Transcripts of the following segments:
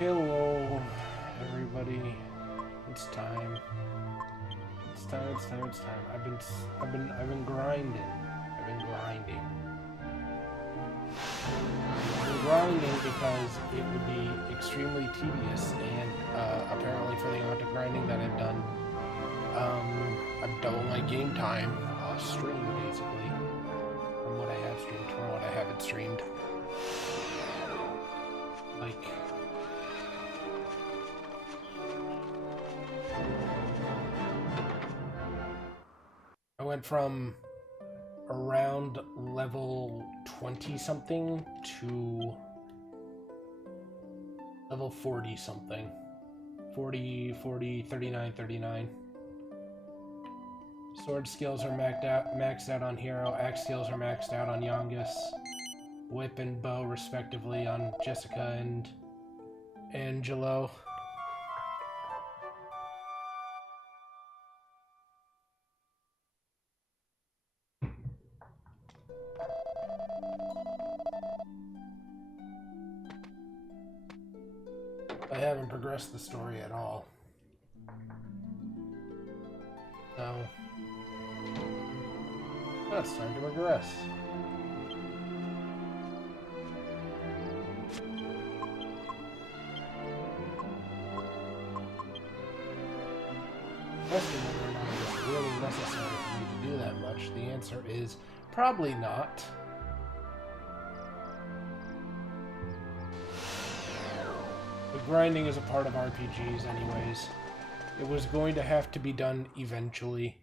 Hello, everybody. It's time. It's time. I've been grinding. I've been grinding because it would be extremely tedious, and apparently for the amount of grinding that I've done, I've doubled my game time stream basically from what I have streamed from what I haven't streamed. Like. I went from around level 20-something to level 40-something. 40, 39, 39. Sword skills are maxed out on Hero. Axe skills are maxed out on Youngus. Whip and bow, respectively, on Jessica and Angelo. I haven't progressed the story at all. So, now it's time to progress. Question whether or not it's really necessary for me to do that much. The answer is probably not. But grinding is a part of RPGs anyways. It was going to have to be done eventually.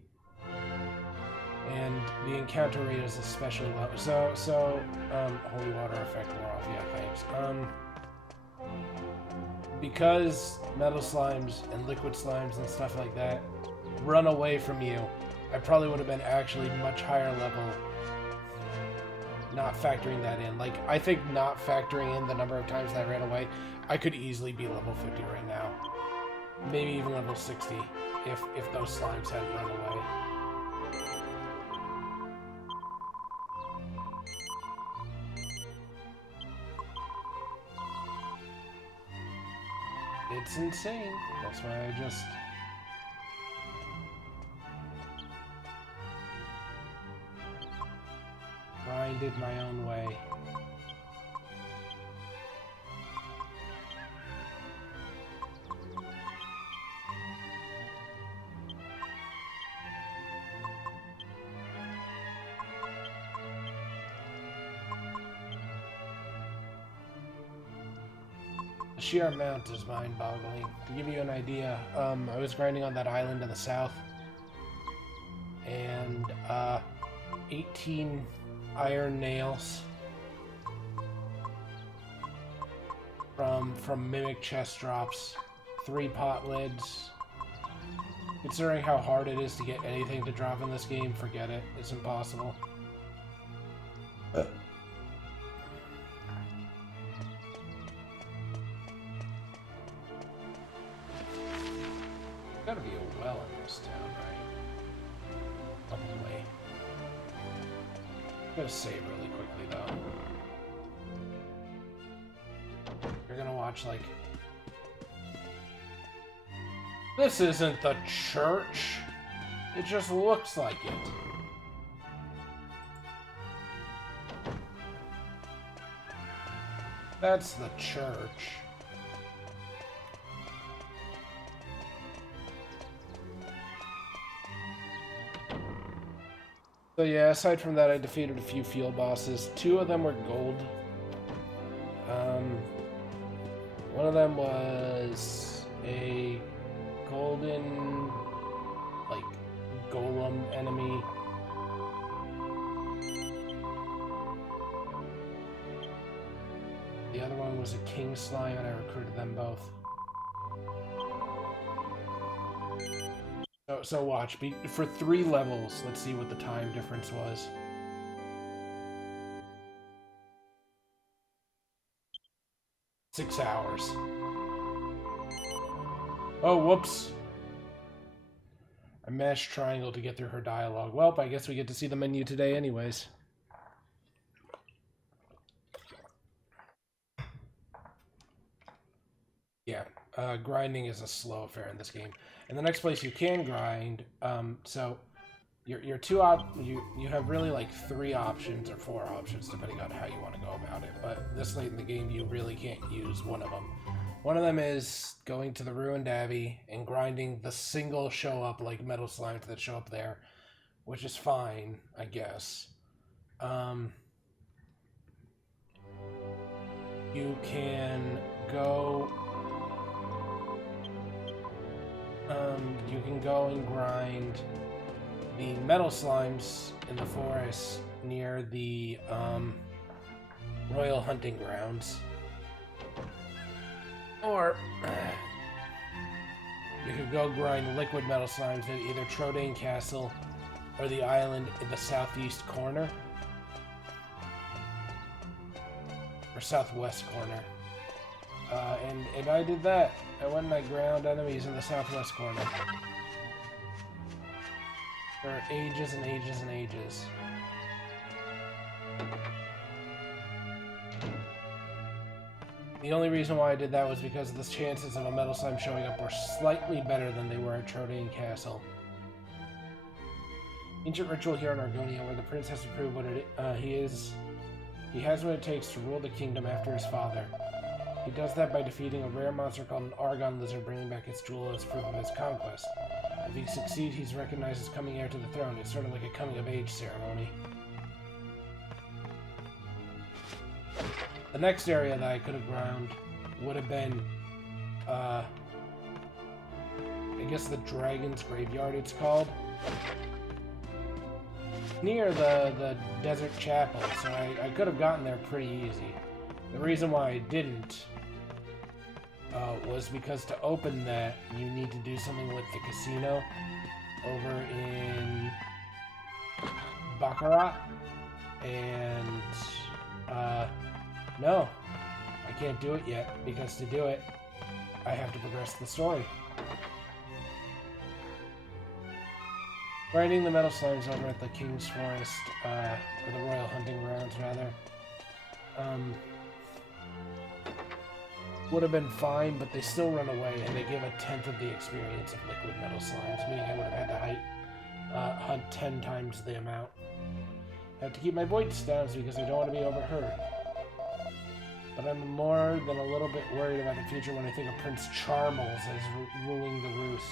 And the encounter rate is especially low. So, holy water effect wore off. Yeah, thanks. Because metal slimes and liquid slimes and stuff like that run away from you, I probably would have been actually much higher level not factoring that in. Like, I think not factoring in the number of times that I ran away, I could easily be level 50 right now. Maybe even level 60 if those slimes hadn't run away. It's insane. That's why I just... grinded my own way. The sheer amount is mind-boggling. To give you an idea, I was grinding on that island in the south, and 18 iron nails from mimic chest drops, 3 pot lids. Considering how hard it is to get anything to drop in this game, forget it. It's impossible. Gotta be a well in this town, right? Probably. Gotta save really quickly, though. You're gonna watch, like... This isn't the church! It just looks like it. That's the church. So yeah, aside from that, I defeated a few field bosses. 2 of them were gold. One of them was a golden, like, golem enemy. The other one was a king slime, and I recruited them both. So watch, for 3 levels, let's see what the time difference was. $6 hours. Oh, whoops. I mashed triangle to get through her dialogue. Well, I guess we get to see the menu today anyways. Yeah, grinding is a slow affair in this game. And the next place you can grind, so you have really like 3 options or 4 options depending on how you want to go about it. But this late in the game, you really can't use one of them. One of them is going to the Ruined Abbey and grinding the single show up like metal slimes that show up there, which is fine, I guess. You can go. You can go and grind the metal slimes in the forest near the royal hunting grounds. Or you could go grind liquid metal slimes at either Trodaine Castle or the island in the southeast corner. Or southwest corner. And I did that. I went and I ground enemies in the southwest corner. For ages and ages and ages. The only reason why I did that was because the chances of a metal slime showing up were slightly better than they were at Trodaine Castle. Ancient ritual here in Argonia where the prince has to prove what he has what it takes to rule the kingdom after his father. He does that by defeating a rare monster called an Argon lizard, bringing back its jewel as proof of his conquest. If he succeeds, he's recognized as coming heir to the throne. It's sort of like a coming-of-age ceremony. The next area that I could have ground would have been, I guess the Dragon's Graveyard it's called. Near the Desert Chapel, so I could have gotten there pretty easy. The reason why I didn't was because to open that, you need to do something with the casino over in Baccarat, and no, I can't do it yet, because to do it, I have to progress the story. Grinding the metal slimes over at the King's Forest, or the Royal Hunting Grounds, rather. would have been fine, but they still run away, and they give a tenth of the experience of liquid metal slimes, meaning I would have had to hunt 10 times the amount. I have to keep my voice down because I don't want to be overheard. But I'm more than a little bit worried about the future when I think of Prince Chumples as ruling the roost.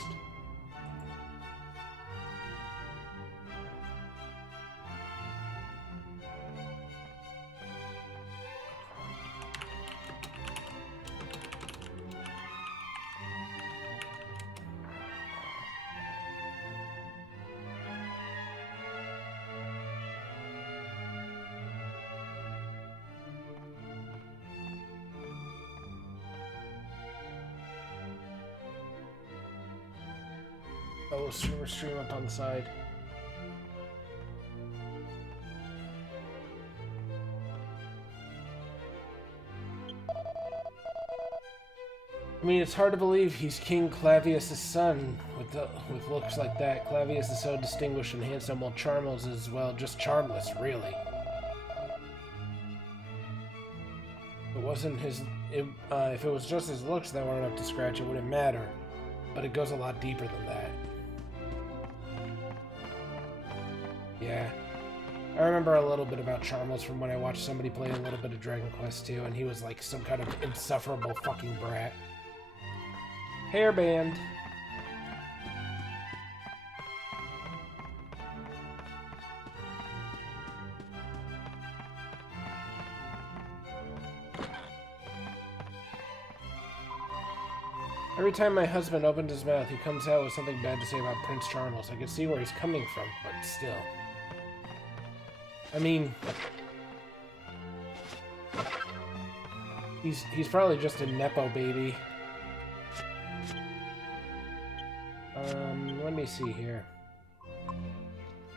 Oh, stream up on the side. I mean, it's hard to believe he's King Clavius' son with looks like that. Clavius is so distinguished and handsome, while Chumples is, well, just charmless, really. If it wasn't his... if it was just his looks that weren't up to scratch, it wouldn't matter. But it goes a lot deeper than that. Yeah. I remember a little bit about Chumples from when I watched somebody play a little bit of Dragon Quest II, and he was like some kind of insufferable fucking brat. Hairband. Every time my husband opens his mouth, he comes out with something bad to say about Prince Chumples. I can see where he's coming from, but still. I mean, he's probably just a Nepo baby. Let me see here.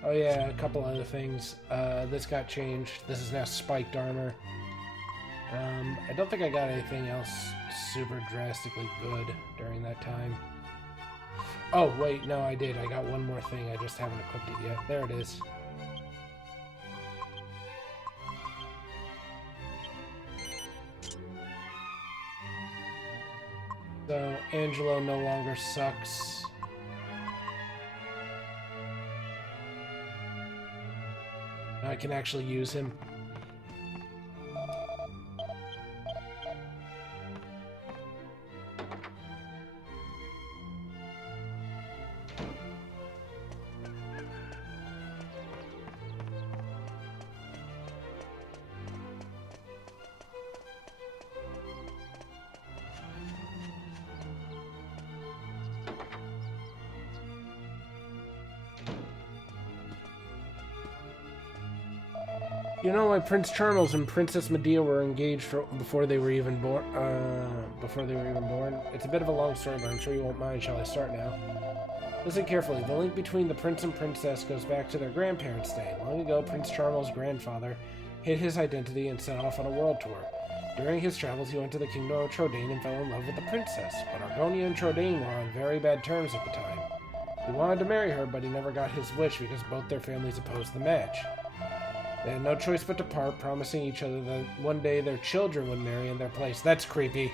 Oh yeah, a couple other things. This got changed. This is now spiked armor. I don't think I got anything else super drastically good during that time. Oh, wait, no, I did. I got one more thing. I just haven't equipped it yet. There it is. So, Angelo no longer sucks. Now I can actually use him. You know why Prince Chumples and Princess Medea were engaged before they were even born? It's a bit of a long story, but I'm sure you won't mind. Shall I start now? Listen carefully. The link between the prince and princess goes back to their grandparents' day. Long ago, Prince Chumples' grandfather hid his identity and set off on a world tour. During his travels, he went to the kingdom of Trodaine and fell in love with the princess, but Argonia and Trodaine were on very bad terms at the time. He wanted to marry her, but he never got his wish because both their families opposed the match. They had no choice but to part, promising each other that one day their children would marry in their place. That's creepy.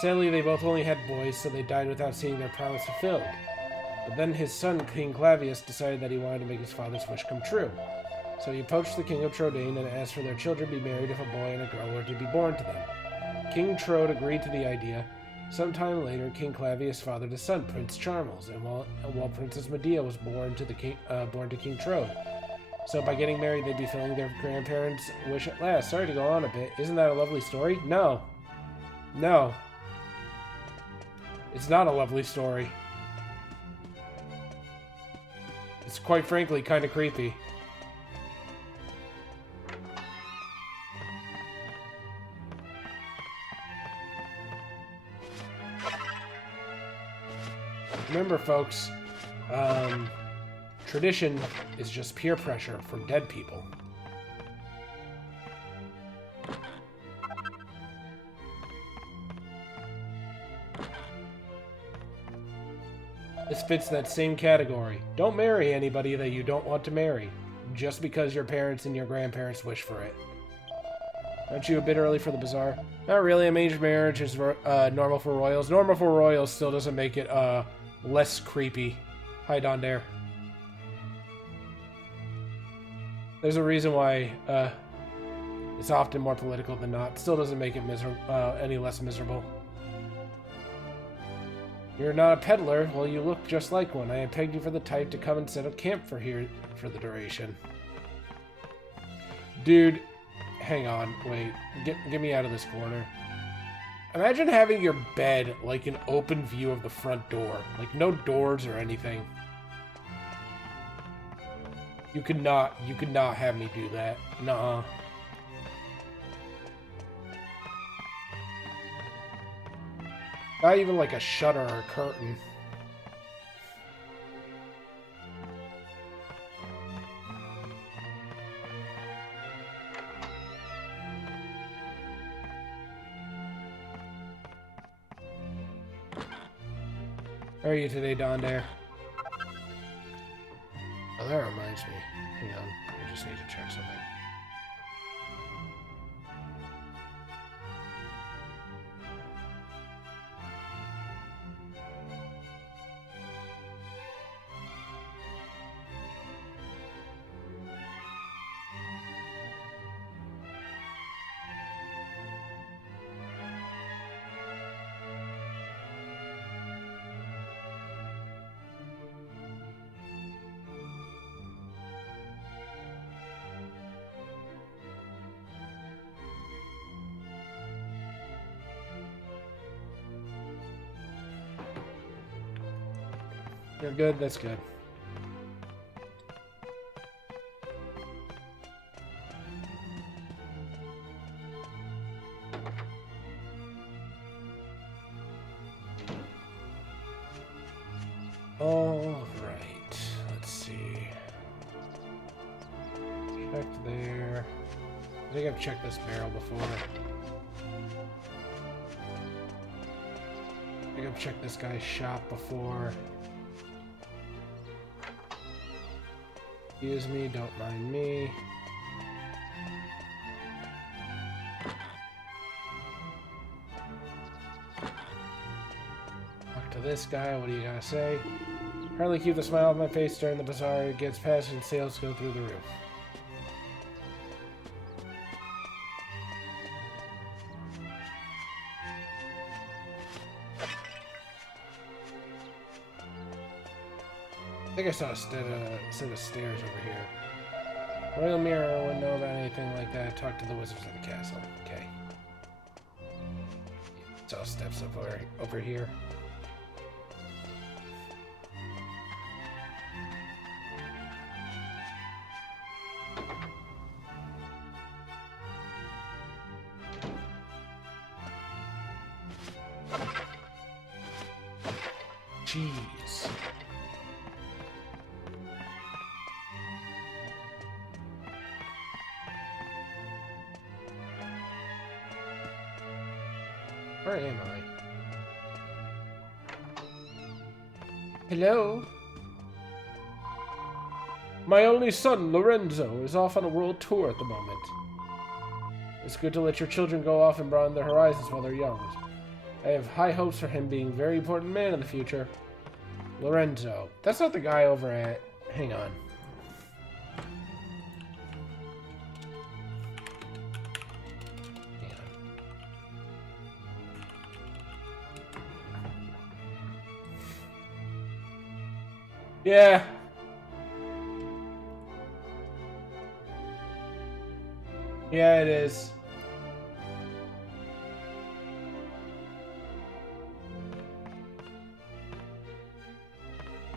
Sadly, they both only had boys, so they died without seeing their promise fulfilled. But then his son, King Clavius, decided that he wanted to make his father's wish come true. So he approached the king of Trodaine and asked for their children to be married if a boy and a girl were to be born to them. King Trode agreed to the idea. Sometime later, King Clavius fathered a son, Prince Chumples, and while Princess Medea was born to King Trode. So by getting married, they'd be filling their grandparents' wish at last. Sorry to go on a bit. Isn't that a lovely story? No. No. It's not a lovely story. It's quite frankly kind of creepy. Remember, folks, tradition is just peer pressure from dead people. This fits that same category. Don't marry anybody that you don't want to marry, just because your parents and your grandparents wish for it. Aren't you a bit early for the bazaar? Not really. A arranged marriage is normal for royals. Normal for royals still doesn't make it less creepy. Hi, Don Dare. There's a reason why it's often more political than not. Still doesn't make it any less miserable. You're not a peddler. Well, you look just like one. I had pegged you for the type to come and set up camp for here for the duration. Dude, hang on. Wait. Get me out of this corner. Imagine having your bed like an open view of the front door. Like no doors or anything. You could not have me do that. Nuh-uh. Not even like a shutter or a curtain. How are you today, Don Dare? Oh, that reminds me. Hang on. I just need to check something. You're good? That's good. All right. Let's see. Check there. I think I've checked this barrel before. I think I've checked this guy's shop before. Excuse me, don't mind me. Talk to this guy, what do you gotta say? Hardly keep the smile on my face during the bazaar. It gets past and sales go through the roof. I think I saw a set of stairs over here. Royal Mirror wouldn't know about anything like that. Talk to the wizards of the castle. Okay. Saw steps over here. Jeez. Where am I? Hello? My only son, Lorenzo, is off on a world tour at the moment. It's good to let your children go off and broaden their horizons while they're young. I have high hopes for him being a very important man in the future. Lorenzo. That's not the guy over at... Hang on. Yeah. Yeah, it is.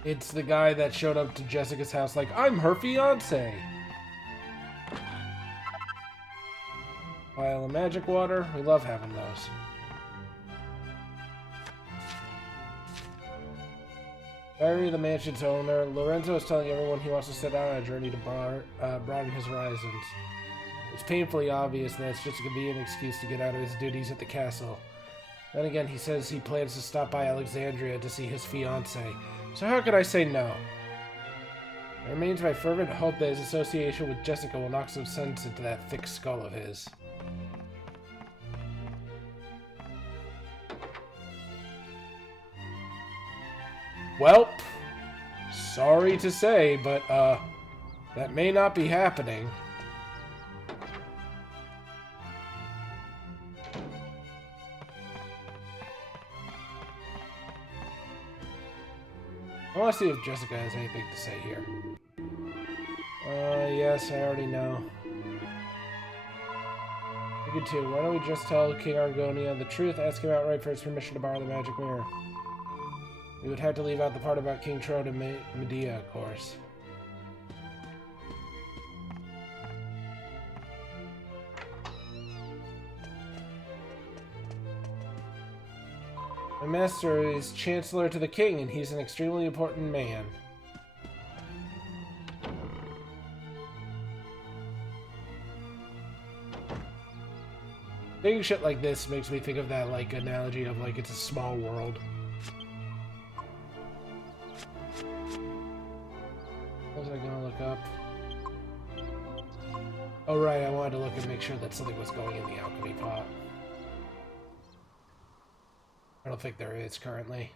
It's the guy that showed up to Jessica's house like, I'm her fiance. Vial of magic water. We love having those. Diary of the mansion's owner. Lorenzo is telling everyone he wants to set out on a journey to broaden his horizons. It's painfully obvious that it's just a convenient excuse to get out of his duties at the castle. Then again, he says he plans to stop by Alexandria to see his fiancée. So how could I say no? It remains my fervent hope that his association with Jessica will knock some sense into that thick skull of his. Well, sorry to say, but, that may not be happening. I want to see if Jessica has anything to say here. Yes, I already know. Good too. Why don't we just tell King Argonia the truth, ask him outright for his permission to borrow the magic mirror? We would have to leave out the part about King Trode and Medea, of course. My master is Chancellor to the King, and he's an extremely important man. Thinking shit like this makes me think of that, like, analogy of, like, it's a small world. What was I gonna look up? Oh, right, I wanted to look and make sure that something was going in the alchemy pot. I don't think there is currently.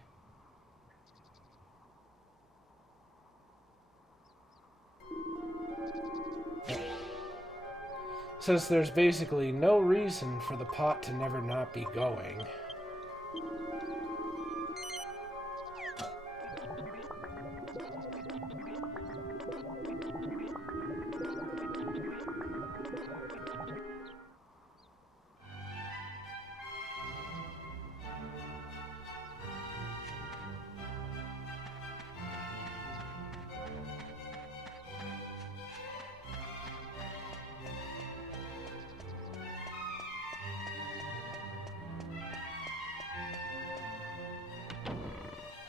Says there's basically no reason for the pot to never not be going.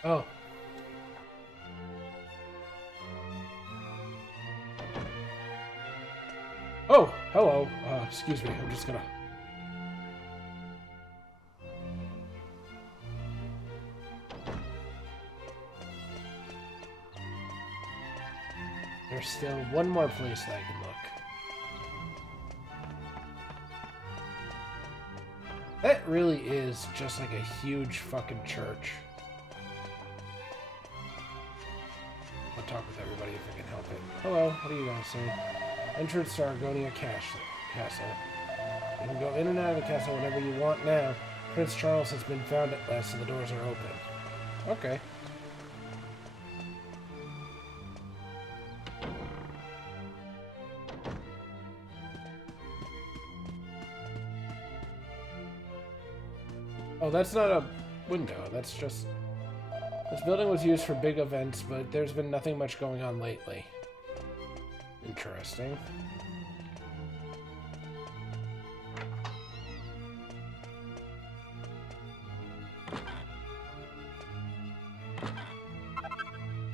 Oh. Oh, hello. Excuse me, I'm just gonna... There's still one more place that I can look. That really is just like a huge fucking church. I'll talk with everybody if I can help it. Hello, what do you guys say? Entrance to Argonia Castle. You can go in and out of the castle whenever you want now. Prince Charles has been found at last and the doors are open. Okay. Oh, that's not a window. That's just... This building was used for big events, but there's been nothing much going on lately. Interesting.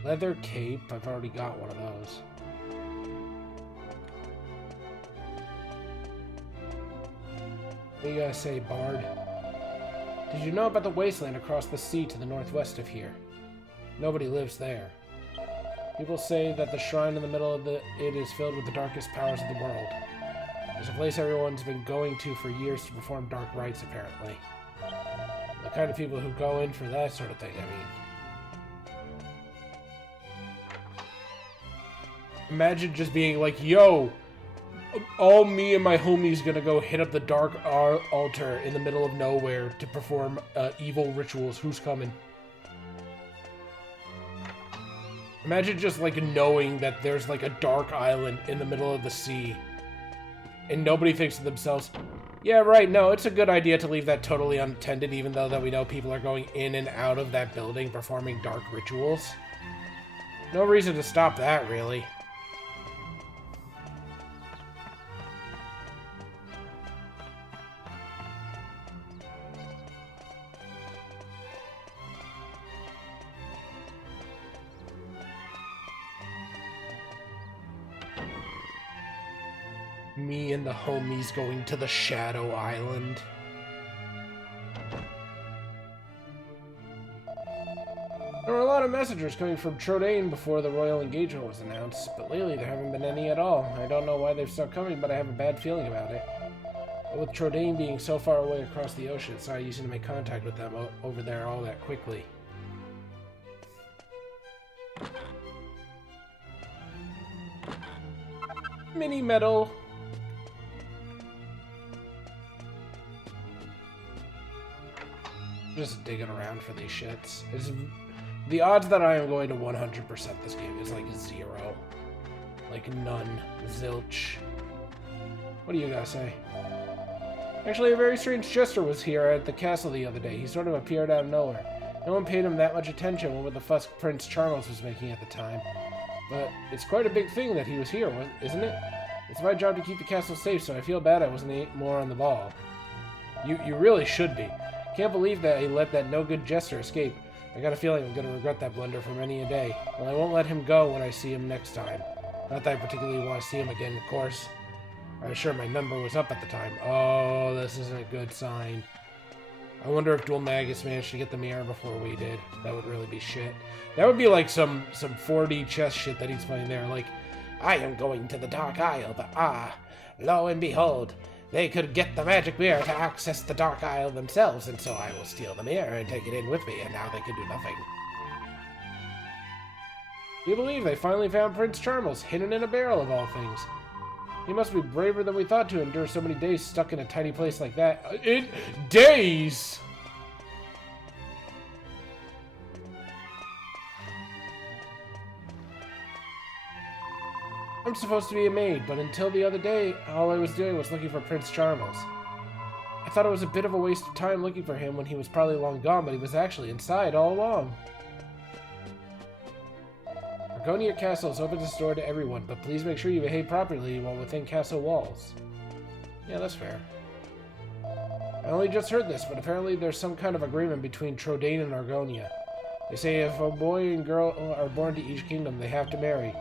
Leather cape. I've already got one of those. What do you guys say, Bard? Did you know about the wasteland across the sea to the northwest of here? Nobody lives there. People say that the shrine in the middle of it is filled with the darkest powers of the world. It's a place everyone's been going to for years to perform dark rites, apparently. The kind of people who go in for that sort of thing, I mean. Imagine just being like, yo, all me and my homies gonna go hit up the dark altar in the middle of nowhere to perform evil rituals. Who's coming? Imagine just like knowing that there's like a dark island in the middle of the sea and nobody thinks to themselves, yeah, right, no, it's a good idea to leave that totally unattended, even though that we know people are going in and out of that building performing dark rituals. No reason to stop that, really. Me and the homies going to the Shadow Island. There were a lot of messengers coming from Trode before the royal engagement was announced, but lately there haven't been any at all. I don't know why they've stopped coming, but I have a bad feeling about it. But with Trode being so far away across the ocean, it's not easy to make contact with them over there all that quickly. Mini medal. Just digging around for these shits. The odds that I am going to 100% this game is like 0. Like none. Zilch. What do you guys say? Actually, a very strange jester was here at the castle the other day. He sort of appeared out of nowhere. No one paid him that much attention with the fuss Prince Chumples was making at the time. But it's quite a big thing that he was here, isn't it? It's my job to keep the castle safe, so I feel bad I wasn't more on the ball. You really should be. Can't believe that he let that no-good jester escape. I got a feeling I'm going to regret that blunder for many a day. Well, I won't let him go when I see him next time. Not that I particularly want to see him again, of course. I'm sure my number was up at the time. Oh, this isn't a good sign. I wonder if Dual Magus managed to get the mirror before we did. That would really be shit. That would be like some 4D chess shit that he's playing there. Like, I am going to the Dark Isle, but lo and behold, they could get the magic mirror to access the Dark Isle themselves, and so I will steal the mirror and take it in with me, and now they can do nothing. Do you believe they finally found Prince Chumples, hidden in a barrel of all things? He must be braver than we thought to endure so many days stuck in a tiny place like that. Days! I'm supposed to be a maid, but until the other day, all I was doing was looking for Prince Chumples. I thought it was a bit of a waste of time looking for him when he was probably long gone, but he was actually inside all along. Argonia Castle is open to store to everyone, but please make sure you behave properly while within castle walls. Yeah, that's fair. I only just heard this, but apparently there's some kind of agreement between Trodain and Argonia. They say if a boy and girl are born to each kingdom, they have to marry.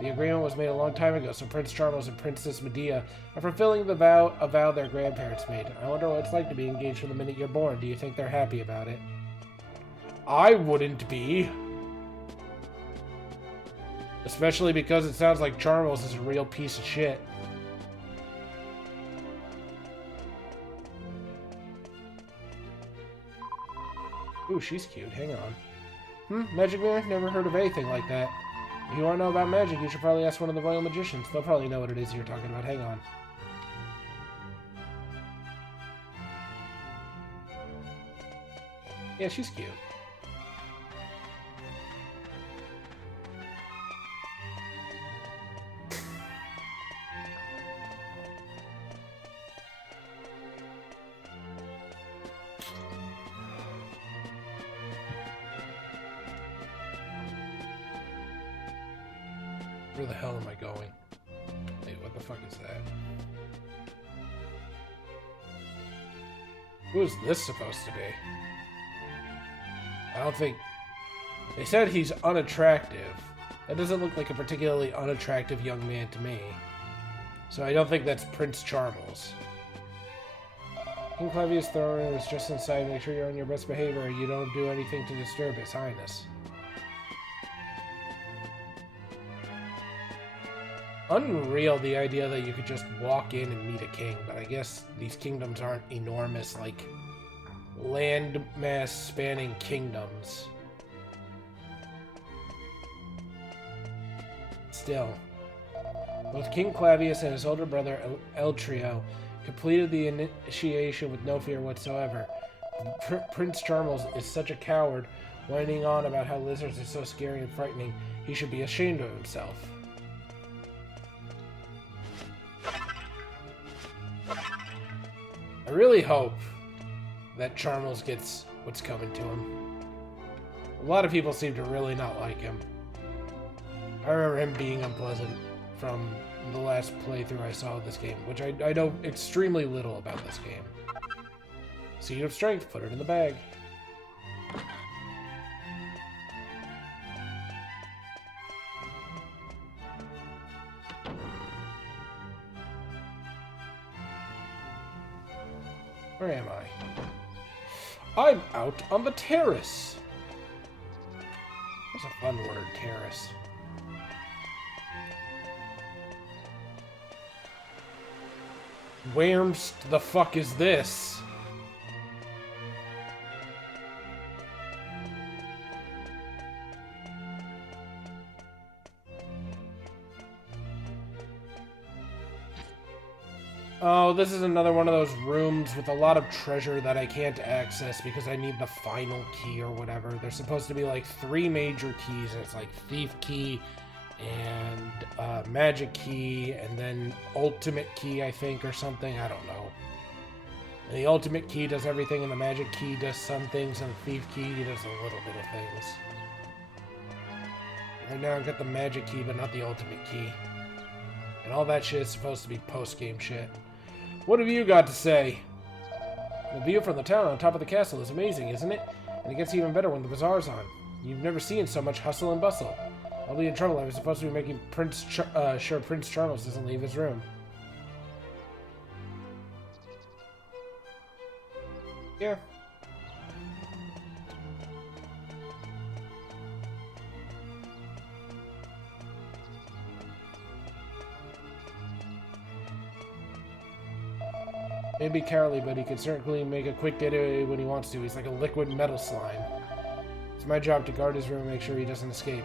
The agreement was made a long time ago, so Prince Chumples and Princess Medea are fulfilling a vow their grandparents made. I wonder what it's like to be engaged from the minute you're born. Do you think they're happy about it? I wouldn't be. Especially because it sounds like Chumples is a real piece of shit. Ooh, she's cute. Hang on. Magic mirror? Never heard of anything like that. If you want to know about magic, you should probably ask one of the royal magicians. They'll probably know what it is you're talking about. Hang on. Yeah, she's cute. Where the hell am I going? Wait, what the fuck is that? Who is this supposed to be? I don't think... They said he's unattractive. That doesn't look like a particularly unattractive young man to me. So I don't think that's Prince Chumples. King Clavius Thurs is just inside. Make sure you're on your best behavior and you don't do anything to disturb His Highness. Unreal, the idea that you could just walk in and meet a king, but I guess these kingdoms aren't enormous, like, landmass spanning kingdoms. Still, both King Clavius and his older brother Eltrio completed the initiation with no fear whatsoever. Prince Chumples is such a coward, whining on about how lizards are so scary and frightening. He should be ashamed of himself. I really hope that Chumples gets what's coming to him. A lot of people seem to really not like him. I remember him being unpleasant from the last playthrough I saw of this game, which I know extremely little about this game. Seed of Strength, put it in the bag. Where am I? I'm out on the terrace. That's a fun word, terrace. Where the fuck is this? Oh, this is another one of those rooms with a lot of treasure that I can't access because I need the final key or whatever. There's supposed to be like 3 major keys, and it's like thief key and magic key and then ultimate key, I think, or something. I don't know. And the ultimate key does everything, and the magic key does some things, and the thief key does a little bit of things. Right now I've got the magic key, but not the ultimate key. And all that shit is supposed to be post-game shit. What have you got to say? The view from the town on top of the castle is amazing, isn't it? And it gets even better when the bazaar's on. You've never seen so much hustle and bustle. I'll be in trouble. I was supposed to be making sure Prince Chumples doesn't leave his room. Yeah. Maybe Carly, but he can certainly make a quick getaway when he wants to. He's like a liquid metal slime. It's my job to guard his room and make sure he doesn't escape.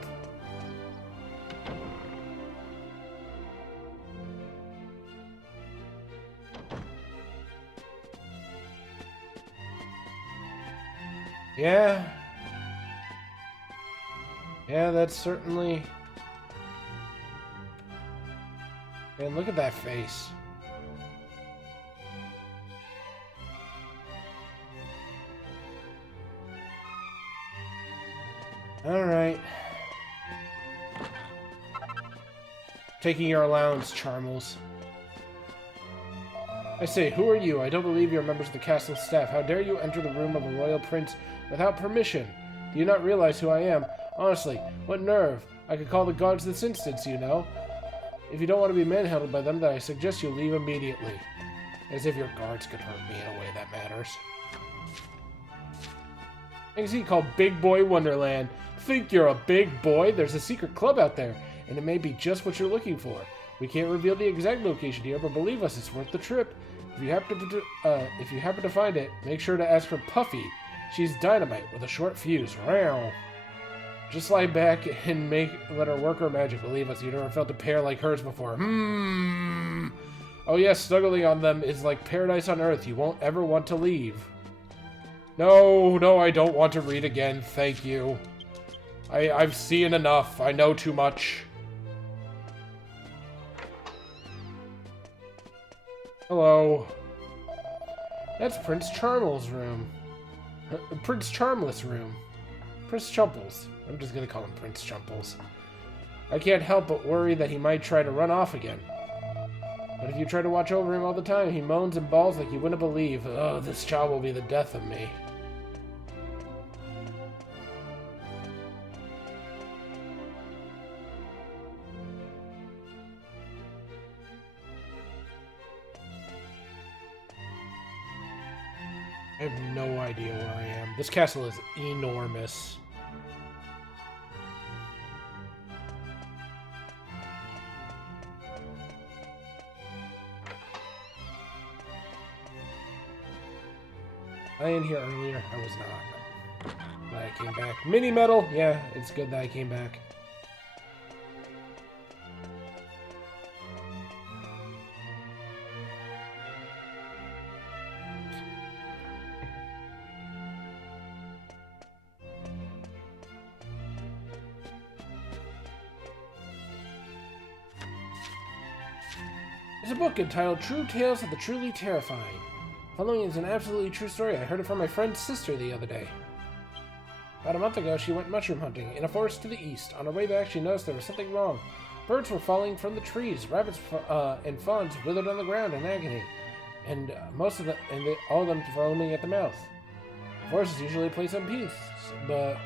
Yeah. Yeah, that's certainly... Man, look at that face. Alright. Taking your allowance, Charmles. I say, who are you? I don't believe you're members of the castle staff. How dare you enter the room of a royal prince without permission? Do you not realize who I am? Honestly, what nerve? I could call the guards this instance, you know. If you don't want to be manhandled by them, then I suggest you leave immediately. As if your guards could hurt me in a way that matters. Magazine called Big Boy Wonderland. Think you're a big boy? There's a secret club out there, and it may be just what you're looking for. We can't reveal the exact location here, but believe us, it's worth the trip. If you happen to find it, make sure to ask for Puffy. She's dynamite with a short fuse. Row. Just lie back and let her work her magic. Believe us, you've never felt a pair like hers before. Oh yes, snuggling on them is like paradise on earth. You won't ever want to leave. No, I don't want to read again. Thank you. I've seen enough. I know too much. Hello. That's Prince Charmles' room. Prince Charmless' room. Prince Chumples. I'm just gonna call him Prince Chumples. I can't help but worry that he might try to run off again. But if you try to watch over him all the time, he moans and bawls like you wouldn't believe. Oh, this child will be the death of me. I have no idea where I am. This castle is enormous. I in here earlier. I was not. Glad I came back. Mini medal. Yeah, it's good that I came back. There's a book entitled True Tales of the Truly Terrifying. Following is an absolutely true story. I heard it from my friend's sister the other day. About a month ago, she went mushroom hunting in a forest to the east. On her way back, she noticed there was something wrong. Birds were falling from the trees. Rabbits and fawns withered on the ground in agony, and all of them foaming at the mouth. The forest is usually a place of peace, but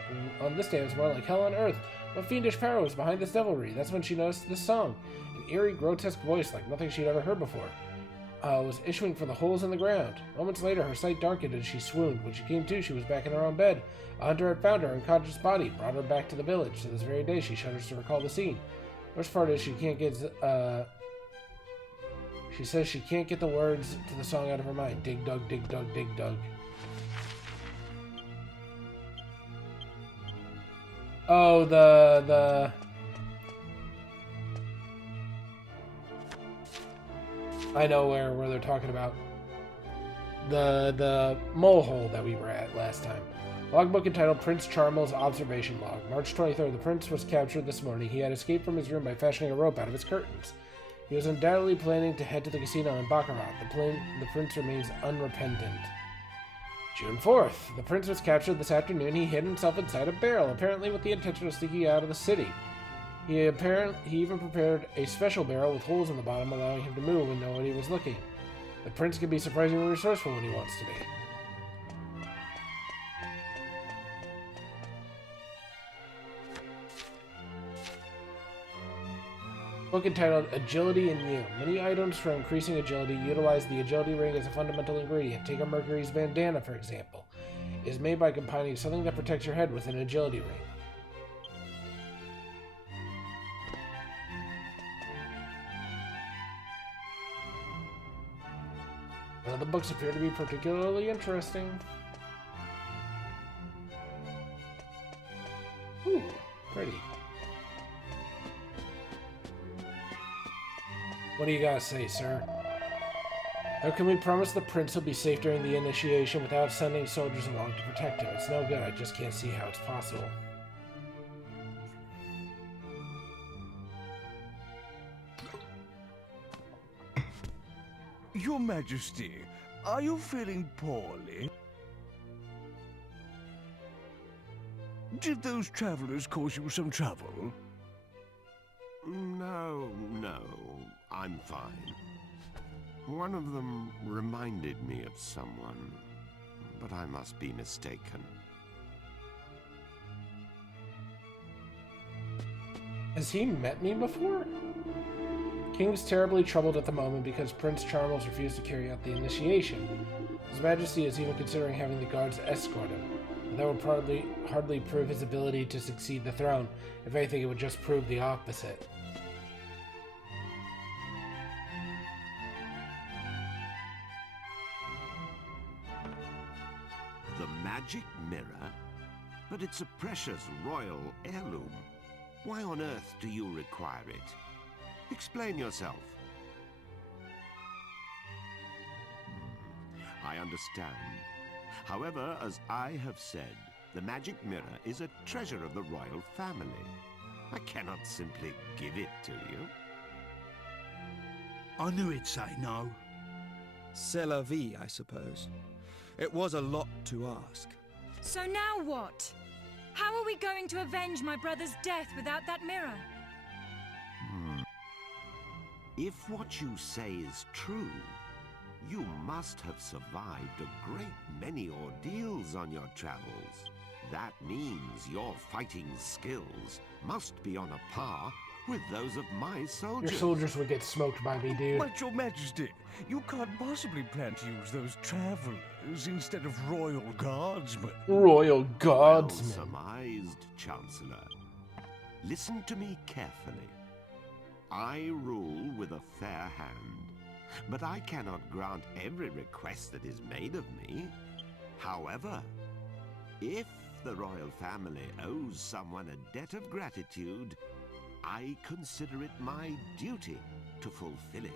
on this day it was more like hell on earth. What fiendish power was behind this devilry? That's when she noticed this song. An eerie, grotesque voice like nothing she'd ever heard before. Was issuing from the holes in the ground. Moments later, her sight darkened and she swooned. When she came to, she was back in her own bed. A hunter had found her unconscious body, brought her back to the village. To this very day, she shudders to recall the scene. Worst part is she can't get. She says she can't get the words to the song out of her mind. Dig dug, dig dug, dig dug. Oh, the I know where they're talking about. The mole hole that we were at last time. Logbook entitled Prince Chumples Observation Log. March 23rd, the prince was captured this morning. He had escaped from his room by fashioning a rope out of his curtains. He was undoubtedly planning to head to the casino in Baccarat. The prince remains unrepentant. June 4th, the prince was captured this afternoon. He hid himself inside a barrel, apparently with the intention of sneaking out of the city. He even prepared a special barrel with holes in the bottom, allowing him to move when nobody was looking. The prince can be surprisingly resourceful when he wants to be. Book entitled Agility and You. Many items for increasing agility utilize the agility ring as a fundamental ingredient. Take a Mercury's bandana, for example. It is made by combining something that protects your head with an agility ring. None of the books appear to be particularly interesting. Ooh, pretty. What do you gotta say, sir? How can we promise the prince he'll be safe during the initiation without sending soldiers along to protect him? It's no good. I just can't see how it's possible. Your Majesty, are you feeling poorly? Did those travelers cause you some trouble? No, I'm fine. One of them reminded me of someone, but I must be mistaken. Has he met me before? King's terribly troubled at the moment because Prince Chumples refused to carry out the initiation. His Majesty is even considering having the guards escort him, but that would hardly prove his ability to succeed the throne. If anything, it would just prove the opposite. The magic mirror? But it's a precious royal heirloom. Why on earth do you require it? Explain yourself. I understand. However, as I have said, the magic mirror is a treasure of the royal family. I cannot simply give it to you. I knew he'd say no. C'est la vie, I suppose. It was a lot to ask. So now what? How are we going to avenge my brother's death without that mirror? If what you say is true, you must have survived a great many ordeals on your travels. That means your fighting skills must be on a par with those of my soldiers. Your soldiers would get smoked by me, dude. But Your Majesty, you can't possibly plan to use those travelers instead of royal guardsmen. Royal Well guardsmen. surmised, Chancellor. Listen to me carefully. I rule with a fair hand, but I cannot grant every request that is made of me. However, if the royal family owes someone a debt of gratitude, I consider it my duty to fulfill it.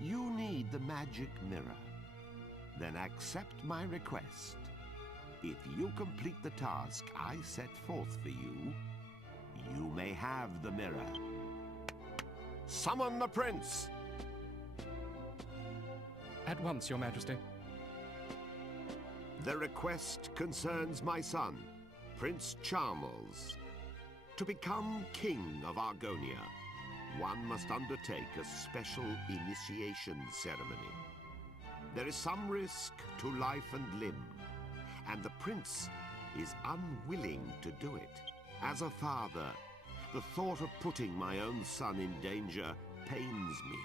You need the magic mirror. Then accept my request. If you complete the task I set forth for you, you may have the mirror. Summon the prince! At once, Your Majesty. The request concerns my son, Prince Chumples. To become king of Argonia, one must undertake a special initiation ceremony. There is some risk to life and limb, and the prince is unwilling to do it. As a father, the thought of putting my own son in danger pains me.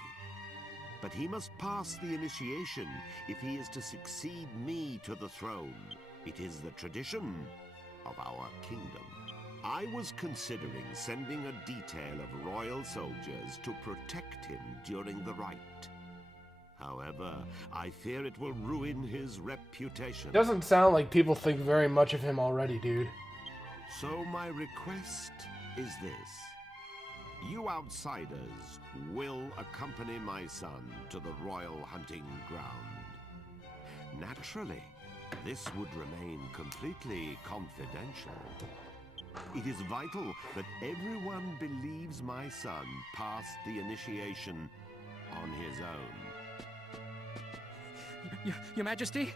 But he must pass the initiation if he is to succeed me to the throne. It is the tradition of our kingdom. I was considering sending a detail of royal soldiers to protect him during the rite. However, I fear it will ruin his reputation. Doesn't sound like people think very much of him already, dude. So my request is this. You outsiders will accompany my son to the royal hunting ground. Naturally, this would remain completely confidential. It is vital that everyone believes my son passed the initiation on his own. Your Majesty,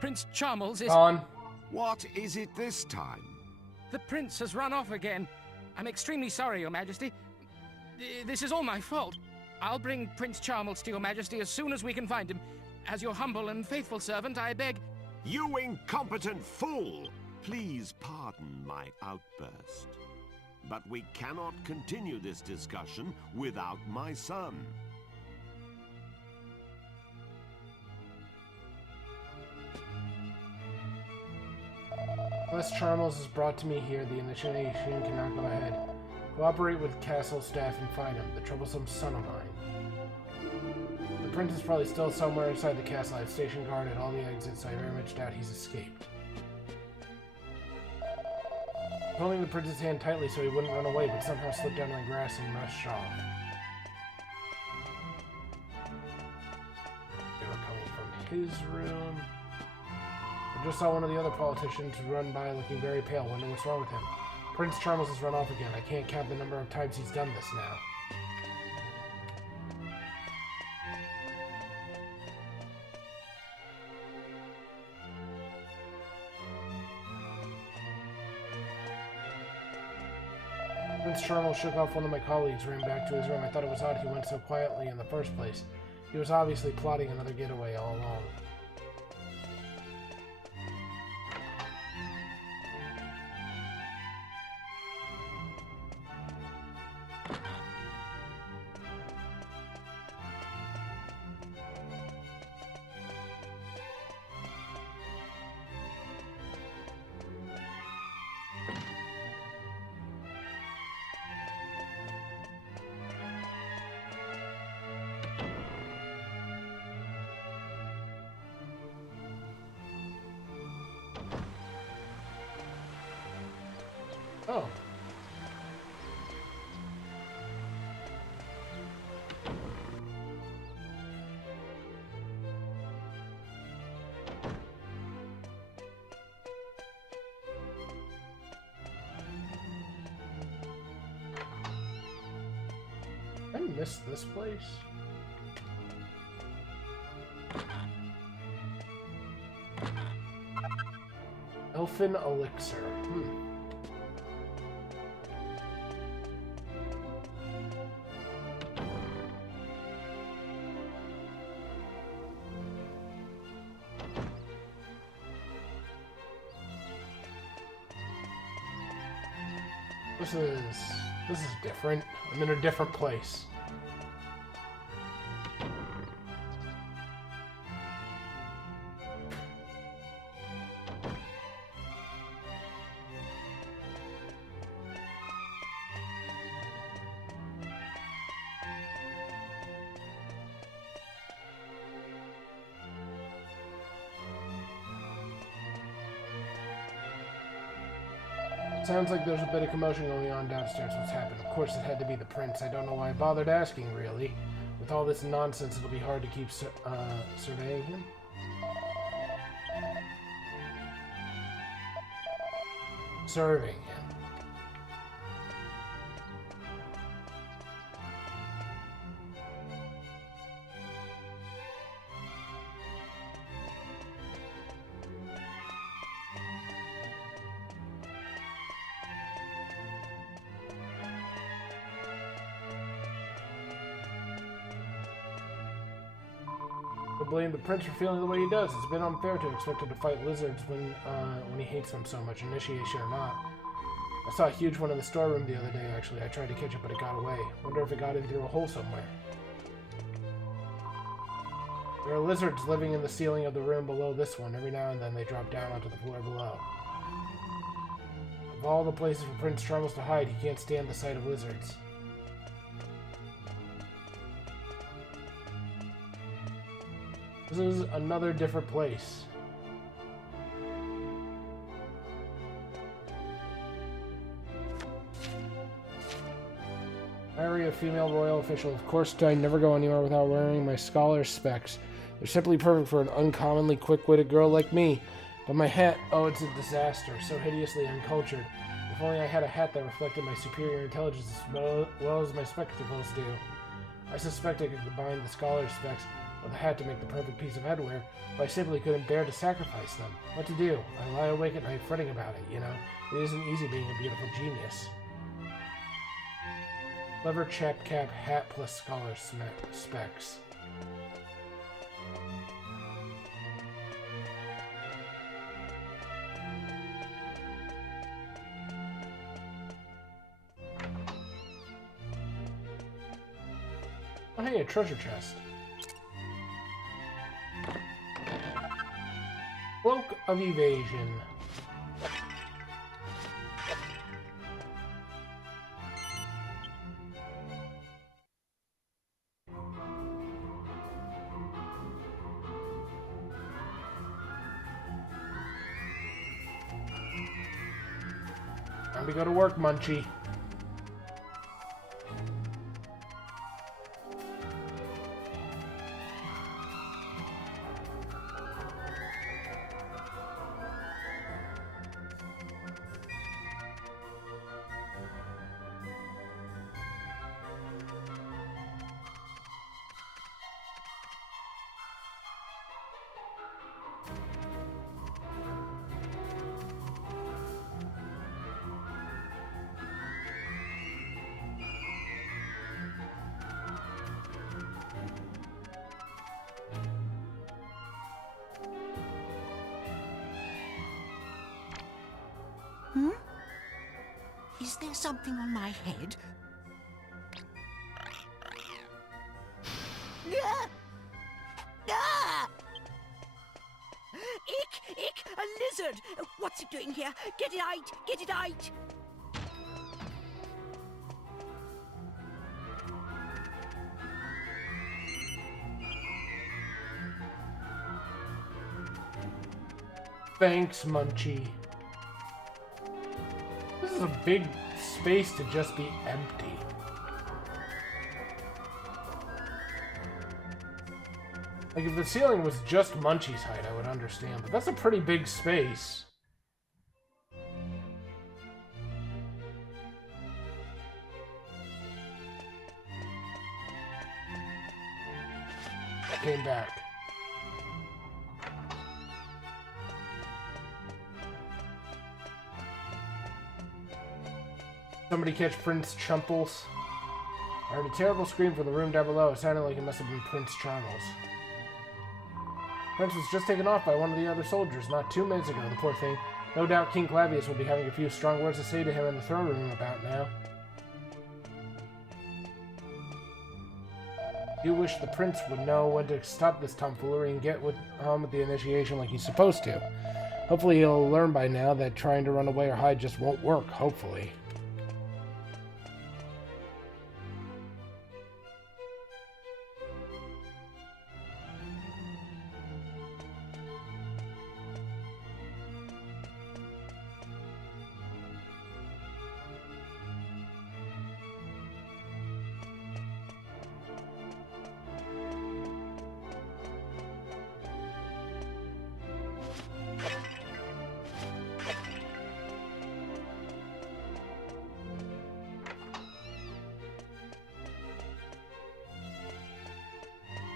Prince Chumples is... Gone. What is it this time? The prince has run off again. I'm extremely sorry, Your Majesty. This is all my fault. I'll bring Prince Chumples to Your Majesty as soon as we can find him. As your humble and faithful servant, I beg... You incompetent fool! Please pardon my outburst. But we cannot continue this discussion without my son. Unless Charmles is brought to me here, the initiation cannot go ahead. Cooperate with castle staff and find him, the troublesome son of mine. The prince is probably still somewhere inside the castle. I have stationed guard at all the exits, so I very much doubt he's escaped. Holding the prince's hand tightly so he wouldn't run away, but somehow slipped down in the grass and rushed off. They were coming from his room. I just saw one of the other politicians run by looking very pale, wondering what's wrong with him. Prince Charmles has run off again. I can't count the number of times he's done this now. Prince Charmles shook off one of my colleagues, ran back to his room. I thought it was odd he went so quietly in the first place. He was obviously plotting another getaway all along. Oh. I missed this place. Elfin Elixir. This is different. I'm in a different place. Sounds like there's a bit of commotion going on downstairs. What's happened? Of course it had to be the prince. I don't know why I bothered asking, really. With all this nonsense, it'll be hard to keep surveying him. Serving him. I blame the prince for feeling the way he does. It's been unfair to expect him to fight lizards when he hates them so much, initiation or not. I saw a huge one in the storeroom the other day, actually. I tried to catch it, but it got away. Wonder if it got in through a hole somewhere. There are lizards living in the ceiling of the room below this one. Every now and then they drop down onto the floor below. Of all the places for Prince Chumples to hide, he can't stand the sight of lizards. This is another different place. I be a female royal official. Of course, I never go anywhere without wearing my scholar specs. They're simply perfect for an uncommonly quick-witted girl like me. But my hat, oh, it's a disaster, so hideously uncultured. If only I had a hat that reflected my superior intelligence as well as my spectacles do. I suspect I could combine the scholar specs with a hat to make the perfect piece of headwear, but I simply couldn't bear to sacrifice them. What to do? I lie awake at night fretting about it, you know? It isn't easy being a beautiful genius. Clever chap cap hat plus scholar specs. Oh hey, a treasure chest. Cloak of Evasion. Time to go to work, Munchie. Is there something on my head? Ah! Ah! Ick! Ick! A lizard! What's it doing here? Get it out! Get it out! Thanks, Munchie. This is a big space to just be empty. Like, if the ceiling was just Munchie's height, I would understand, but that's a pretty big space. I came back. Somebody catch Prince Chumples. I heard a terrible scream from the room down below. It sounded like it must have been Prince Chumples. Prince was just taken off by one of the other soldiers not 2 minutes ago, the poor thing. No doubt King Clavius will be having a few strong words to say to him in the throne room about now. I do wish the prince would know when to stop this tomfoolery and get on with the initiation like he's supposed to. Hopefully he'll learn by now that trying to run away or hide just won't work, hopefully.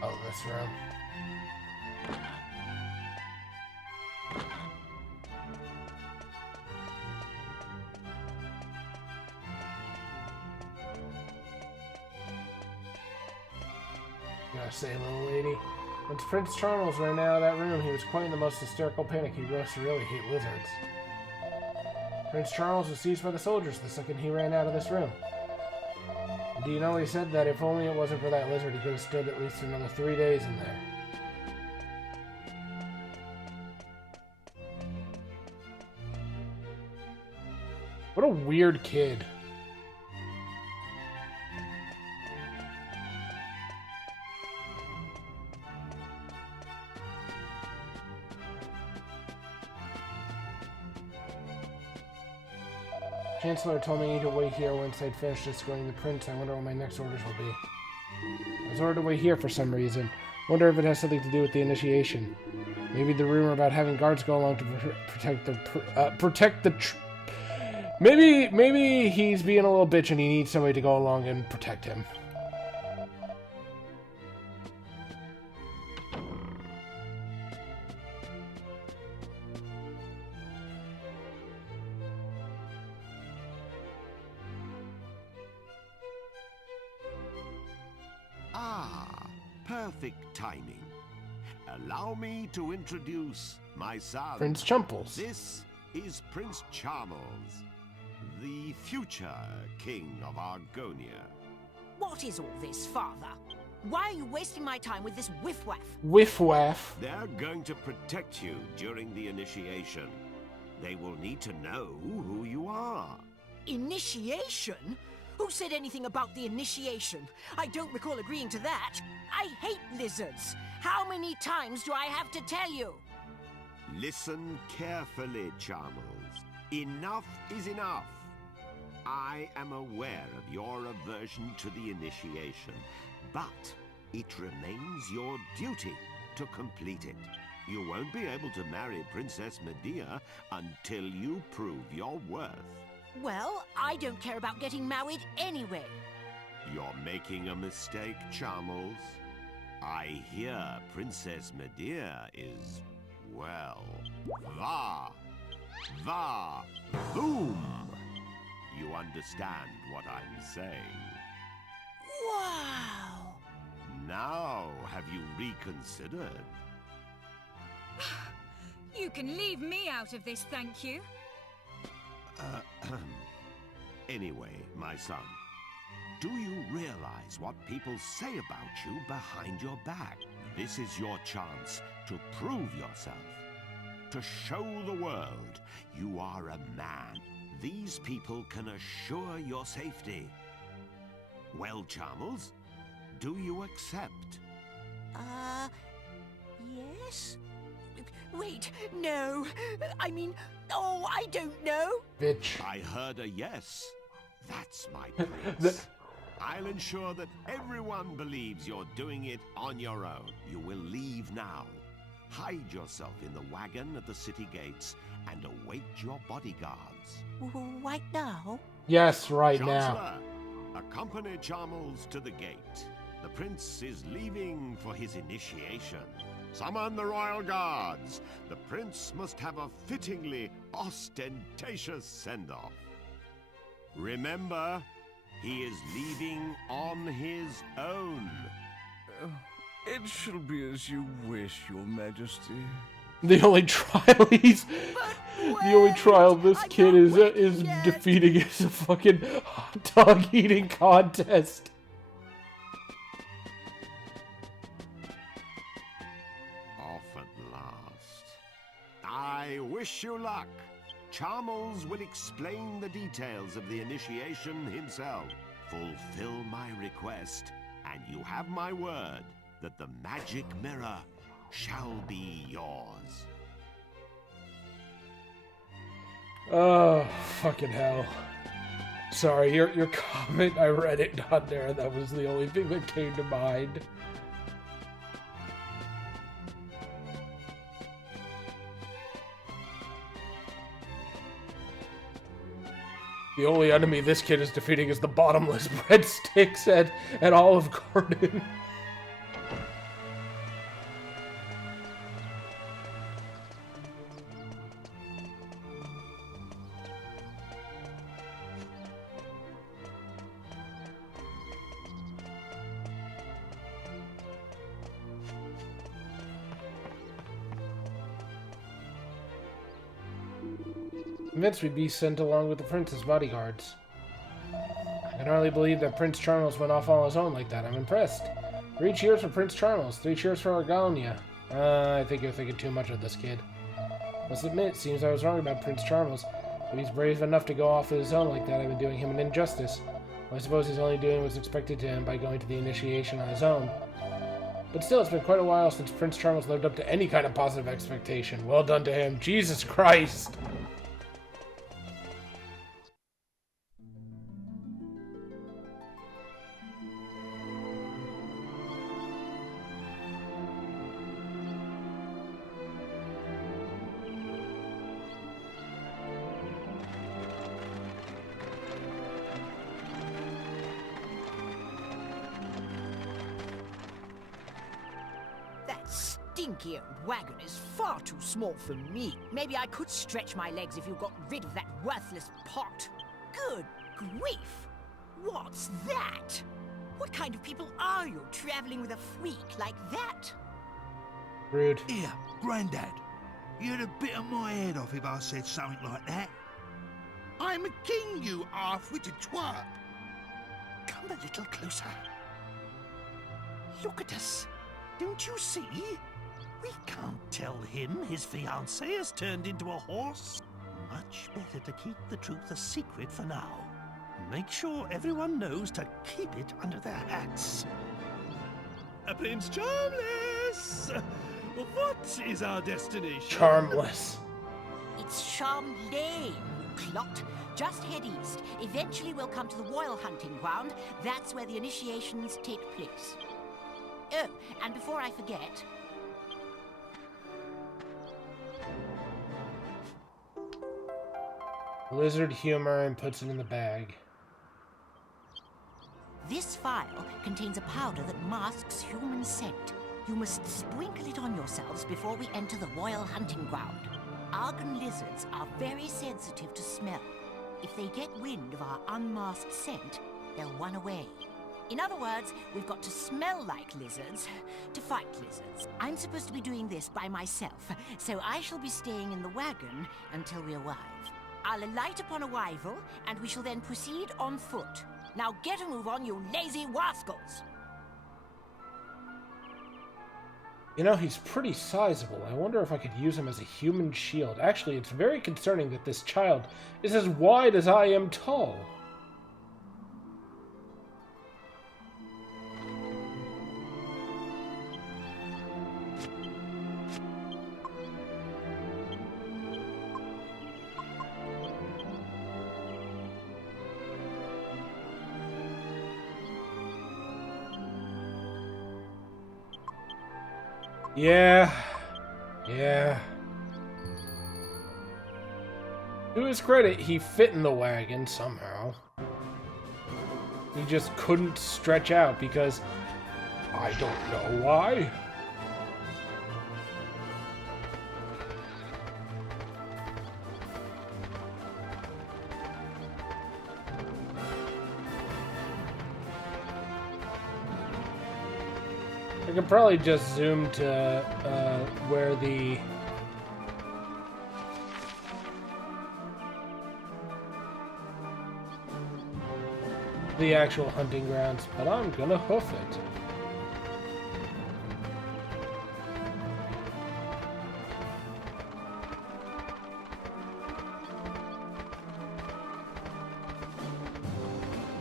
Oh, this room. Gotta say, little lady. When Prince Charles ran out of that room, he was quite in the most hysterical panic. He must really hate lizards. Prince Charles was seized by the soldiers the second he ran out of this room. Do you know he said that if only it wasn't for that lizard, he could have stood at least another 3 days in there. What a weird kid. Chancellor told me to wait here once I'd finished escorting the prince. I wonder what my next orders will be. I was ordered to wait here for some reason. Wonder if it has something to do with the initiation. Maybe the rumor about having guards go along to protect the maybe he's being a little bitch and he needs somebody to go along and protect him. Perfect timing. Allow me to introduce my son. Prince Chumples. This is Prince Chumples, the future king of Argonia. What is all this, Father? Why are you wasting my time with this whiff-waff? Whiff-waff. They're going to protect you during the initiation. They will need to know who you are. Initiation? Who said anything about the initiation? I don't recall agreeing to that. I hate lizards. How many times do I have to tell you? Listen carefully, Chumples. Enough is enough. I am aware of your aversion to the initiation, but it remains your duty to complete it. You won't be able to marry Princess Medea until you prove your worth. Well, I don't care about getting married anyway. You're making a mistake, Chumples. I hear Princess Medea is, well, boom! You understand what I'm saying? Wow! Now, have you reconsidered? You can leave me out of this, thank you. Anyway, my son, do you realize what people say about you behind your back? This is your chance to prove yourself, to show the world you are a man. These people can assure your safety. Well, Chumples, do you accept? Yes? Wait, no. I mean, oh, I don't know. Bitch. I heard a yes. That's my prince. I'll ensure that everyone believes you're doing it on your own. You will leave now. Hide yourself in the wagon at the city gates and await your bodyguards. Right now? Yes, right now. Chancellor, accompany Chumples to the gate. The prince is leaving for his initiation. Summon the royal guards. The prince must have a fittingly ostentatious send-off. Remember, he is leaving on his own. It shall be as you wish, Your Majesty. The only trial this kid is defeating is a fucking hot dog eating contest. Off at last. I wish you luck. Chumples will explain the details of the initiation himself. Fulfill my request, and you have my word that the magic mirror shall be yours. Oh, fucking hell. Sorry, your comment, I read it on there, and that was the only thing that came to mind. The only enemy this kid is defeating is the bottomless breadsticks at Olive Garden. Convinced we'd be sent along with the prince's bodyguards. I can hardly believe that Prince Chumples went off on his own like that. I'm impressed. 3 cheers for Prince Chumples, 3 cheers for Argonia. I think you're thinking too much of this kid. Must admit, seems I was wrong about Prince Chumples. If he's brave enough to go off on his own like that, I've been doing him an injustice. Well, I suppose he's only doing what's expected to him by going to the initiation on his own. But still, it's been quite a while since Prince Chumples lived up to any kind of positive expectation. Well done to him. Jesus Christ! stinky old wagon is far too small for me. Maybe I could stretch my legs if you got rid of that worthless pot. Good grief! What's that? What kind of people are you, traveling with a freak like that? Rude. Here, Grandad. You'd have bitten my head off if I said something like that. I'm a king, you half-witted twat. Come a little closer. Look at us. Don't you see? We can't tell him his fiancée has turned into a horse. Much better to keep the truth a secret for now. Make sure everyone knows to keep it under their hats. Prince Chumples! What is our destination? Charmless. It's Charm Lane, you clot. Just head east. Eventually we'll come to the royal hunting ground. That's where the initiations take place. Oh, and before I forget... Lizard humor and puts it in the bag. This vial contains a powder that masks human scent. You must sprinkle it on yourselves before we enter the royal hunting ground. Argon lizards are very sensitive to smell. If they get wind of our unmasked scent, they'll run away. In other words, we've got to smell like lizards to fight lizards. I'm supposed to be doing this by myself, so I shall be staying in the wagon until we arrive. I'll alight upon arrival, and we shall then proceed on foot. Now get a move on, you lazy rascals! You know, he's pretty sizable. I wonder if I could use him as a human shield. Actually, it's very concerning that this child is as wide as I am tall. Yeah. To his credit, he fit in the wagon somehow. He just couldn't stretch out because I don't know why. I could probably just zoom to where the actual hunting grounds, but I'm gonna hoof it.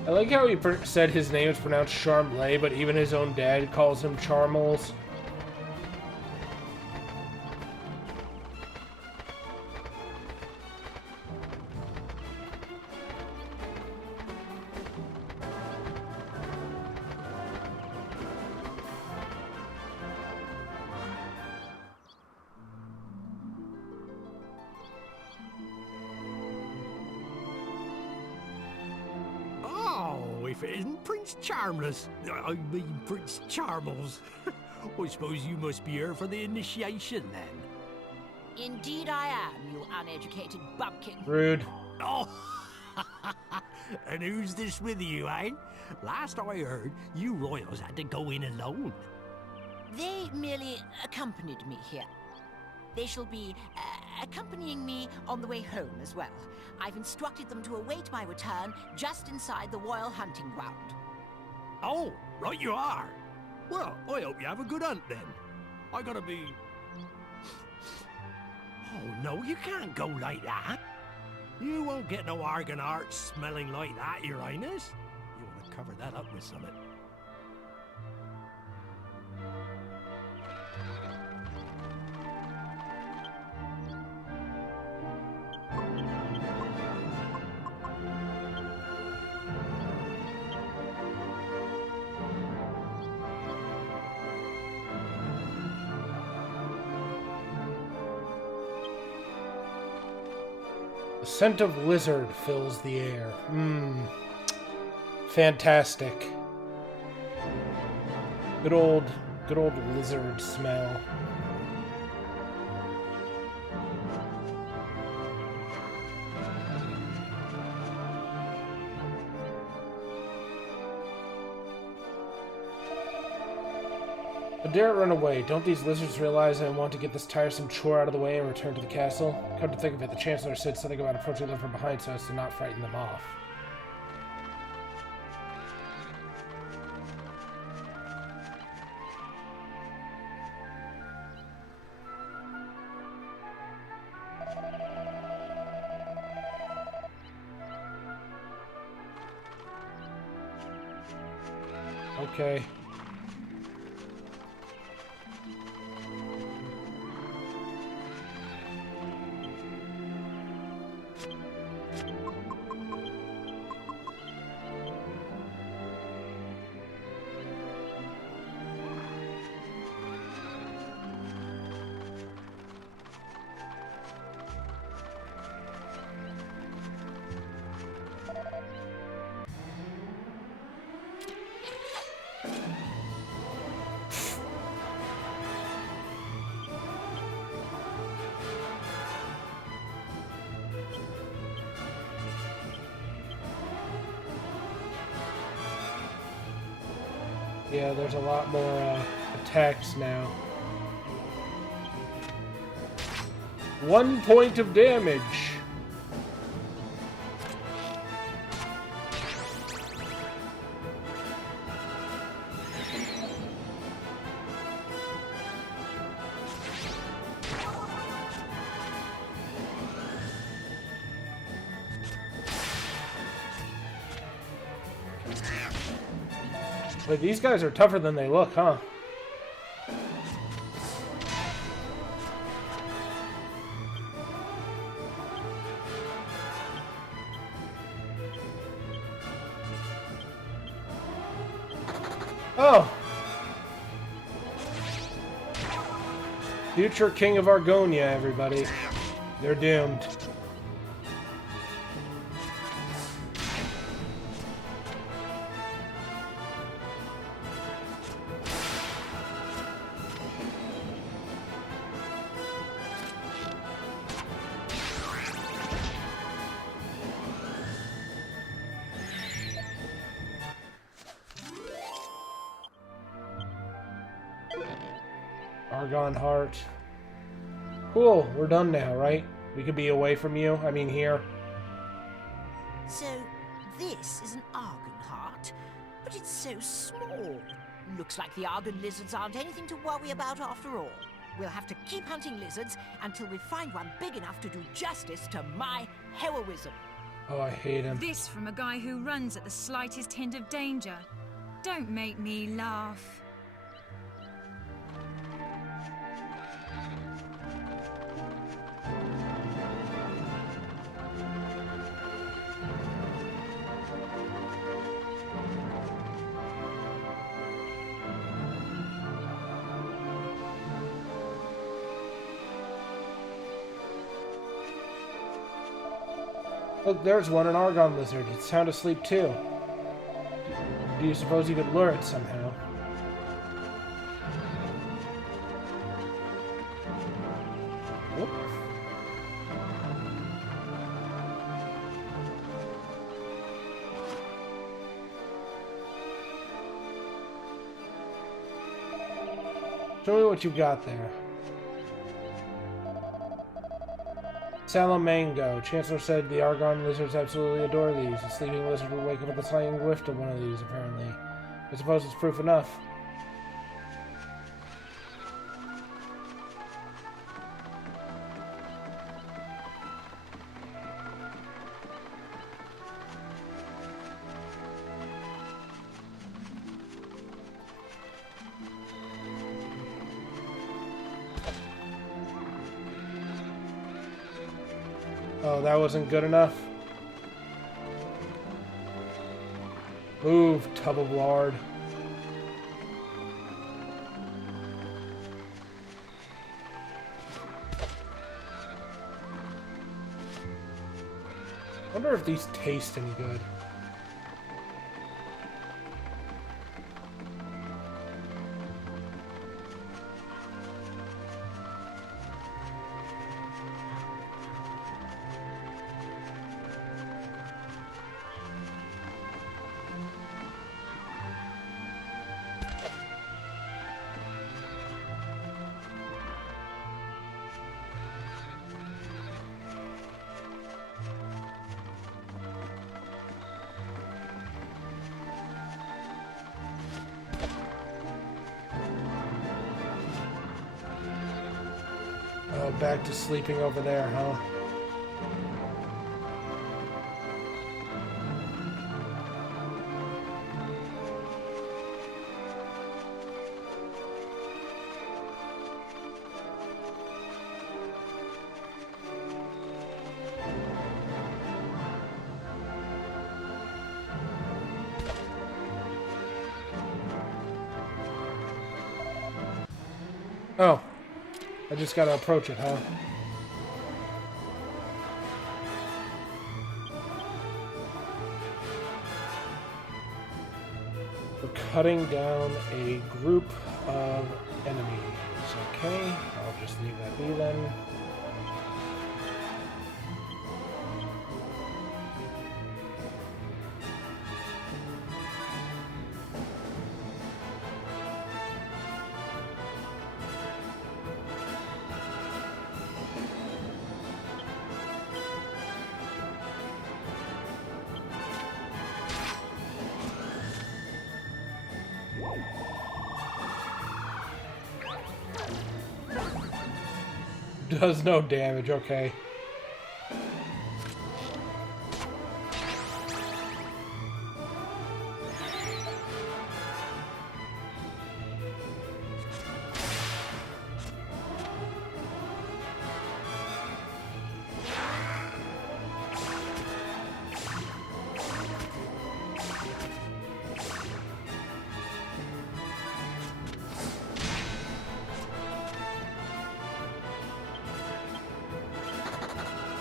I like how he said his name is pronounced Charmley, but even his own dad calls him Charmles. If it isn't Prince Charmless, I mean Prince Chumples. I suppose you must be here for the initiation then. Indeed I am, you uneducated bumpkin. Rude. Oh, and who's this with you, eh? Last I heard, you royals had to go in alone. They merely accompanied me here. They shall be accompanying me on the way home as well. I've instructed them to await my return just inside the royal hunting ground. Oh, right you are. Well, I hope you have a good hunt then. I gotta be... Oh, no, you can't go like that. You won't get no argon art smelling like that, Your Highness. You want to cover that up with something. The scent of lizard fills the air. Fantastic. Good old lizard smell. I dare run away. Don't these lizards realize I want to get this tiresome chore out of the way and return to the castle? Come to think of it, the Chancellor said something about approaching them from behind so as to not frighten them off. Okay. Yeah, there's a lot more attacks now. 1 point of damage. Wait, these guys are tougher than they look, huh? Oh! Future King of Argonia, everybody. They're doomed. Argon Heart. Cool, we're done now, right? We could be away from you, I mean here. So, this is an Argon heart, but it's so small. Looks like the Argon lizards aren't anything to worry about after all. We'll have to keep hunting lizards until we find one big enough to do justice to my heroism. Oh, I hate him. This from a guy who runs at the slightest hint of danger. Don't make me laugh. Look, there's one, an Argon lizard. It's sound asleep too. Do you suppose you could lure it somehow? Whoop. Show me what you've got there. Salamango. Chancellor said the Argon lizards absolutely adore these. A sleeping lizard would wake up with a slightly whiff of one of these, apparently. I suppose it's proof enough. Oh, that wasn't good enough. Move, tub of lard. I wonder if these taste any good. back to sleeping over there, huh? Oh, I just gotta approach it, huh? We're cutting down a group of enemies. Okay, I'll just leave that be then. Does no damage, okay.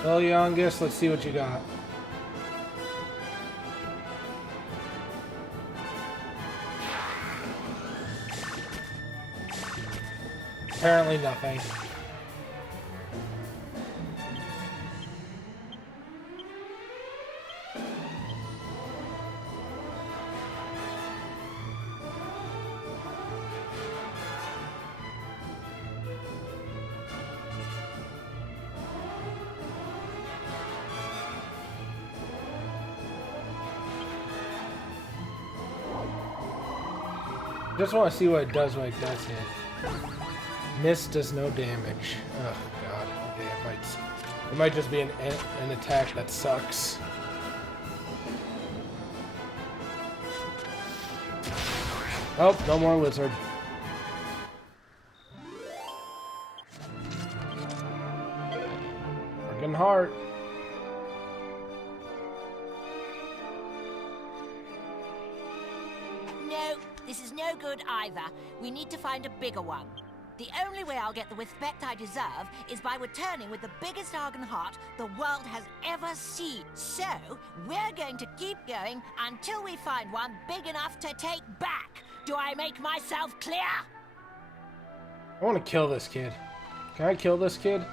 Well, youngest, let's see what you got. Apparently nothing. Just want to see what it does when it does hit. Miss does no damage. Oh god. Okay, it might just be an attack that sucks. Oh, no more lizard. Working hard. This is no good either. We need to find a bigger one. The only way I'll get the respect I deserve is by returning with the biggest Argon heart the world has ever seen. So, we're going to keep going until we find one big enough to take back. Do I make myself clear? I want to kill this kid. Can I kill this kid?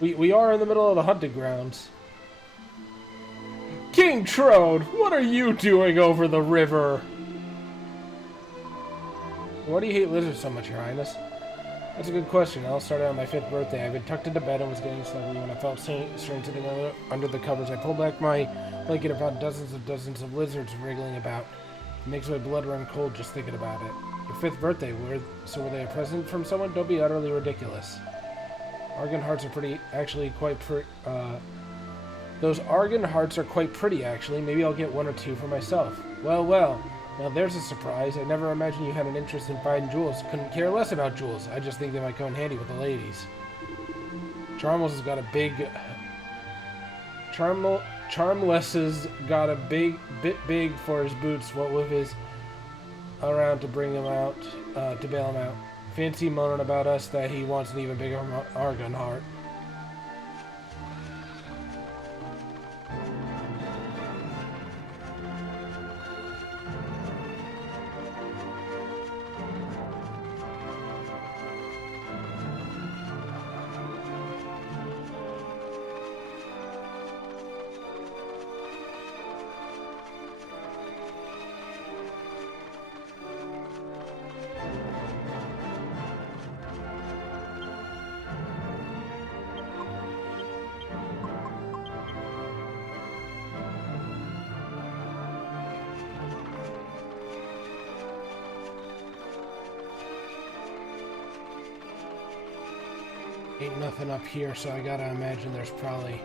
We are in the middle of the hunting grounds. King Trode, what are you doing over the river? Why do you hate lizards so much, Your Highness? That's a good question. I'll start out on my 5th birthday. I've been tucked into bed and was getting sluggy when I felt strange sitting under the covers. I pulled back my blanket and found dozens of lizards wriggling about. It makes my blood run cold just thinking about it. Your 5th birthday, were they a present from someone? Don't be utterly ridiculous. Argon hearts are those Argon hearts are quite pretty, actually. Maybe I'll get 1 or 2 for myself. Well. Now there's a surprise. I never imagined you had an interest in fine jewels. Couldn't care less about jewels. I just think they might go in handy with the ladies. Charmless has got a big... Charmless has got a bit big for his boots, what with his around to bring him out, to bail him out. Fancy moaning about us that he wants an even bigger Argon heart. Ain't nothing up here, so I gotta imagine there's probably...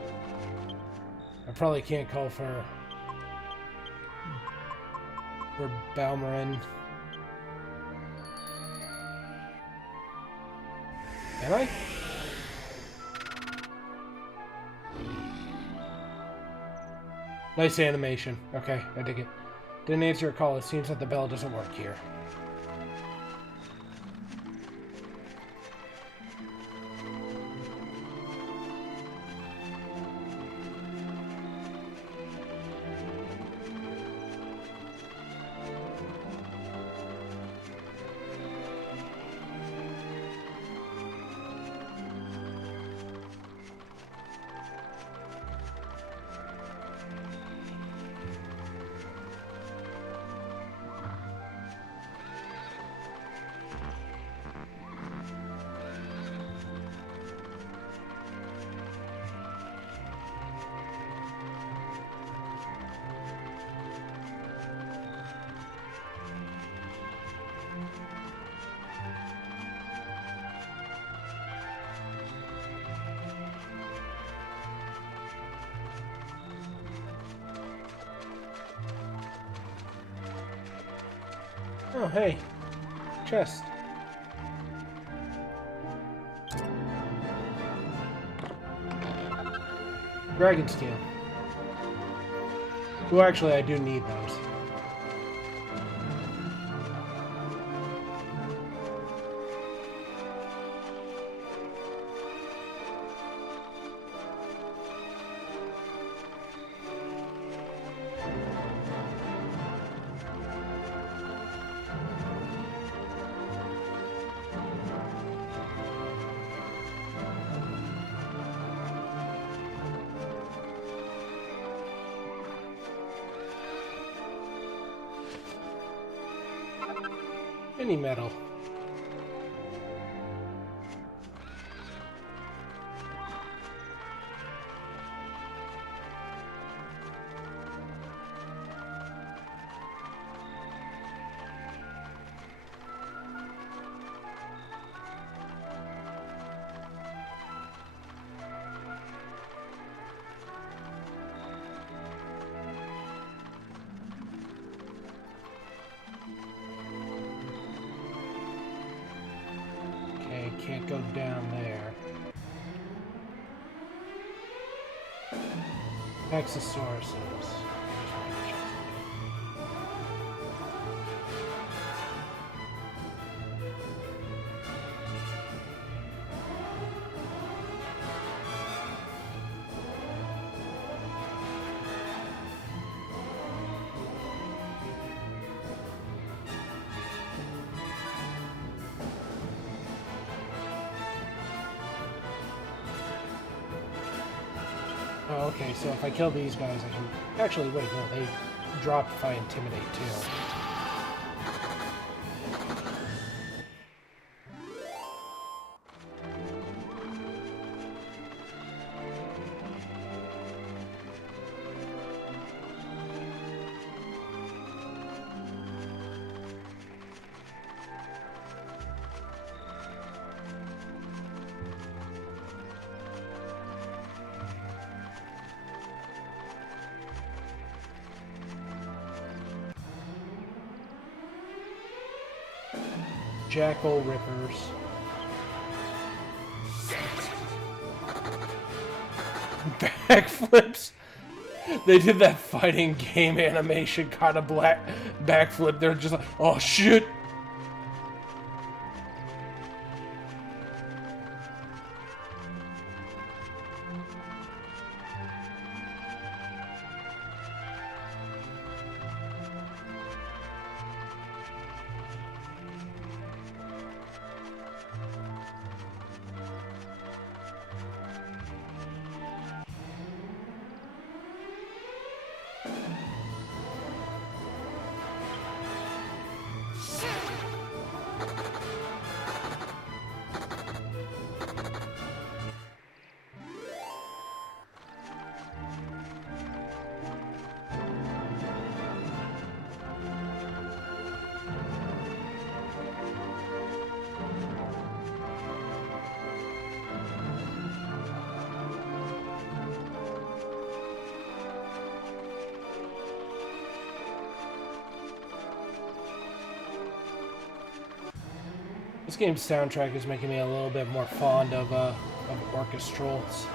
I probably can't call for Balmarin. Am I? Nice animation. Okay, I dig it. Didn't answer your call. It seems that the bell doesn't work here. Oh, hey. Chest. Dragon steel. Well, actually, I do need those. Any metal. Can't go down there. Exosauruses. Oh, okay, so if I kill these guys, I can... Actually, wait, no, they drop if I intimidate, too. Jackal Rippers. Backflips. They did that fighting game animation kind of backflip. They're just like, oh shit. This game's soundtrack is making me a little bit more fond of orchestrals.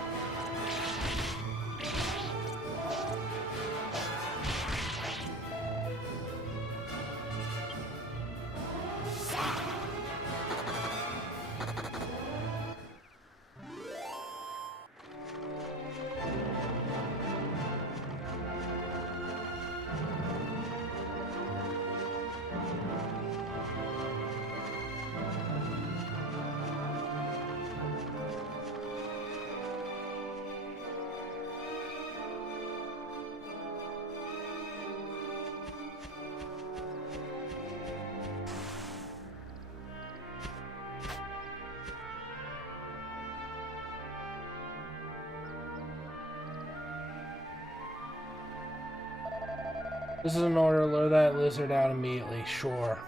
This is an order to lure that lizard out immediately. Sure.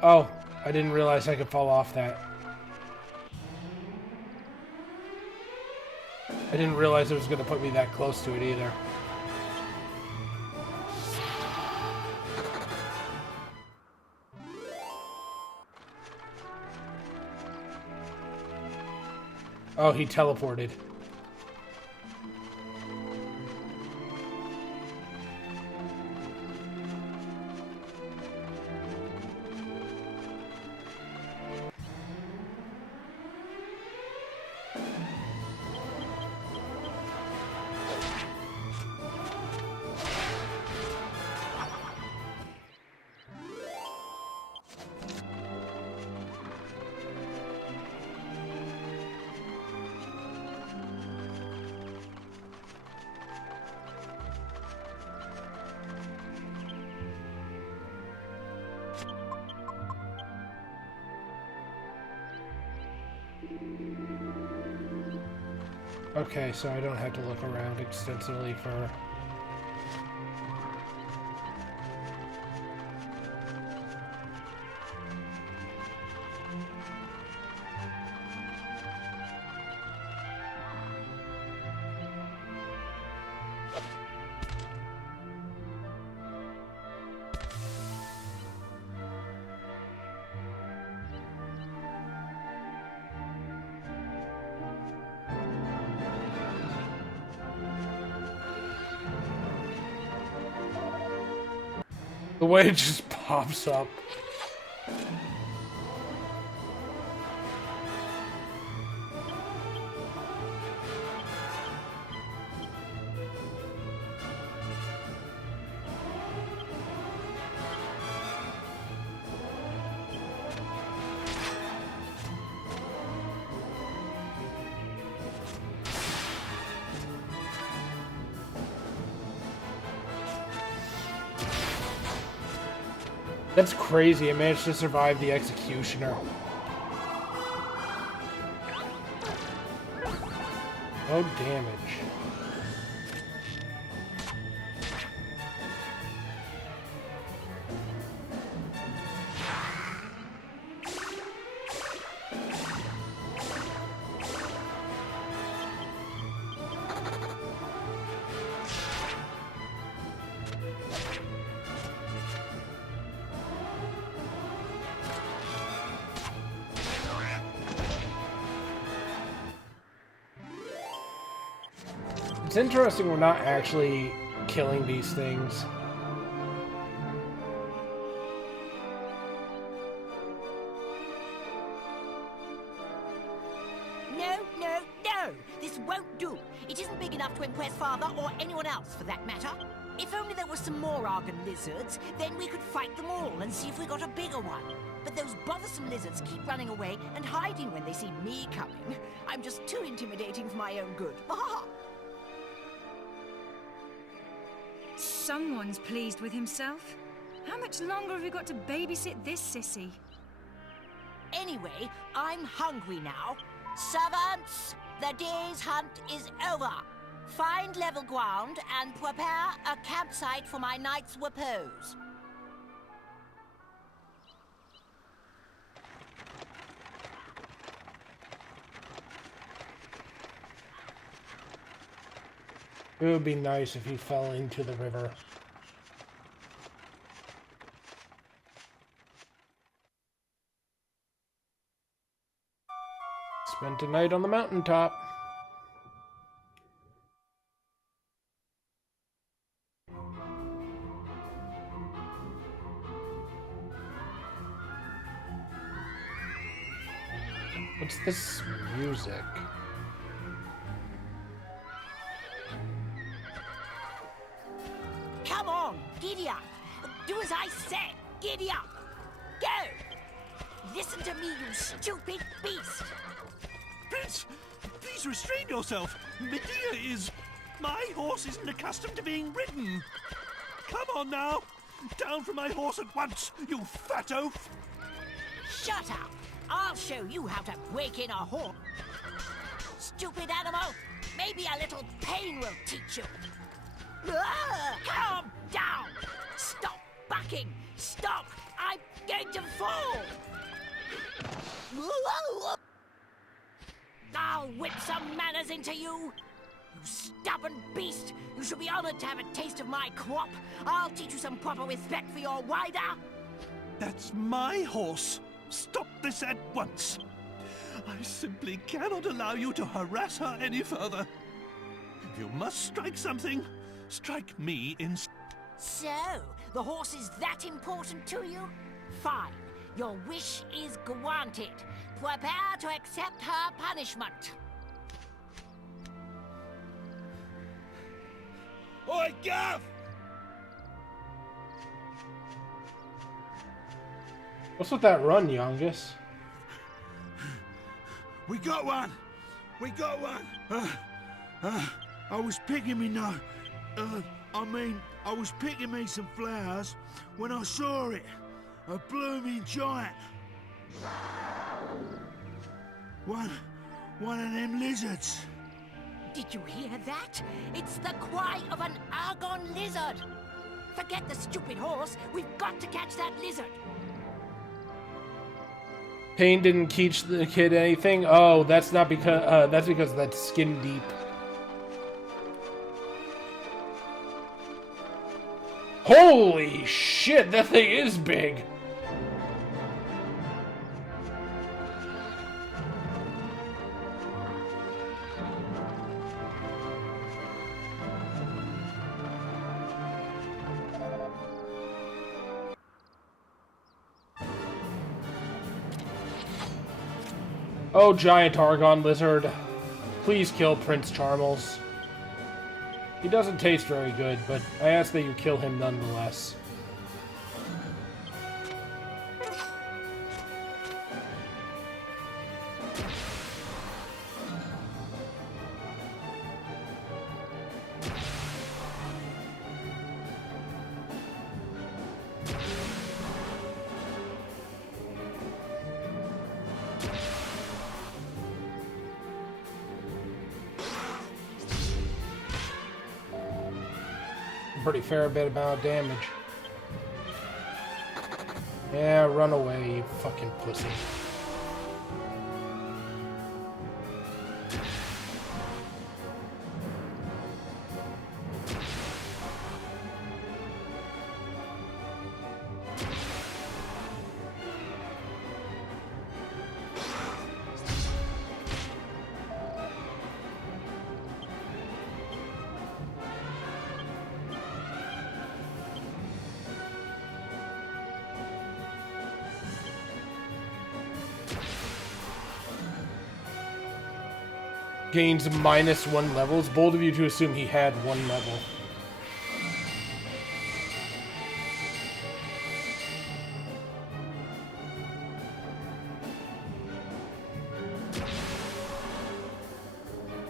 Oh, I didn't realize I could fall off that. I didn't realize it was going to put me that close to it either. Oh, he teleported. Okay, so I don't have to look around extensively for... The way it just pops up. That's crazy. I managed to survive the executioner. Oh, damage. It's interesting we're not actually killing these things. No, no, no! This won't do. It isn't big enough to impress Father or anyone else, for that matter. If only there were some more Argon lizards, then we could fight them all and see if we got a bigger one. But those bothersome lizards keep running away and hiding when they see me coming. I'm just too intimidating for my own good. Someone's pleased with himself. How much longer have we got to babysit this sissy? Anyway, I'm hungry now. Servants, the day's hunt is over. Find level ground and prepare a campsite for my night's repose. It would be nice if he fell into the river. Spent a night on the mountaintop. What's this music? Come on, giddy up. Do as I say. Giddy up. Go. Listen to me, you stupid beast. Prince, please restrain yourself. Medea is... My horse isn't accustomed to being ridden. Come on now. Down from my horse at once, you fat oaf. Shut up. I'll show you how to break in a horse. Stupid animal. Maybe a little pain will teach you. Calm down. Stop bucking. Stop. I'm going to fall. I'll whip some manners into you. You stubborn beast. You should be honored to have a taste of my crop. I'll teach you some proper respect for your rider. That's my horse. Stop this at once. I simply cannot allow you to harass her any further. If you must strike something, strike me instead. So, the horse is that important to you? Fine. Your wish is granted. Prepare to accept her punishment. Oi, Gav! What's with that run, youngest? We got one! We got one! I was picking me no. I was picking me some flowers when I saw it. A blooming giant. One of them lizards. Did you hear that? It's the cry of an Argon lizard. Forget the stupid horse. We've got to catch that lizard. Pain didn't teach the kid anything? Oh, that's not because, that's because that's skin deep. Holy shit, that thing is big! Oh, giant Argon lizard. Please kill Prince Chumples. He doesn't taste very good, but I ask that you kill him nonetheless. Pretty fair bit amount of damage. Yeah, run away, you fucking pussy. Gains -1 level. It's bold of you to assume he had 1 level.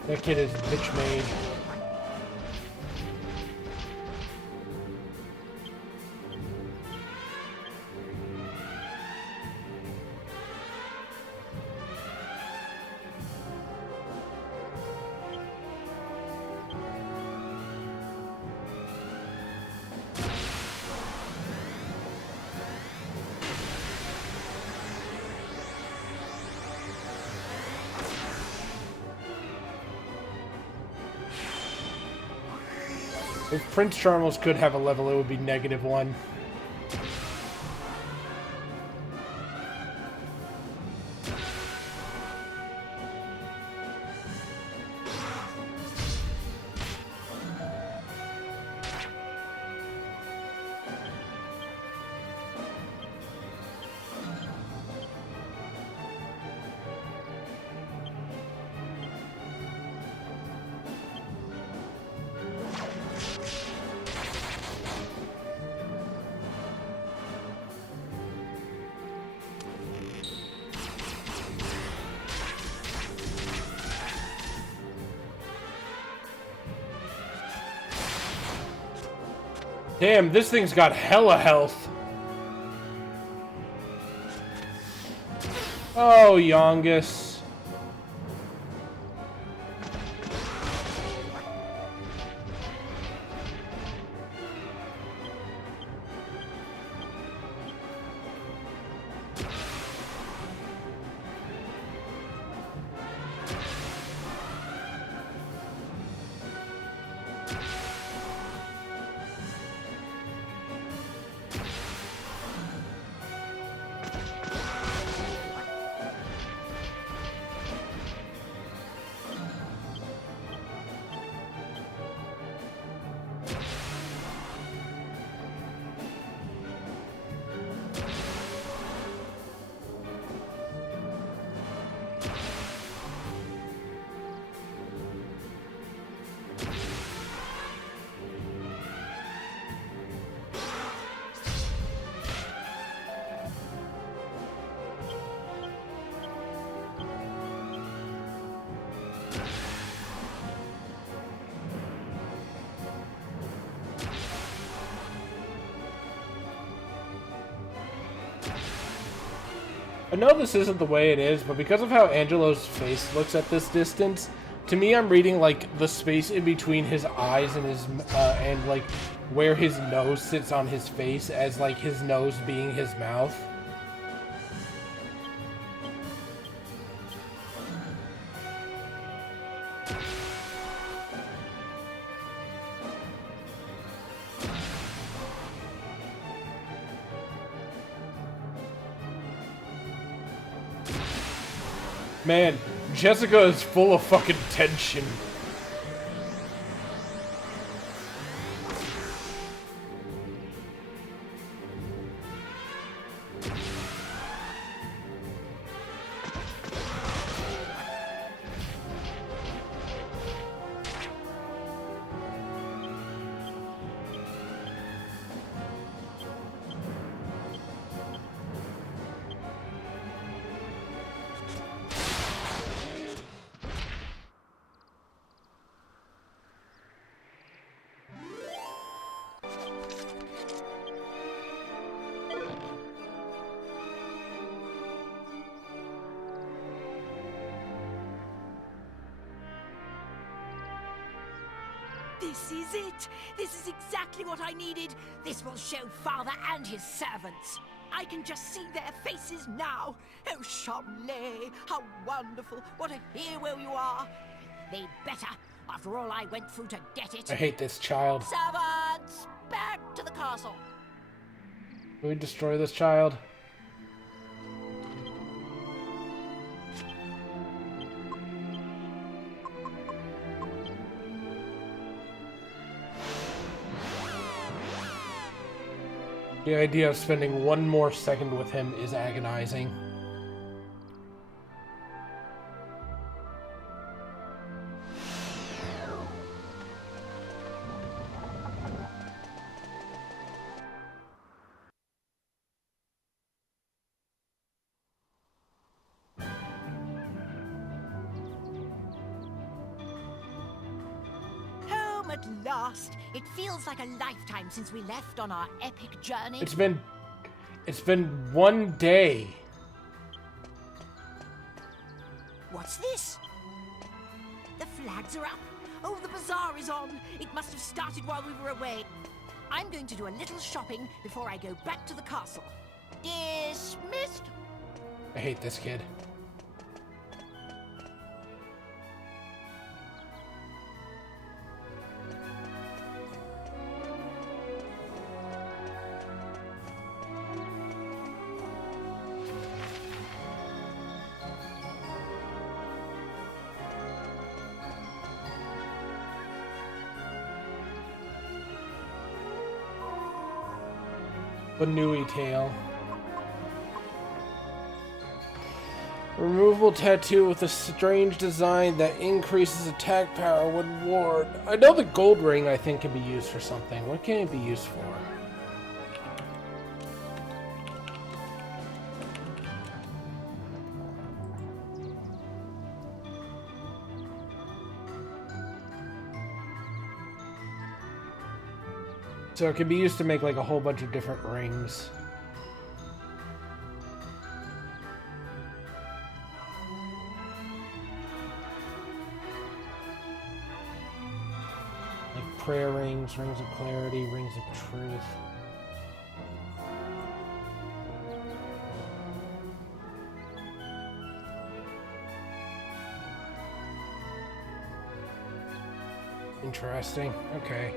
That kid is bitch made. If Prince Chumples could have a level, it would be -1. Damn, this thing's got hella health. Oh, Yongus. I know this isn't the way it is, but because of how Angelo's face looks at this distance, to me I'm reading like the space in between his eyes and his and like where his nose sits on his face as like his nose being his mouth. Man, Jessica is full of fucking tension. This is it! This is exactly what I needed! This will show Father and his servants! I can just see their faces now! Oh, Chamlay, how wonderful! What a hero you are! They'd better, after all I went through to get it! I hate this child. Servants! Back to the castle! Can we destroy this child? The idea of spending one more second with him is agonizing. At last! It feels like a lifetime since we left on our epic journey. It's been one day. What's this? The flags are up. Oh, the bazaar is on. It must have started while we were away. I'm going to do a little shopping before I go back to the castle. Dismissed. I hate this kid. Banui tail. Removable tattoo with a strange design that increases attack power when worn. I know the gold ring I think can be used for something. What can it be used for? So it can be used to make like a whole bunch of different rings. Like prayer rings, rings of clarity, rings of truth. Interesting. Okay.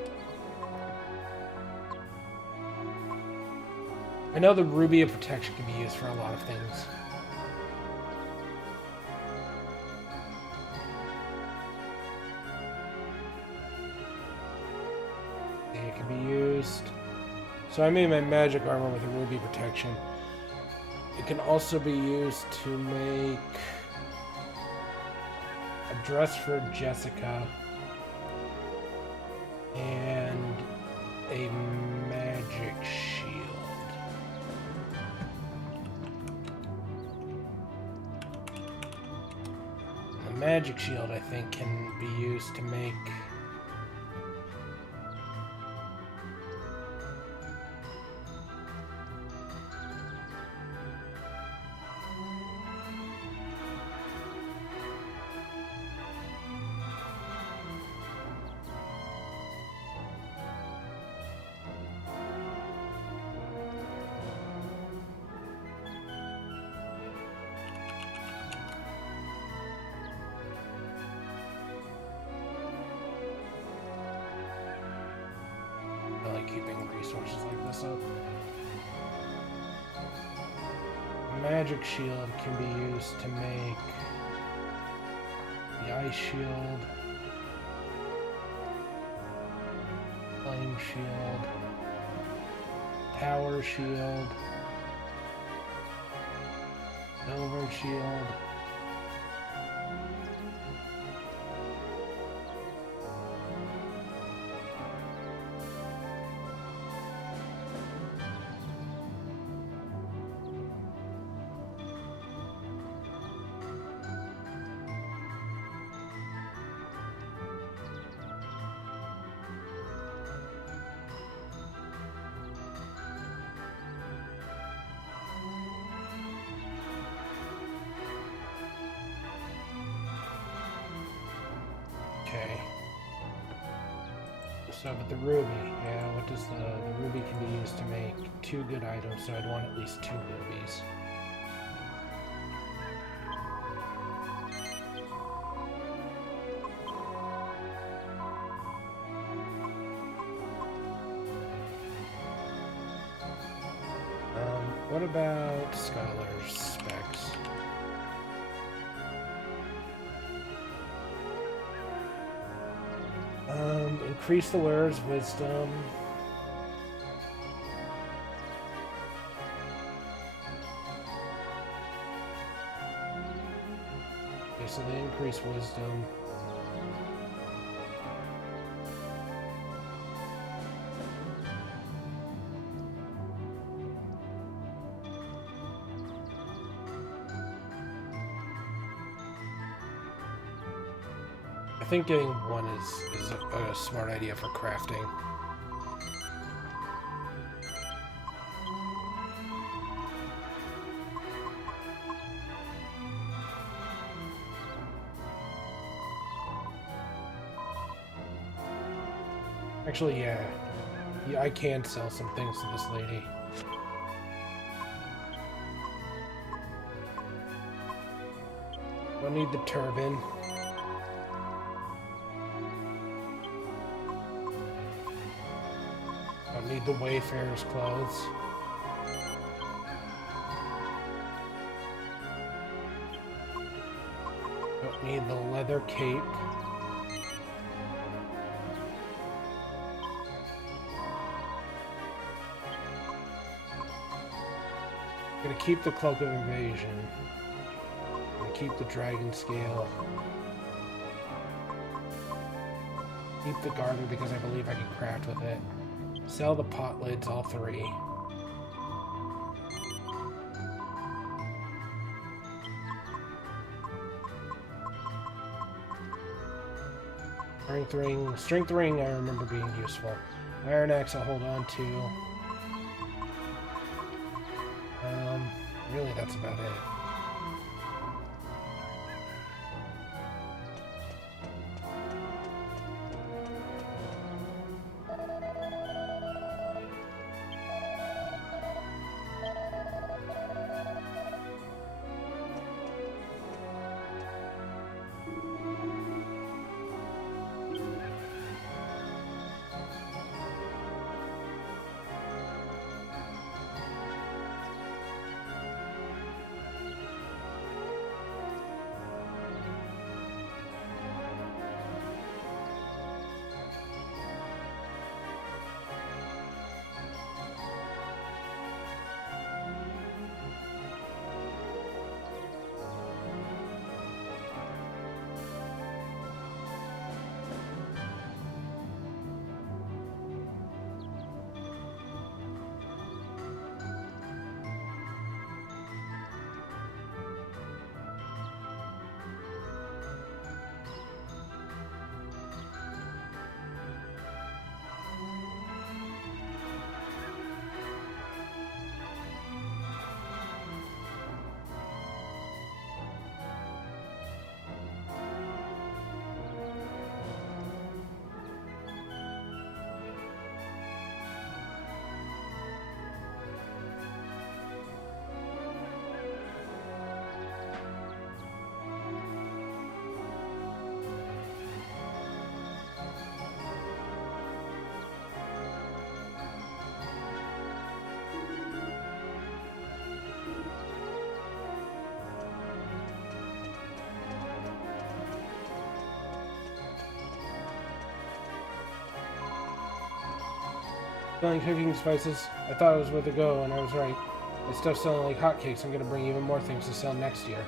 I know the Ruby of Protection can be used for a lot of things. It can be used. So I made my magic armor with a Ruby Protection. It can also be used to make a dress for Jessica and a magic shield. The magic shield, I think, can be used to make keeping resources like this up. Magic shield can be used to make the ice shield, flame shield, power shield, silver shield. Okay. So, but the ruby, yeah, what does the ruby can be used to make 2 good items, so I'd want at least 2 rubies. What about Scholar's specs? Increase the wearer's wisdom. Okay, so they increase wisdom. I think getting 1 is a smart idea for crafting. Actually, yeah, I can sell some things to this lady. Don't need the turban. Don't need the Wayfarer's clothes. Don't need the leather cape. I'm gonna keep the Cloak of Invasion. I'm gonna keep the Dragon Scale. Keep the Garter because I believe I can craft with it. Sell the pot lids, all 3. Strength ring I remember being useful. Iron Axe I'll hold on to. Really that's about it. Selling cooking spices. I thought it was worth a go, and I was right. This stuff's selling like hotcakes. I'm gonna bring even more things to sell next year.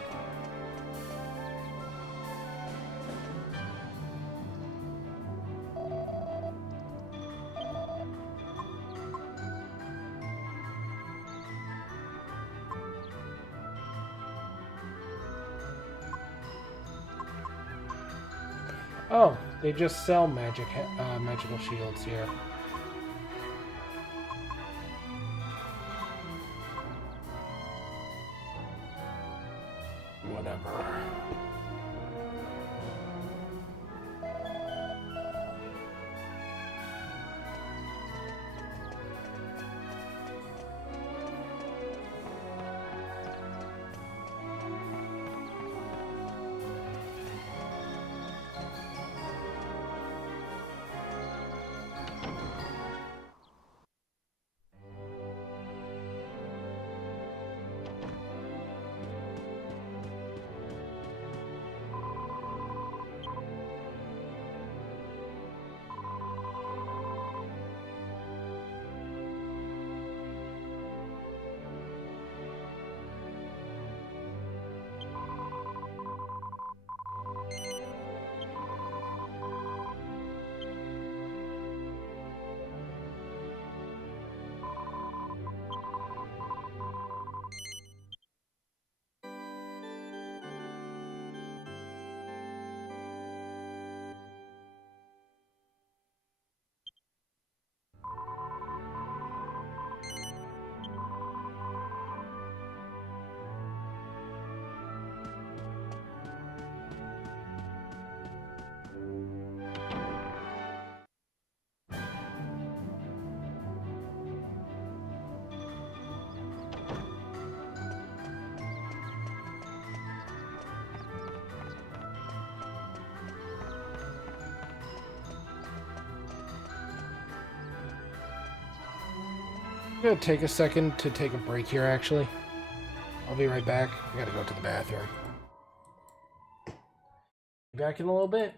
Oh, they just sell magical shields here. Whatever. I'm gonna take a second to take a break here, actually. I'll be right back. I gotta go to the bathroom. Back in a little bit.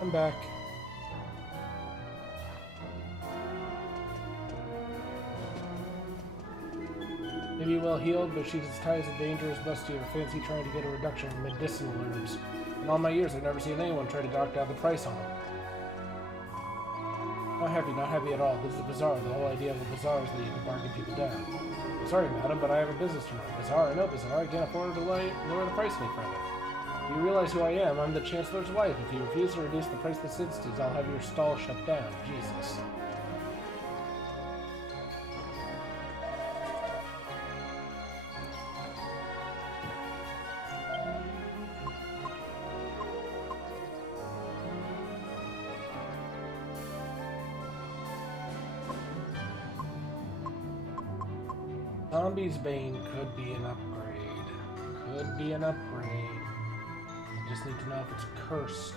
I'm back. Maybe well healed, but she's as tight as a dangerous bustier, fancy trying to get a reduction in medicinal herbs. In all my years, I've never seen anyone try to knock down the price on them. Not happy at all. This is a bazaar. The whole idea of a bazaar is that you can bargain people down. I'm sorry, madam, but I have a business to run. Bazaar? I know bazaar. I can't afford to lower the price any further. Do you realize who I am? I'm the Chancellor's wife. If you refuse to reduce the price this instant, I'll have your stall shut down. Jesus. Zombie's Bane could be an upgrade. Could be an upgrade. I just need to know if it's cursed.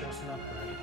Just an upgrade.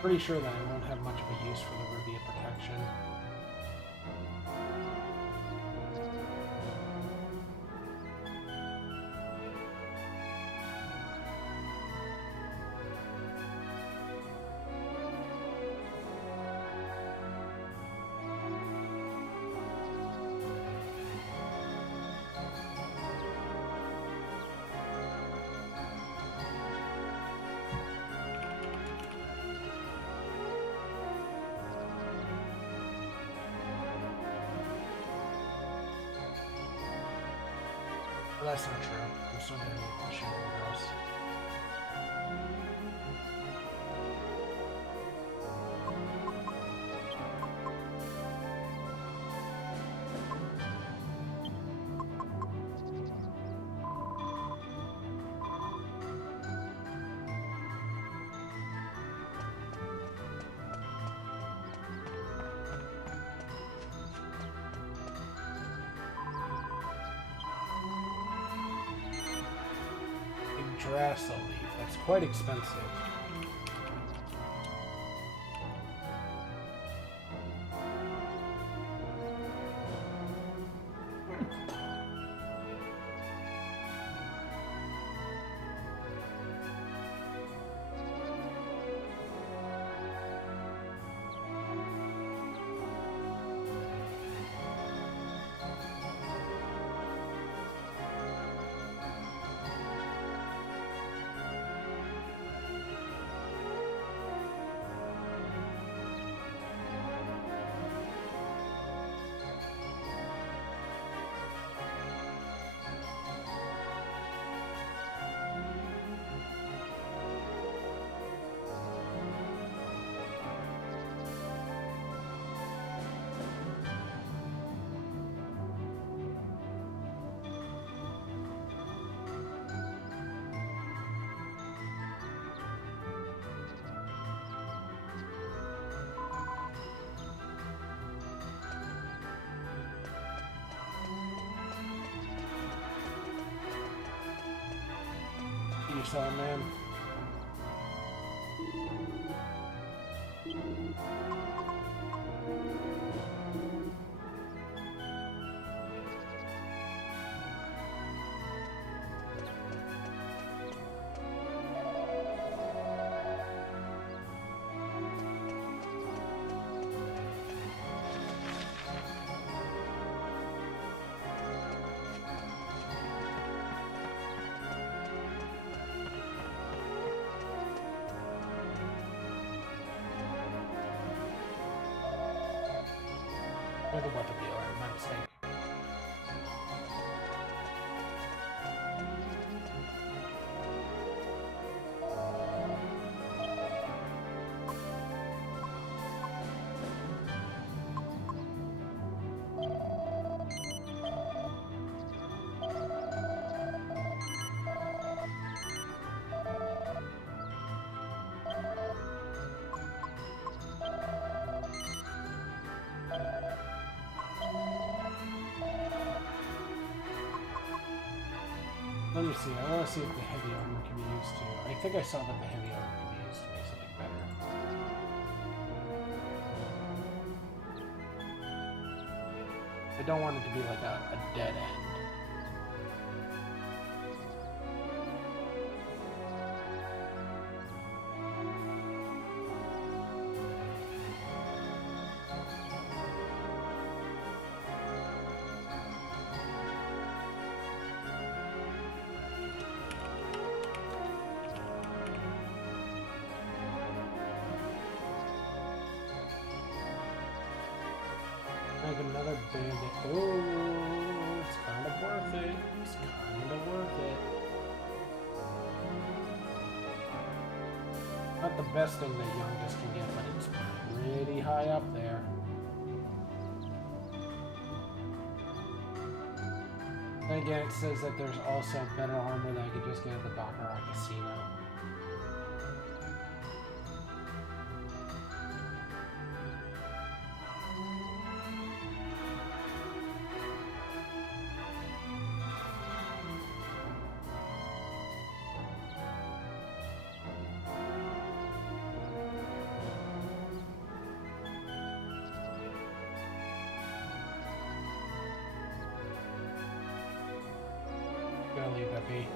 Pretty sure that I won't have much of a use for the Ruby of Protection. Well, that's not true. I'm still gonna need to shoot girls. Drassa leaf. That's quite expensive. you're selling, man? Or the weapon dealer, my mistake. Let me see. I want to see if the heavy armor can be used too. I think I saw that the heavy armor can be used to make something better. I don't want it to be like a dead end. Like another bandit. Oh, it's kind of worth it. It's kind of worth it. Not the best thing that youngest can get, but it's pretty high up there. And again, it says that there's also better armor that I could just get at the Baccarat Casino. Gonna leave that be.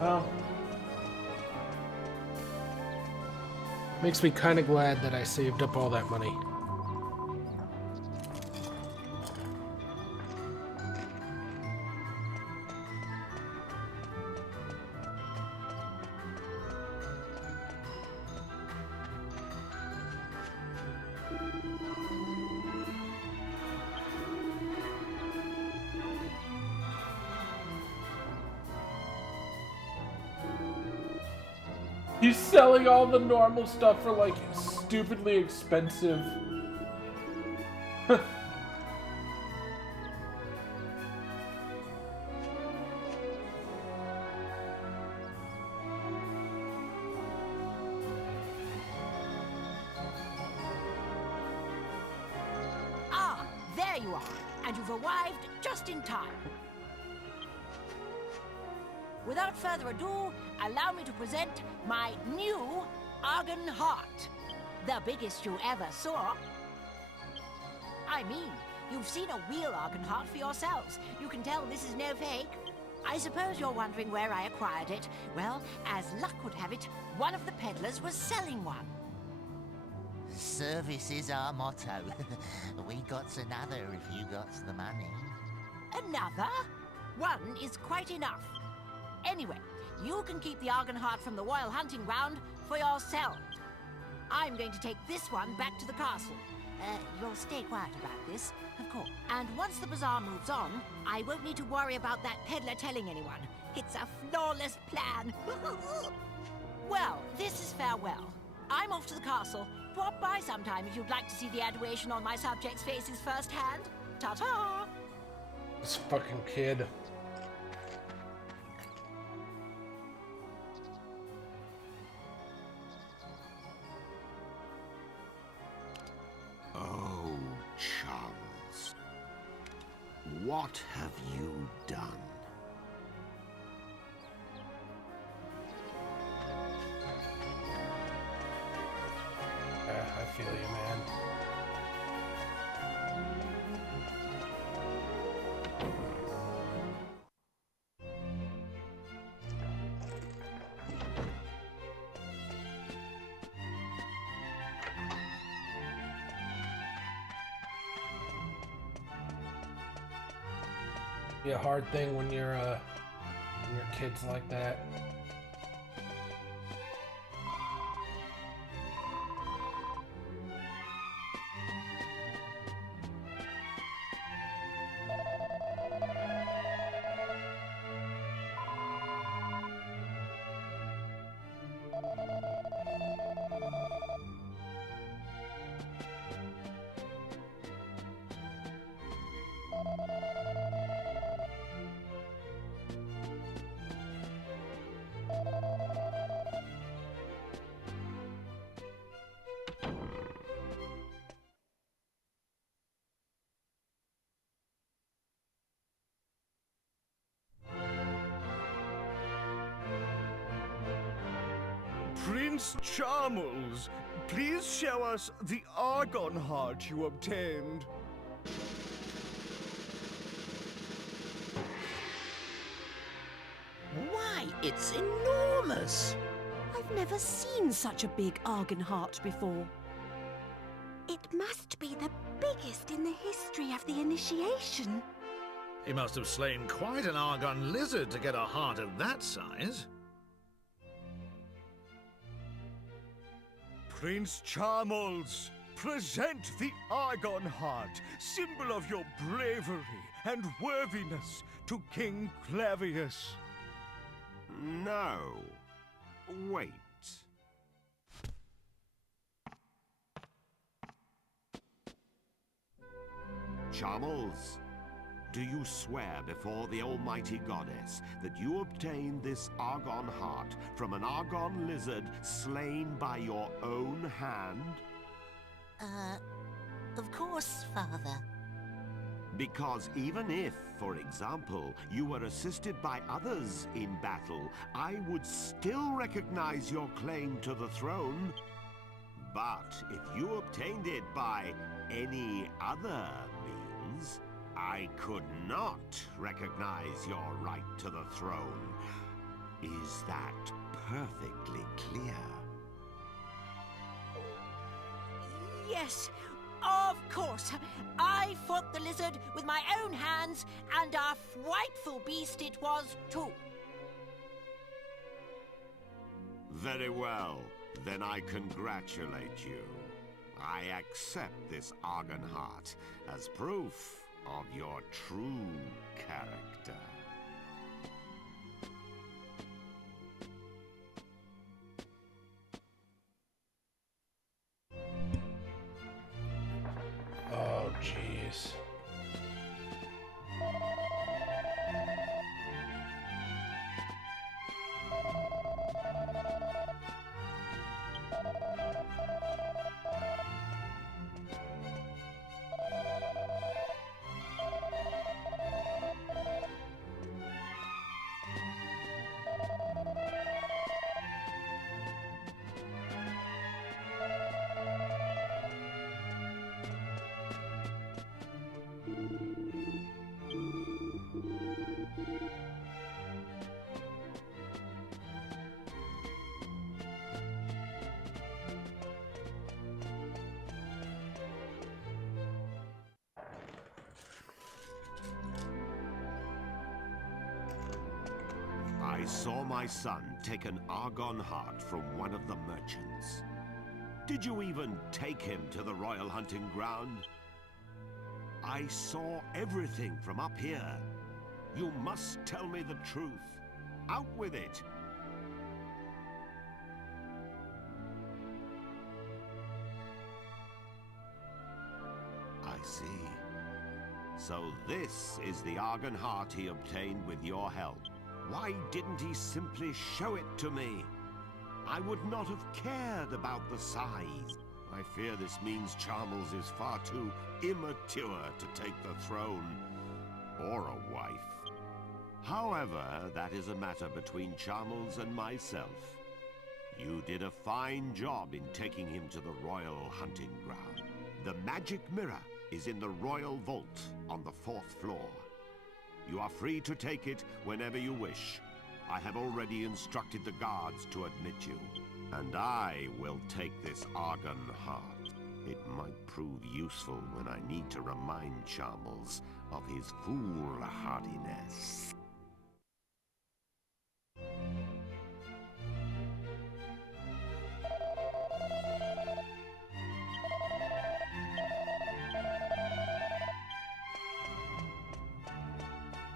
Well, makes me kind of glad that I saved up all that money. He's selling all the normal stuff for like stupidly expensive. Ah, there you are, and you've arrived just in time. Without further ado, allow me to present my new Argon Heart. The biggest you ever saw. I mean, you've seen a real Argon Heart for yourselves. You can tell this is no fake. I suppose you're wondering where I acquired it. Well, as luck would have it, one of the peddlers was selling one. Service is our motto. We got another if you got the money. Another? One is quite enough. Anyway, you can keep the Argon Heart from the Royal Hunting Ground for yourselves. I'm going to take this one back to the castle. You'll stay quiet about this, of course. And once the bazaar moves on, I won't need to worry about that peddler telling anyone. It's a flawless plan. Well, this is farewell. I'm off to the castle. Drop by sometime if you'd like to see the adoration on my subjects' faces firsthand. Ta-ta! This fucking kid. Oh, Charles. What have you done? I feel you, man. Be a hard thing when your kids like that. Prince Chumples, please show us the Argon heart you obtained. Why, it's enormous! I've never seen such a big Argon heart before. It must be the biggest in the history of the initiation. He must have slain quite an Argon lizard to get a heart of that size. Prince Chumples, present the Argon heart, symbol of your bravery and worthiness, to King Clavius. No. Wait. Chumples, do you swear before the almighty goddess that you obtained this Argon heart from an Argon lizard slain by your own hand? Of course, Father. Because even if, for example, you were assisted by others in battle, I would still recognize your claim to the throne. But if you obtained it by any other means, I could not recognize your right to the throne. Is that perfectly clear? Yes, of course. I fought the lizard with my own hands, and a frightful beast it was, too. Very well. Then I congratulate you. I accept this Argon heart as proof of your true character. Oh, jeez. I saw my son take an Argon heart from one of the merchants. Did you even take him to the royal hunting ground? I saw everything from up here. You must tell me the truth. Out with it. So this is the Argon heart he obtained with your help. Why didn't he simply show it to me? I would not have cared about the size. I fear this means Chumples is far too immature to take the throne, or a wife. However, that is a matter between Chumples and myself. You did a fine job in taking him to the royal hunting ground. The magic mirror is in the royal vault on the 4th floor. You are free to take it whenever you wish. I have already instructed the guards to admit you. And I will take this Argon heart. It might prove useful when I need to remind Chumples of his foolhardiness.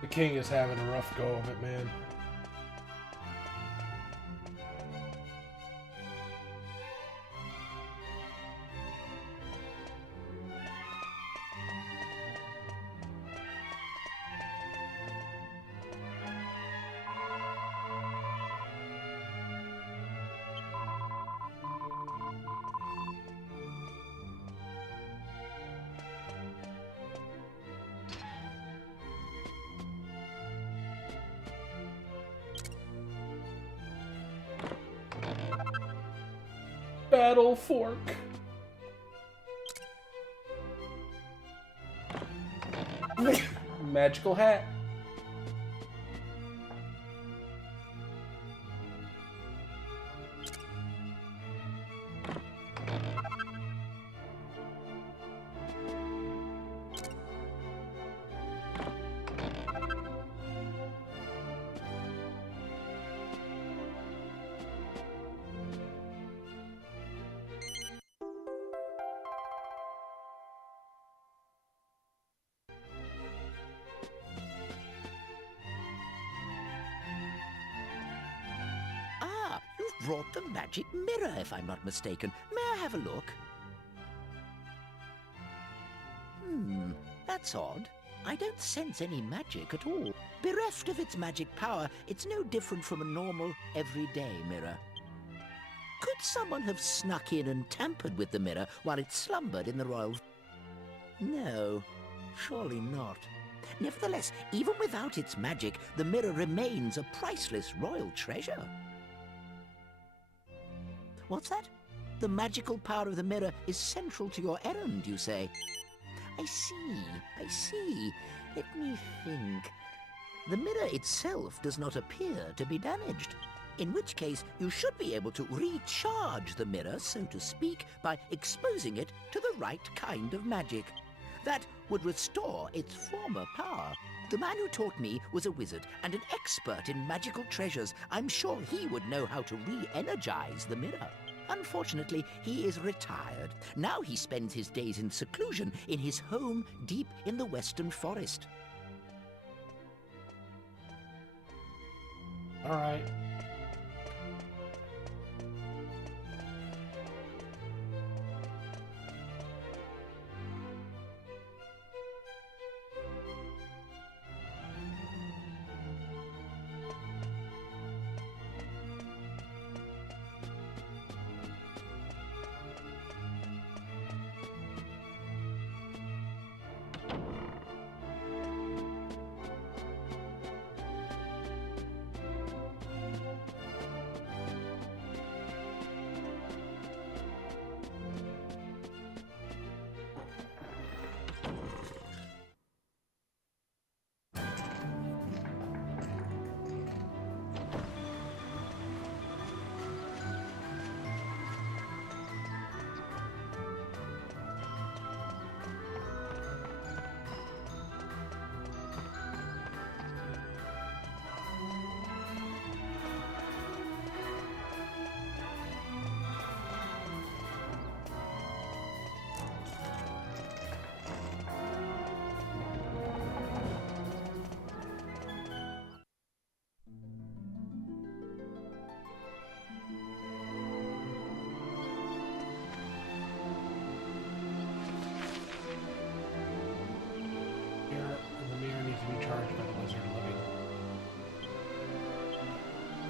The king is having a rough go of it, man. Battle fork. Magical hat. Brought the magic mirror, if I'm not mistaken. May I have a look? That's odd. I don't sense any magic at all. Bereft of its magic power, it's no different from a normal, everyday mirror. Could someone have snuck in and tampered with the mirror while it slumbered in the royal... No, surely not. Nevertheless, even without its magic, the mirror remains a priceless royal treasure. What's that? The magical power of the mirror is central to your errand, you say? I see. Let me think. The mirror itself does not appear to be damaged. In which case, you should be able to recharge the mirror, so to speak, by exposing it to the right kind of magic. That would restore its former power. The man who taught me was a wizard and an expert in magical treasures. I'm sure he would know how to re-energize the mirror. Unfortunately, he is retired. Now he spends his days in seclusion in his home deep in the western forest. All right.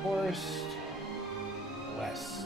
Forest west.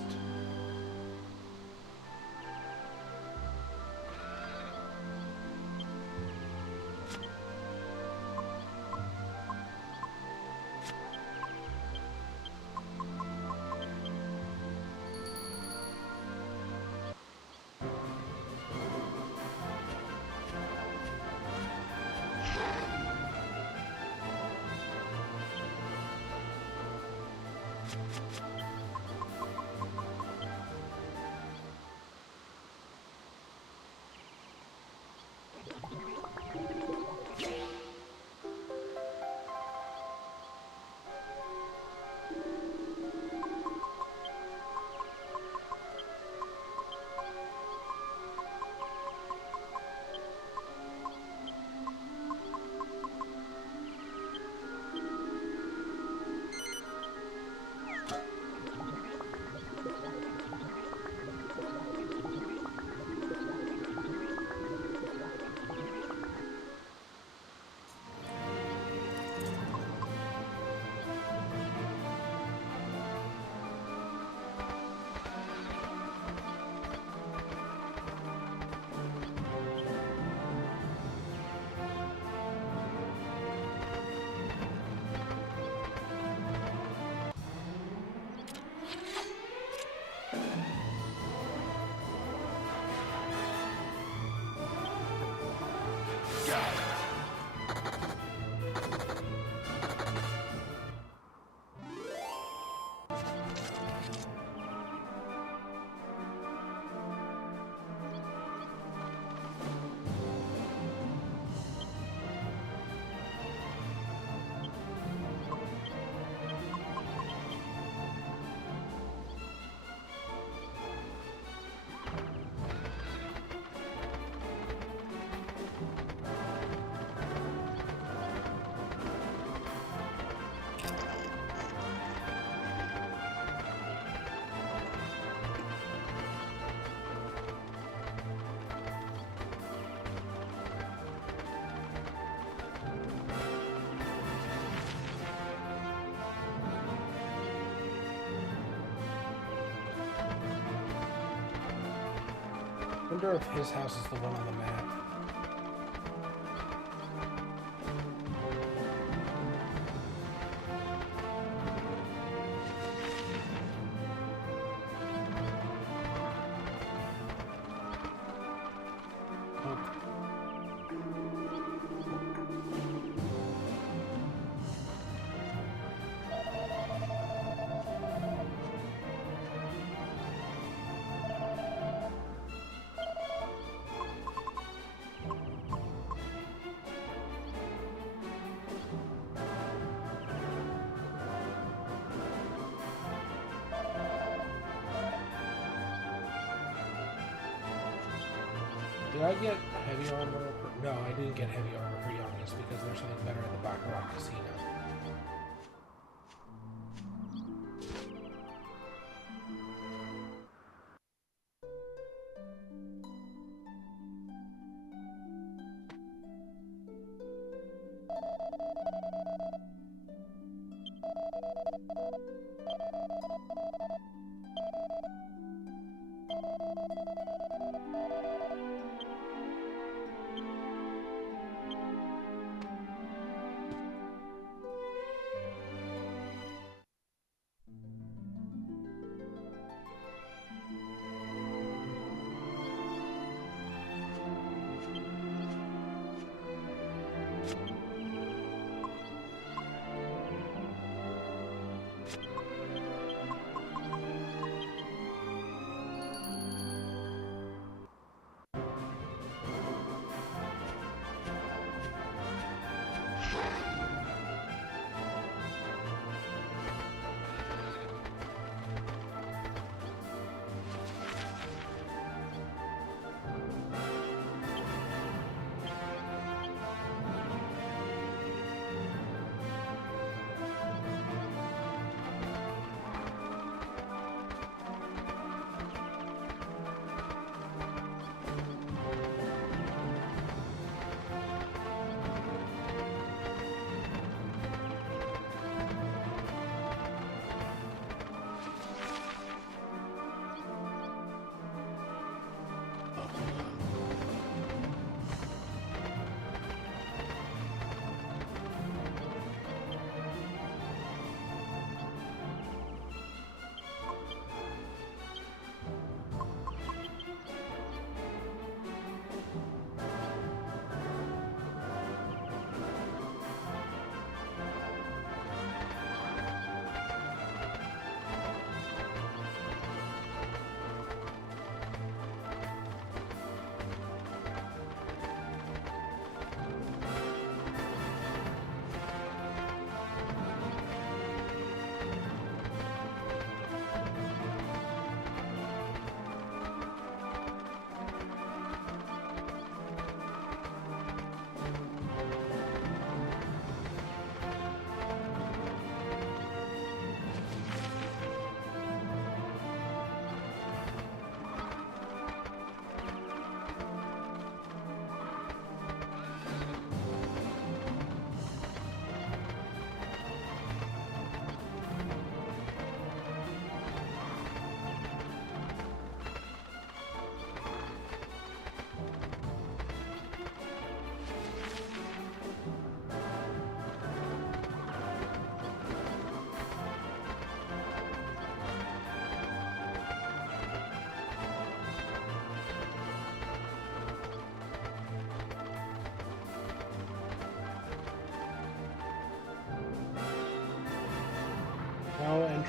I wonder if his house is the one on the map. Did I get heavy armor? No, I didn't get heavy armor for Youngest because there's something better in the Baccarat Casino.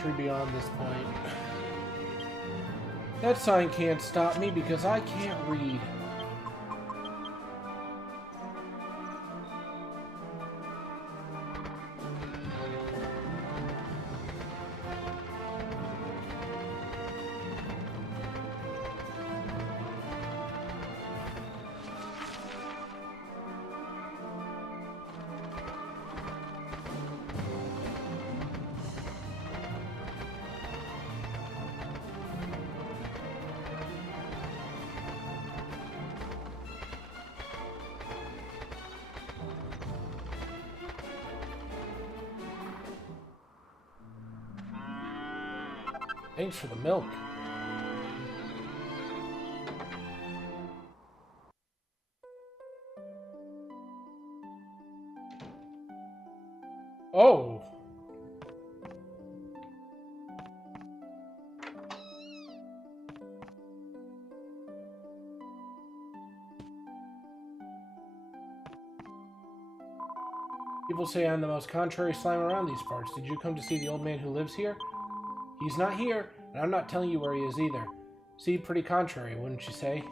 century beyond this point. That sign can't stop me because I can't read. Thanks for the milk. Oh. People say I'm the most contrary slime around these parts. Did you come to see the old man who lives here? He's not here, and I'm not telling you where he is either. See, pretty contrary, wouldn't you say?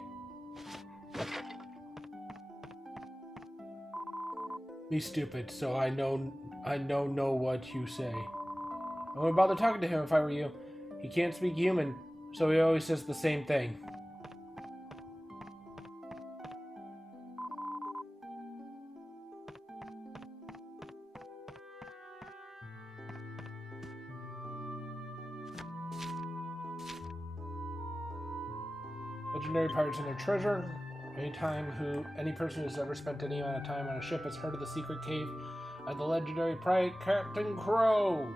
Be stupid, so I know what you say. I wouldn't bother talking to him if I were you. He can't speak human, so he always says the same thing. Legendary pirates and their treasure. Any person who's ever spent any amount of time on a ship has heard of the secret cave of the legendary pirate Captain Crow.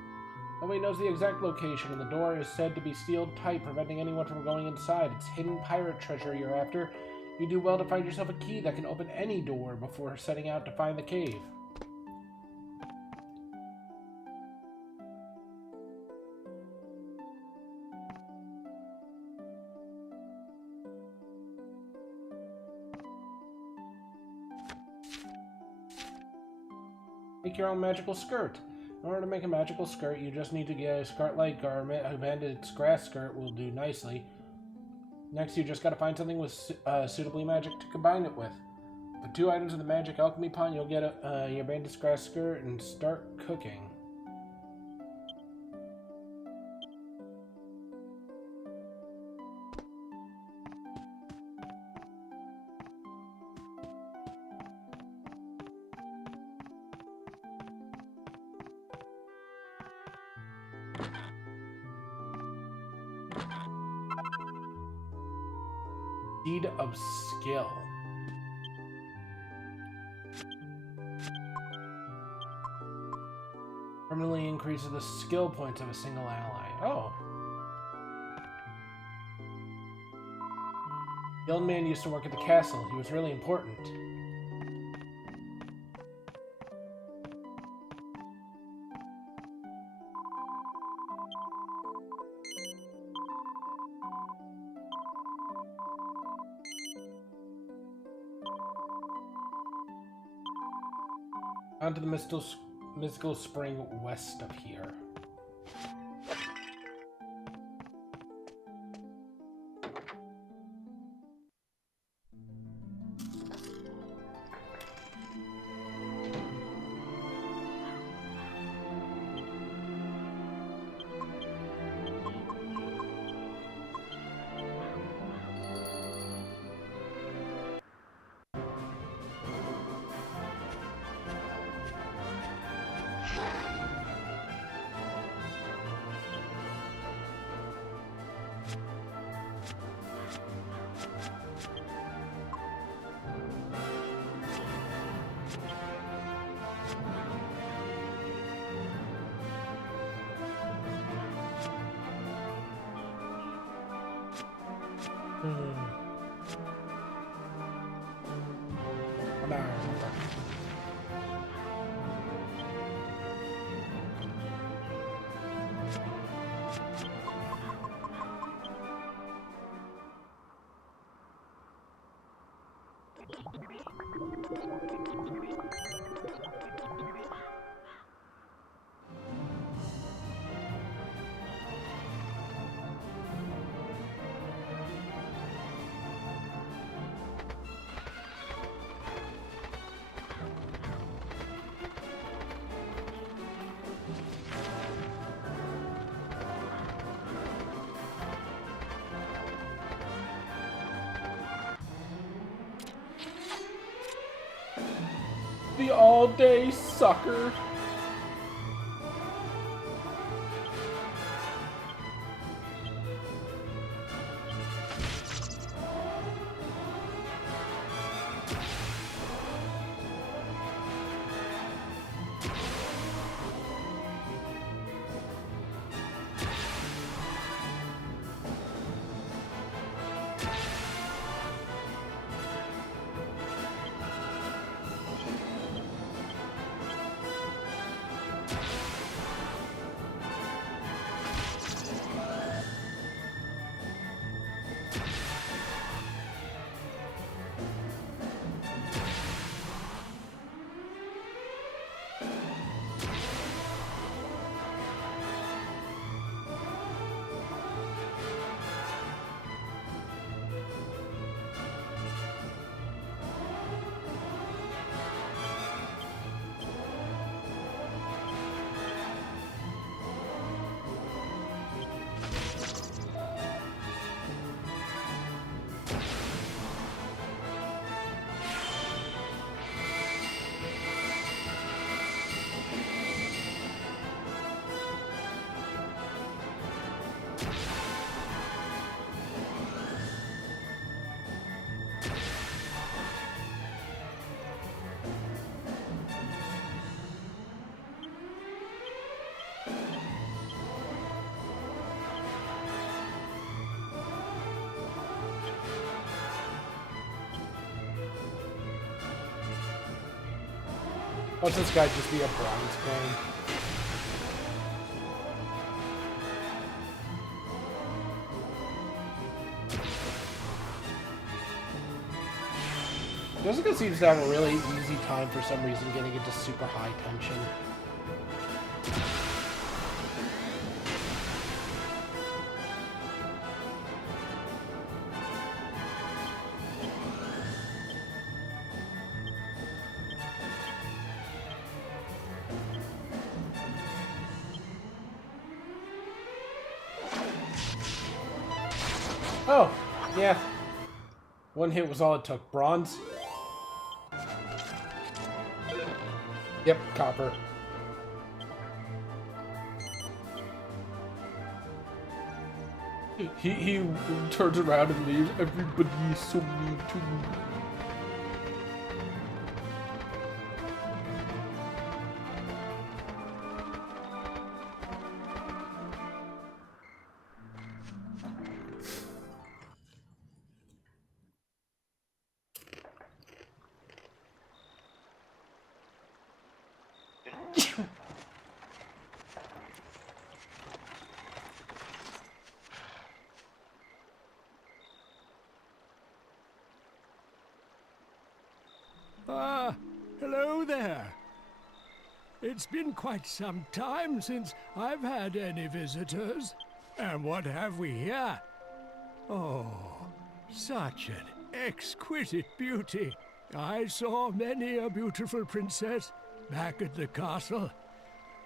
Nobody knows the exact location, and the door is said to be sealed tight, preventing anyone from going inside. It's hidden pirate treasure you're after. You do well to find yourself a key that can open any door before setting out to find the cave. Make your own magical skirt. In order to make a magical skirt, you just need to get a skirt-like garment. A bandit's grass skirt will do nicely. Next, you just gotta find something with suitably magic to combine it with. Put 2 items in the magic alchemy pot, and you'll get your bandit's grass skirt and start cooking. Seed of Skill. Permanently increases the skill points of a single ally. Oh. The old man used to work at the castle. He was really important. Onto the mystical spring west of here. all day, sucker. Watch this guy just be a bronze coin. Jessica seems to have a really easy time for some reason getting into super high tension. Oh, yeah. One hit was all it took. Bronze. Yep, copper. He turns around and leaves. Everybody is so mean to me. Hello there. It's been quite some time since I've had any visitors. And what have we here? Oh, such an exquisite beauty. I saw many a beautiful princess back at the castle.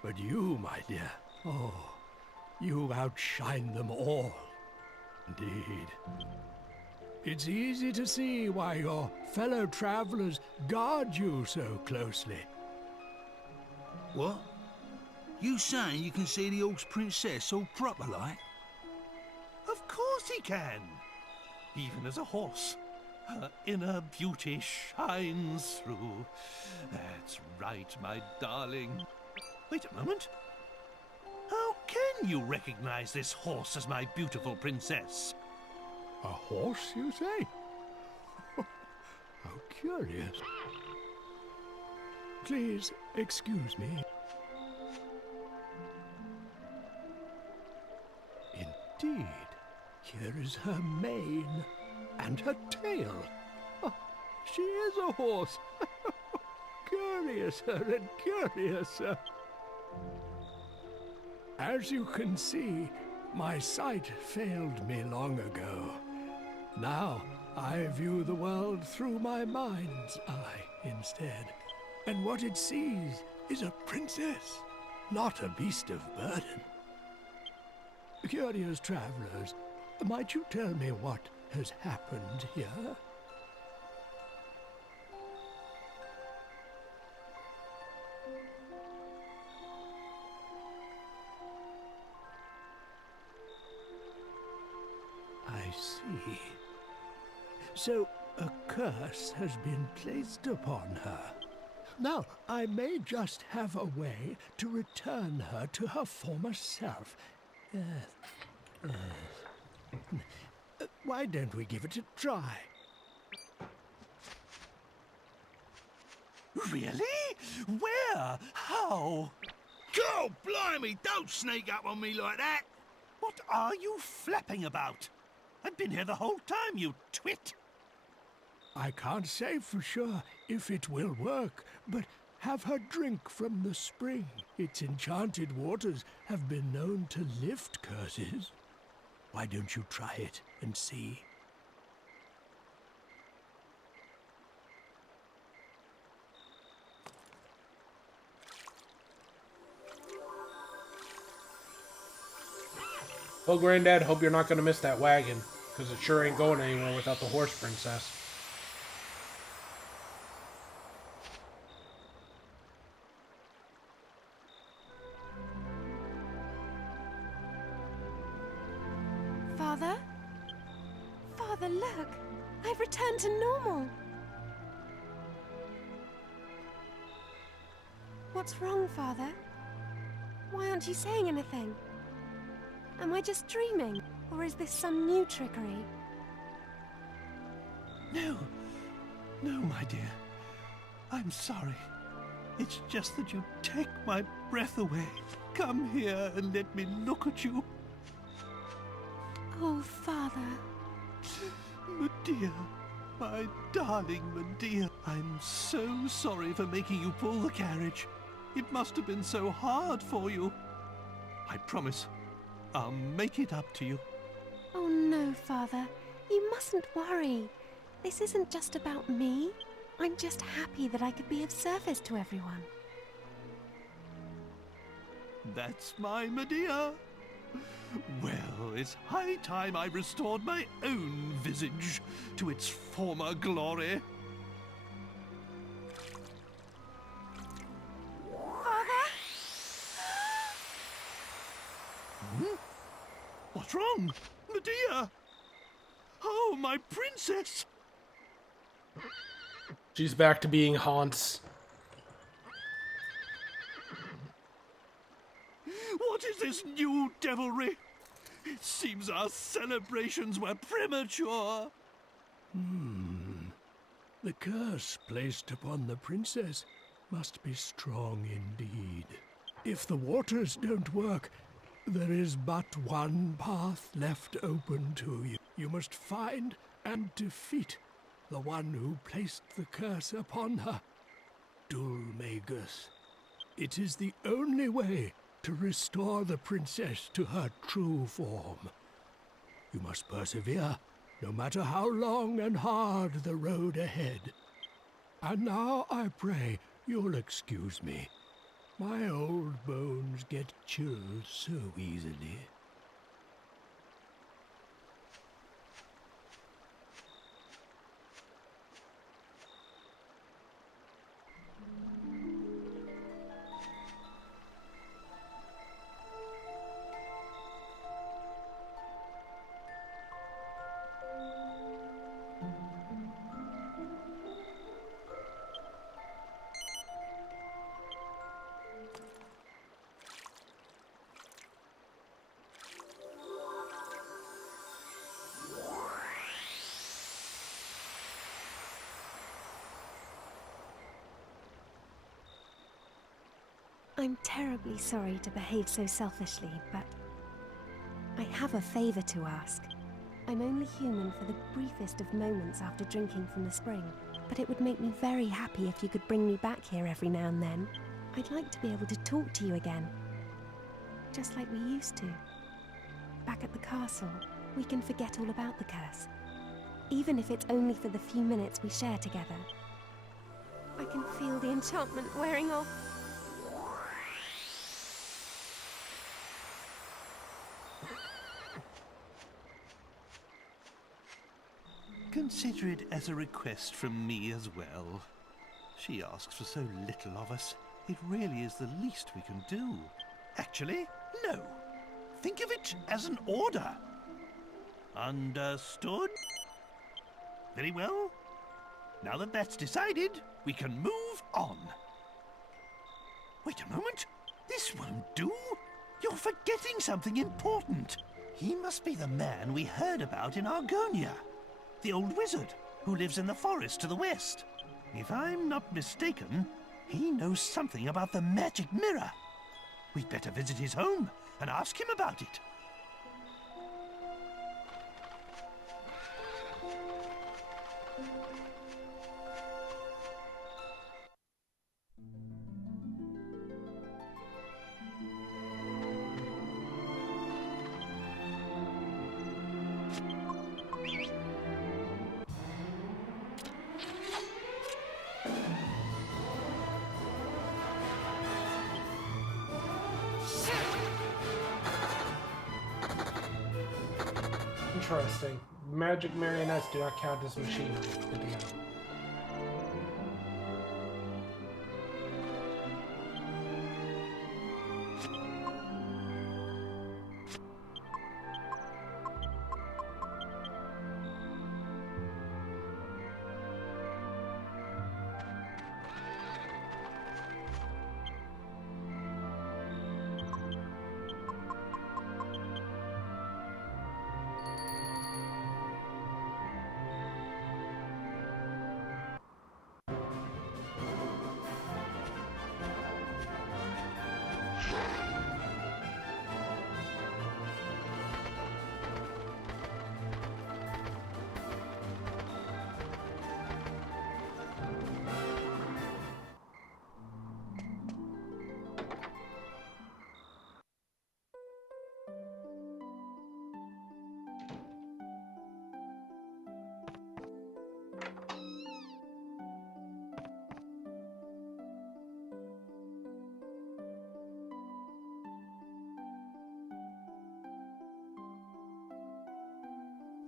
But you, my dear, oh, you outshine them all. Indeed. It's easy to see why your fellow travelers guard you so closely. What? You saying you can see the Orc's princess all proper like? Of course he can. Even as a horse, her inner beauty shines through. That's right, my darling. Wait a moment. How can you recognize this horse as my beautiful princess? A horse, you say? How curious. Please, excuse me. Indeed, here is her mane and her tail. Oh, she is a horse. Curiouser and curiouser. As you can see, my sight failed me long ago. Now, I view the world through my mind's eye instead. And what it sees is a princess, not a beast of burden. Curious travelers, might you tell me what has happened here? see. So, a curse has been placed upon her. Now, I may just have a way to return her to her former self. Why don't we give it a try? Really? Where? How? God blimey, don't sneak up on me like that! What are you flapping about? I've been here the whole time, you twit! I can't say for sure if it will work, but have her drink from the spring. Its enchanted waters have been known to lift curses. Why don't you try it and see? Well, Granddad, hope you're not going to miss that wagon, because it sure ain't going anywhere without the horse princess. Father? Father, look! I've returned to normal! What's wrong, Father? Why aren't you saying anything? Am I just dreaming? Or is this some new trickery? No. No, my dear. I'm sorry. It's just that you take my breath away. Come here and let me look at you. Oh, Father. Medea, my darling Medea. I'm so sorry for making you pull the carriage. It must have been so hard for you. I promise I'll make it up to you. Oh no, Father. You mustn't worry. This isn't just about me. I'm just happy that I could be of service to everyone. That's my Medea. Well, it's high time I restored my own visage to its former glory. Father? What's wrong? Medea! Oh, my princess! She's back to being Hans. What is this new devilry? It seems our celebrations were premature. The curse placed upon the princess must be strong indeed. If the waters don't work, there is but one path left open to you. You must find and defeat the one who placed the curse upon her, Dulmagus. It is the only way to restore the princess to her true form. You must persevere, no matter how long and hard the road ahead. And now I pray you'll excuse me. My old bones get chilled so easily. I'm terribly sorry to behave so selfishly, but I have a favor to ask. I'm only human for the briefest of moments after drinking from the spring, but it would make me very happy if you could bring me back here every now and then. I'd like to be able to talk to you again, just like we used to. Back at the castle, we can forget all about the curse, even if it's only for the few minutes we share together. I can feel the enchantment wearing off. Consider it as a request from me as well. She asks for so little of us. It really is the least we can do. Actually, no. Think of it as an order. Understood? Very well. Now that that's decided, we can move on. Wait a moment. This won't do. You're forgetting something important. He must be the man we heard about in Argonia. The old wizard who lives in the forest to the west. If I'm not mistaken, he knows something about the magic mirror. We'd better visit his home and ask him about it. Interesting. Magic marionettes do not count as machinery. Good to know.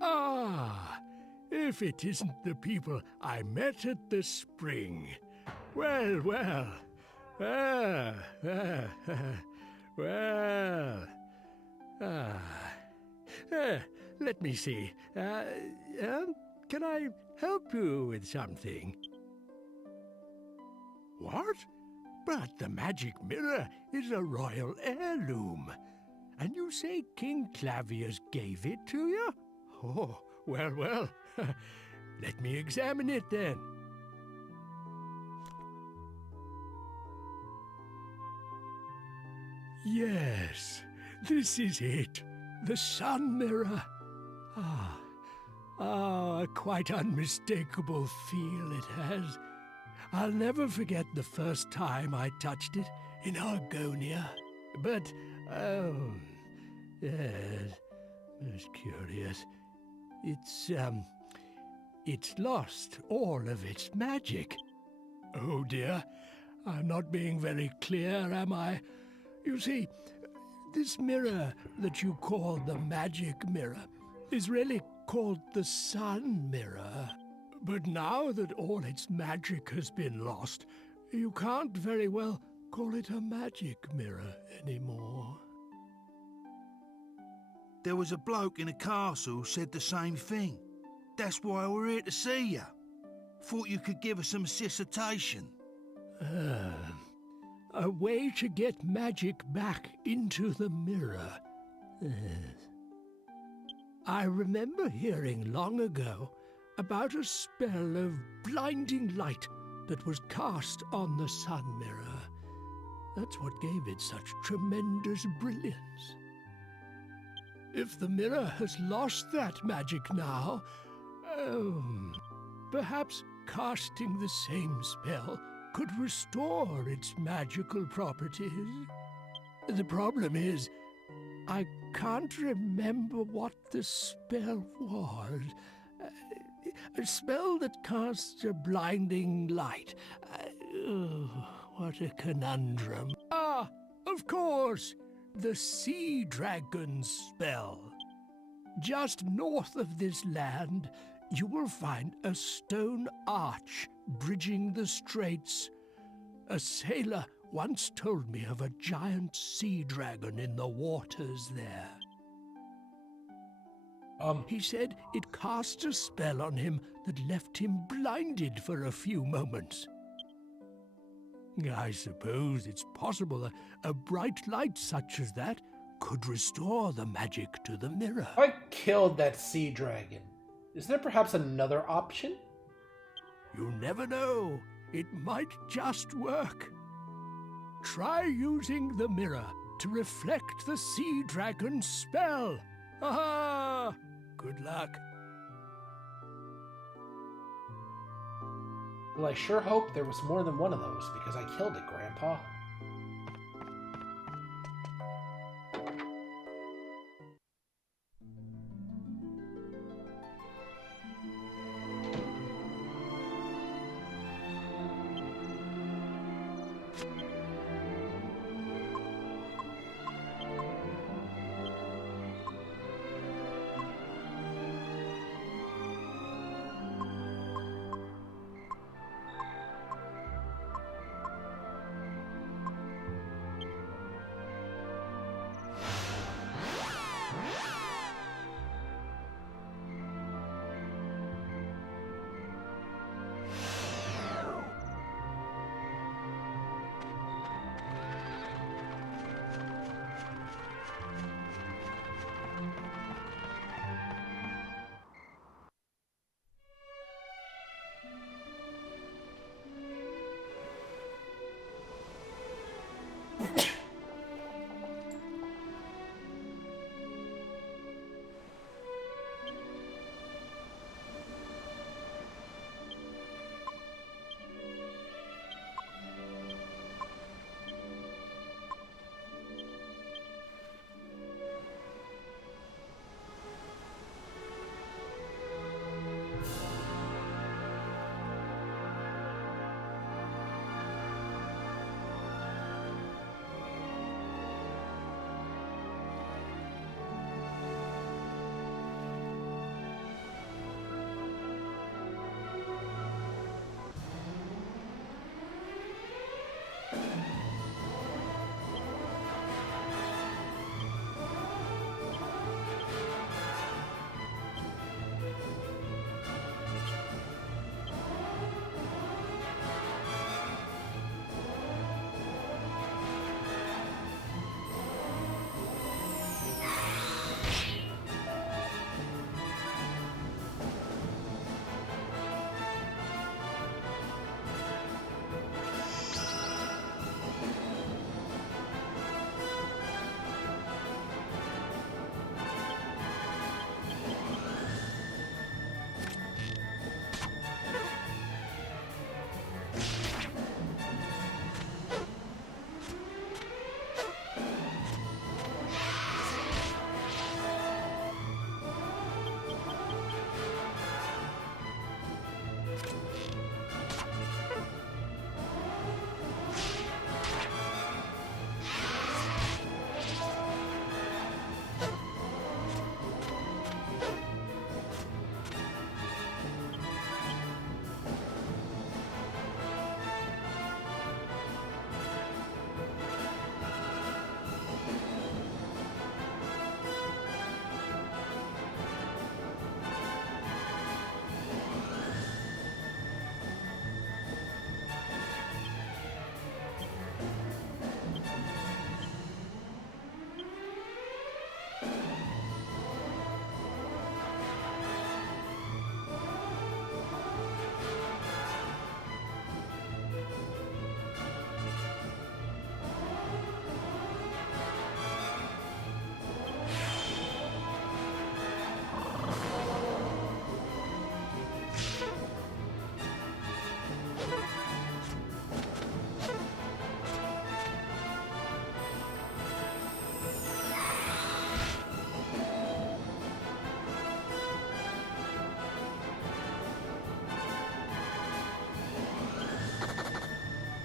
Ah, if it isn't the people I met at the spring. Well, well. Well. Let me see. Can I help you with something? What? But the magic mirror is a royal heirloom. And you say King Clavius gave it to you? Oh, well, well. Let me examine it then. Yes, this is it. The sun mirror. A quite unmistakable feel it has. I'll never forget the first time I touched it in Argonia. But, yes, most curious. It's lost all of its magic. Oh dear, I'm not being very clear, am I? You see, this mirror that you call the magic mirror is really called the sun mirror. But now that all its magic has been lost, you can't very well call it a magic mirror anymore. There was a bloke in a castle who said the same thing. That's why we're here to see you. Thought you could give us some assistation. A way to get magic back into the mirror. I remember hearing long ago about a spell of blinding light that was cast on the sun mirror. That's what gave it such tremendous brilliance. If the mirror has lost that magic now, perhaps casting the same spell could restore its magical properties. The problem is, I can't remember what the spell was. A spell that casts a blinding light. What a conundrum. Ah, of course! The Sea Dragon spell. Just north of this land, you will find a stone arch bridging the straits. A sailor once told me of a giant sea dragon in the waters there. He said it cast a spell on him that left him blinded for a few moments. I suppose it's possible a bright light such as that could restore the magic to the mirror. I killed that sea dragon. Is there perhaps another option? You never know. It might just work. Try using the mirror to reflect the sea dragon's spell. Aha! Good luck. Well, I sure hope there was more than one of those, because I killed it, Grandpa.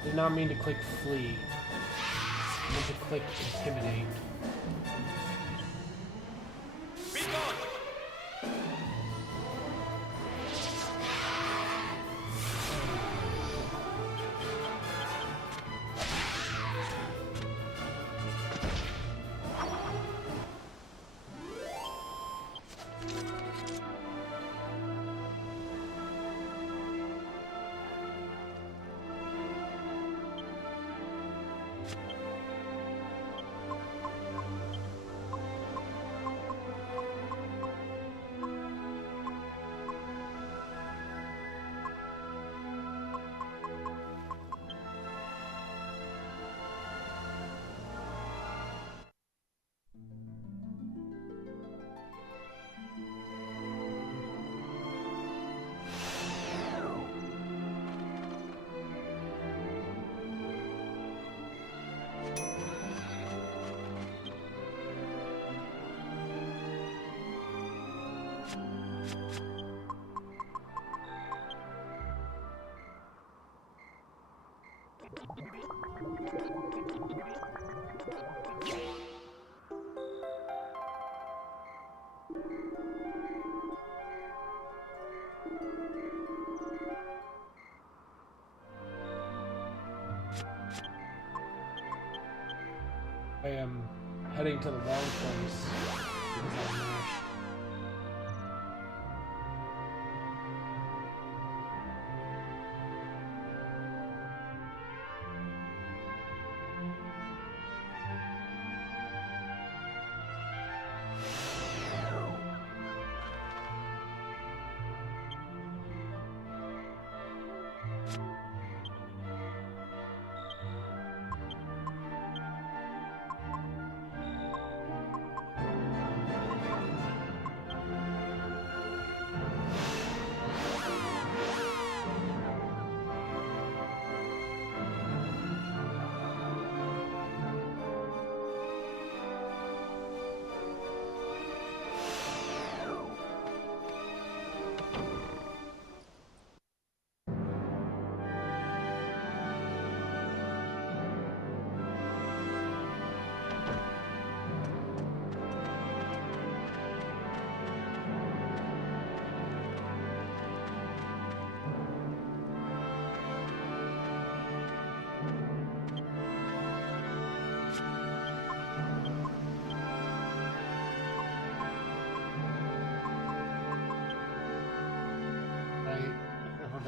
Did not mean to click flee. I meant to click intimidate. I am heading to the wrong place because I'm mashed.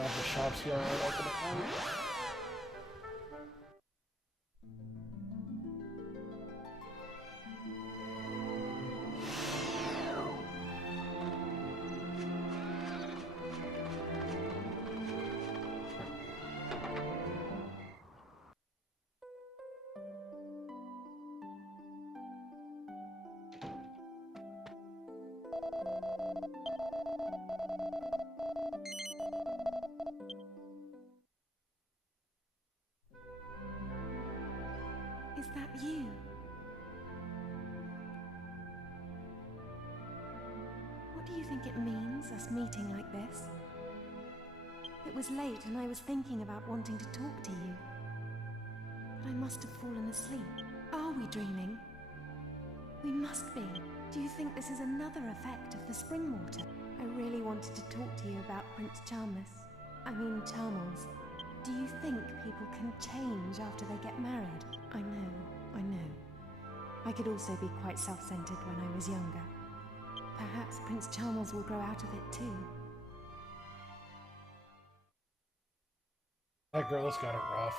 The shops here aren't open at night. Is that you? What do you think it means, us meeting like this? It was late and I was thinking about wanting to talk to you. But I must have fallen asleep. Are we dreaming? We must be. Do you think this is another effect of the spring water? I really wanted to talk to you about Prince Chumples. Do you think people can change after they get married? I know. I could also be quite self-centered when I was younger. Perhaps Prince Chumples will grow out of it too. That girl's got it rough.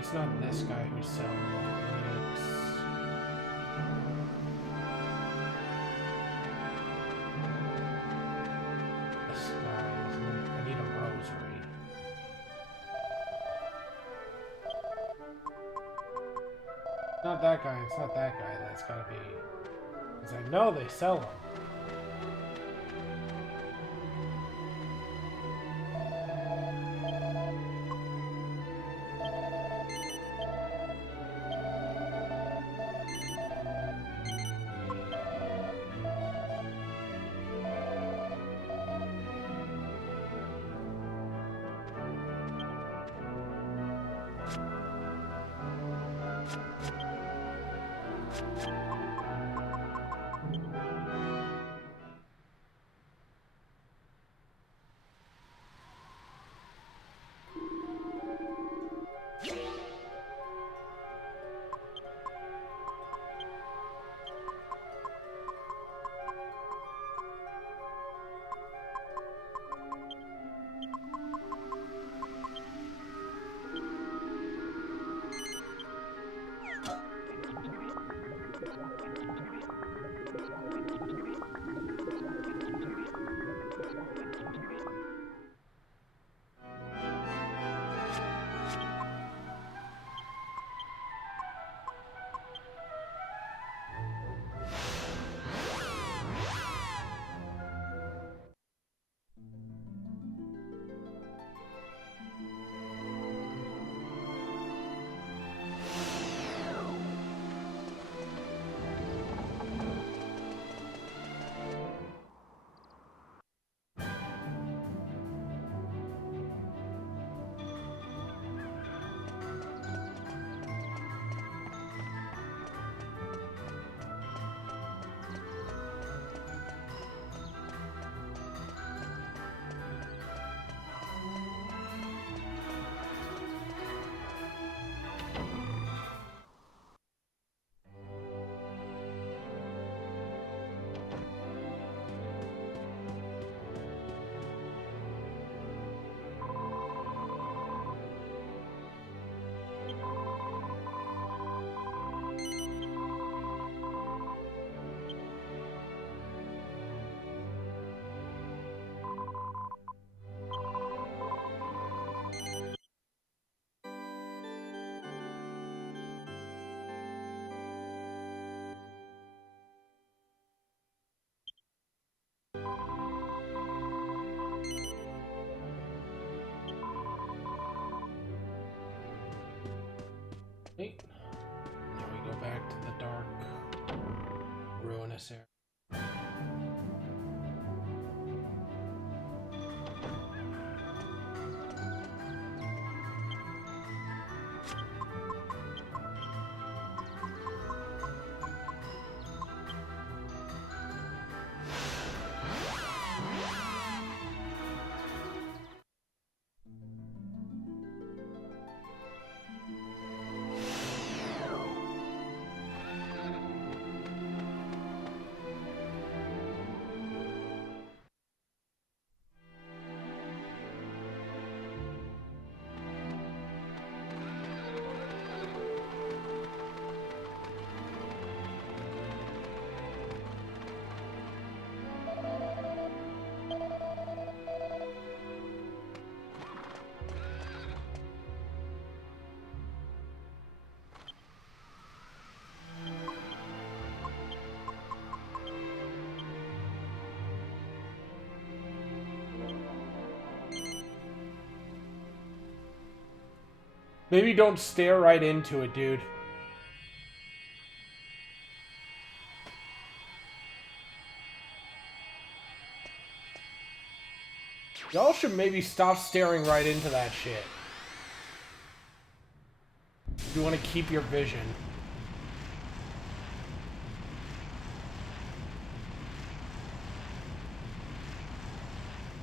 It's not this guy who's selling it. It's... this guy, isn't it? I need a rosary. Not that guy, it's not that guy. That's gotta be... because I know they sell them. Okay. Now we go back to the dark, ruinous area. Maybe don't stare right into it, dude. Y'all should maybe stop staring right into that shit. If you want to keep your vision.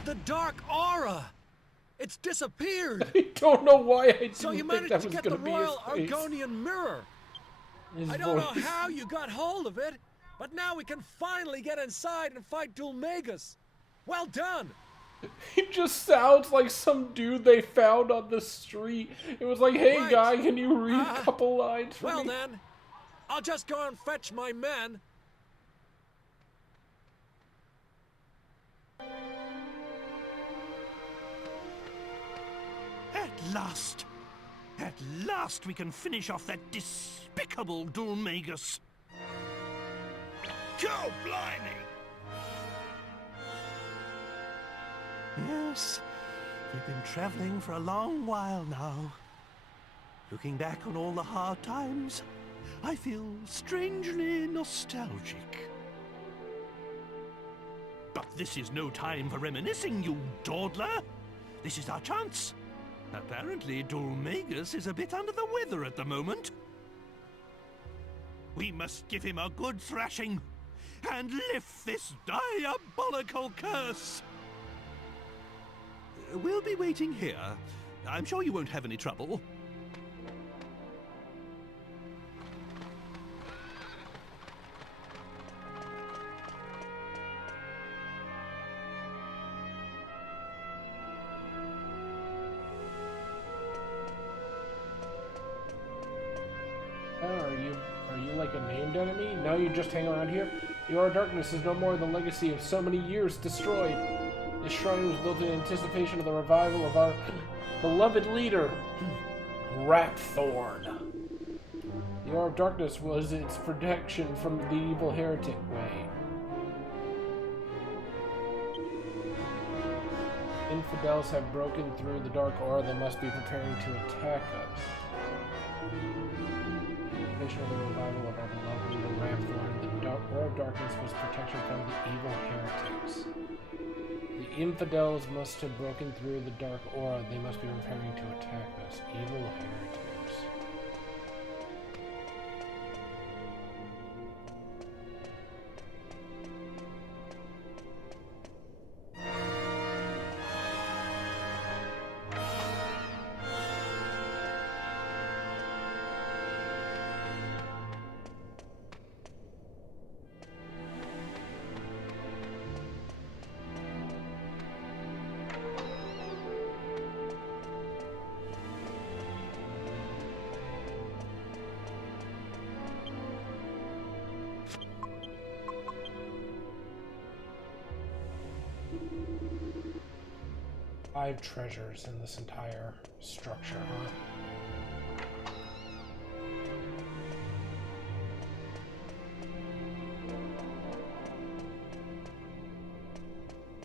The dark aura! It's disappeared! I don't know why I didn't So you think managed that to was get gonna the be Royal his face. Argonian mirror! His I don't voice. know how you got hold of it, but now we can finally get inside and fight Dulmagus. Well done! He just sounds like some dude they found on the street. It was like, hey Right. guy, can you read a couple lines for Well me? then, I'll just go and fetch my men. At last we can finish off that despicable Dulmagus. God blimey! Yes, we've been traveling for a long while now. Looking back on all the hard times, I feel strangely nostalgic. But this is no time for reminiscing, you dawdler. This is our chance. Apparently, Dulmagus is a bit under the weather at the moment. We must give him a good thrashing and lift this diabolical curse. We'll be waiting here. I'm sure you won't have any trouble. Are you like a named enemy? Now you just hang around here? Your darkness is no more the legacy of so many years destroyed. This shrine was built in anticipation of the revival of our beloved leader, Rapthorn. The Aura of Darkness was its protection from the evil heretic way. Infidels have broken through the Dark Aura. They must be preparing to attack us. Of the revival of our beloved leader Rapthorn, the Aura of Darkness was protection from the evil heretics. The infidels must have broken through the Dark Aura. They must be preparing to attack us. Evil heretics. Five treasures in this entire structure, huh?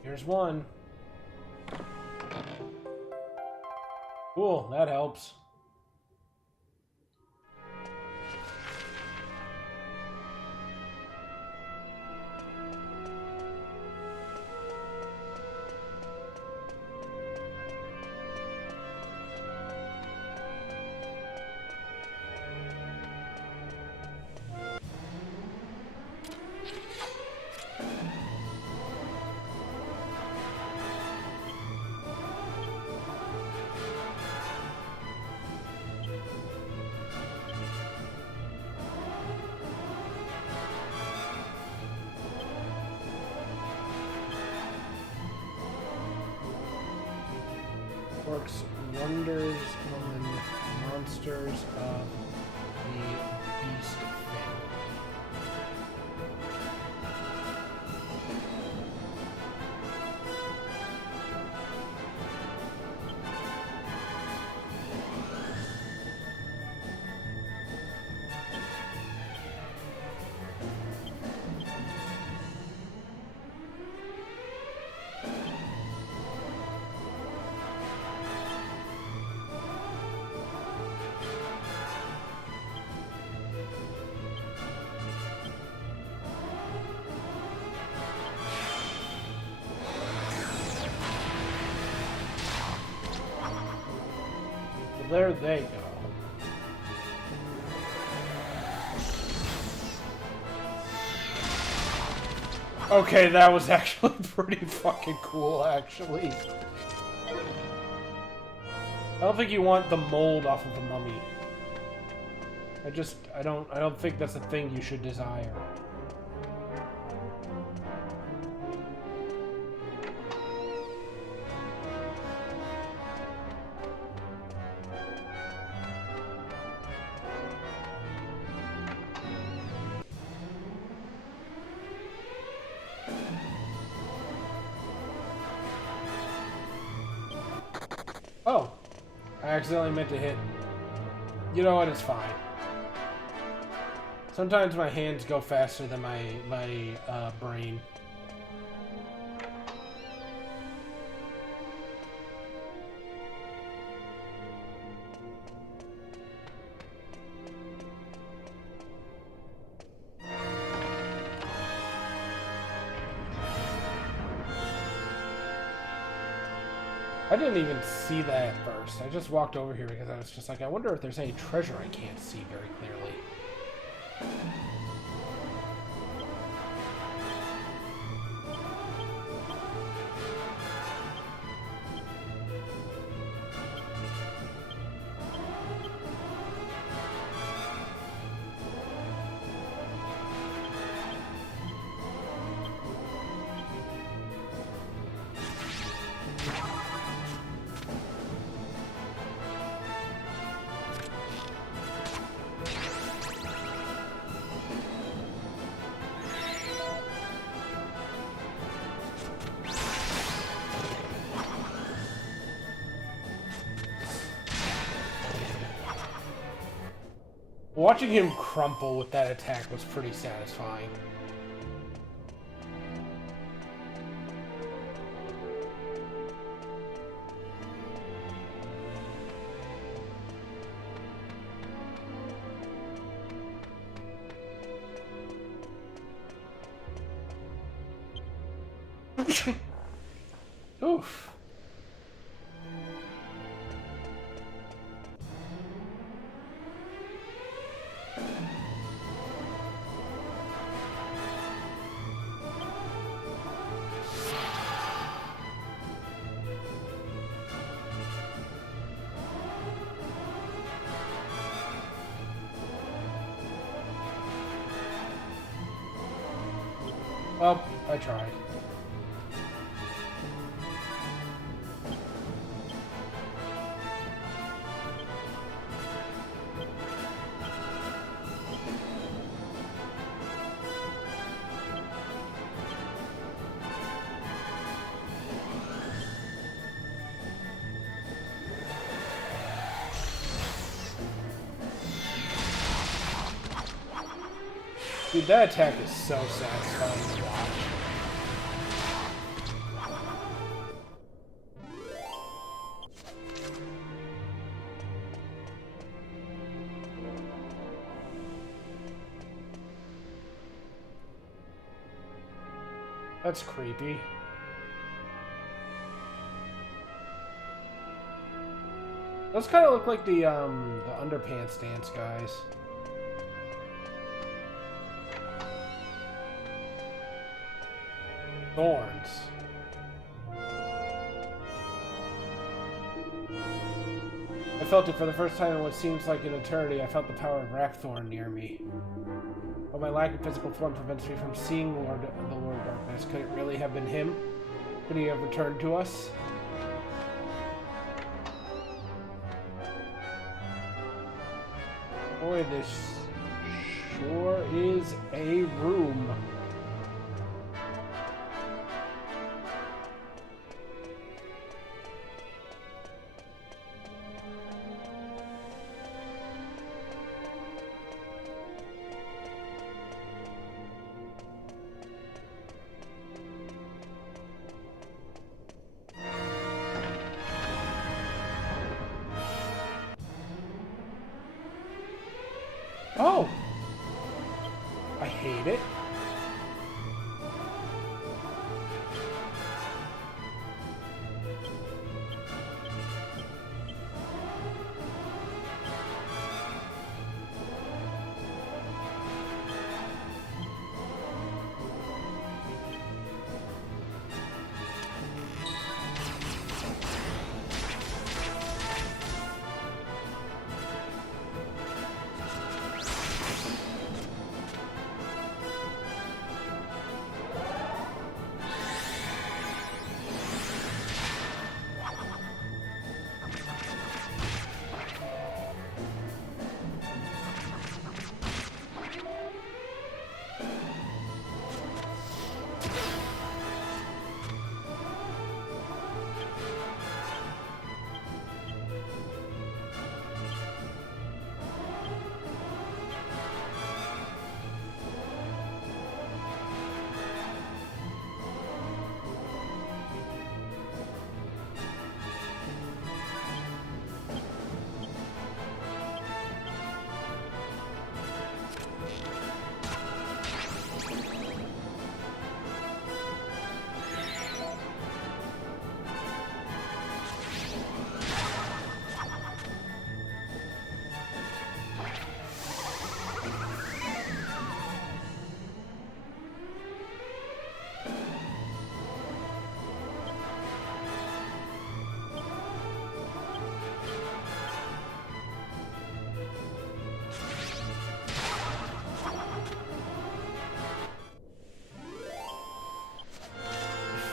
Here's one. Cool, that helps. Works wonders on monsters of the beast family. There they go. Okay, that was actually pretty fucking cool, actually. I don't think you want the mold off of a mummy. I don't think that's a thing you should desire. Oh, I accidentally meant to hit. You know what? It's fine. Sometimes my hands go faster than my brain. I didn't even see that at first. I just walked over here because I was just like, I wonder if there's any treasure I can't see very clearly. Watching him crumple with that attack was pretty satisfying. Oof. Well, I tried. Dude, that attack is so satisfying to watch. That's creepy. Those kind of look like the underpants dance guys. Thorns. I felt it for the first time in what seems like an eternity. I felt the power of Rackthorn near me. But my lack of physical form prevents me from seeing the Lord of Darkness. Could it really have been him? Could he have returned to us? Boy, this sure is a room. Oh! I hate it.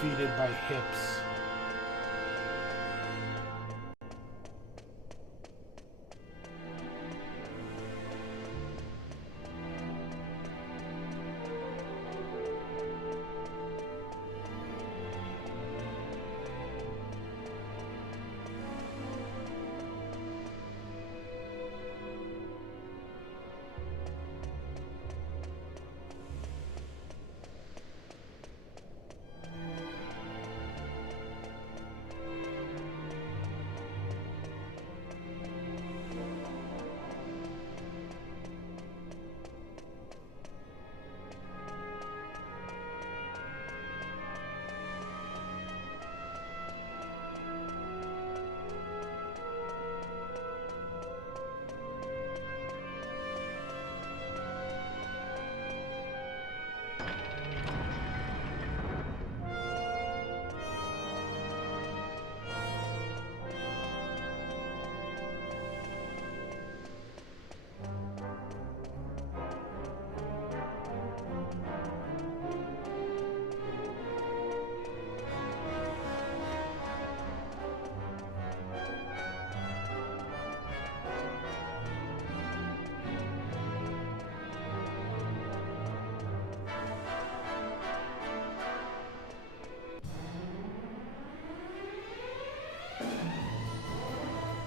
defeated by hips.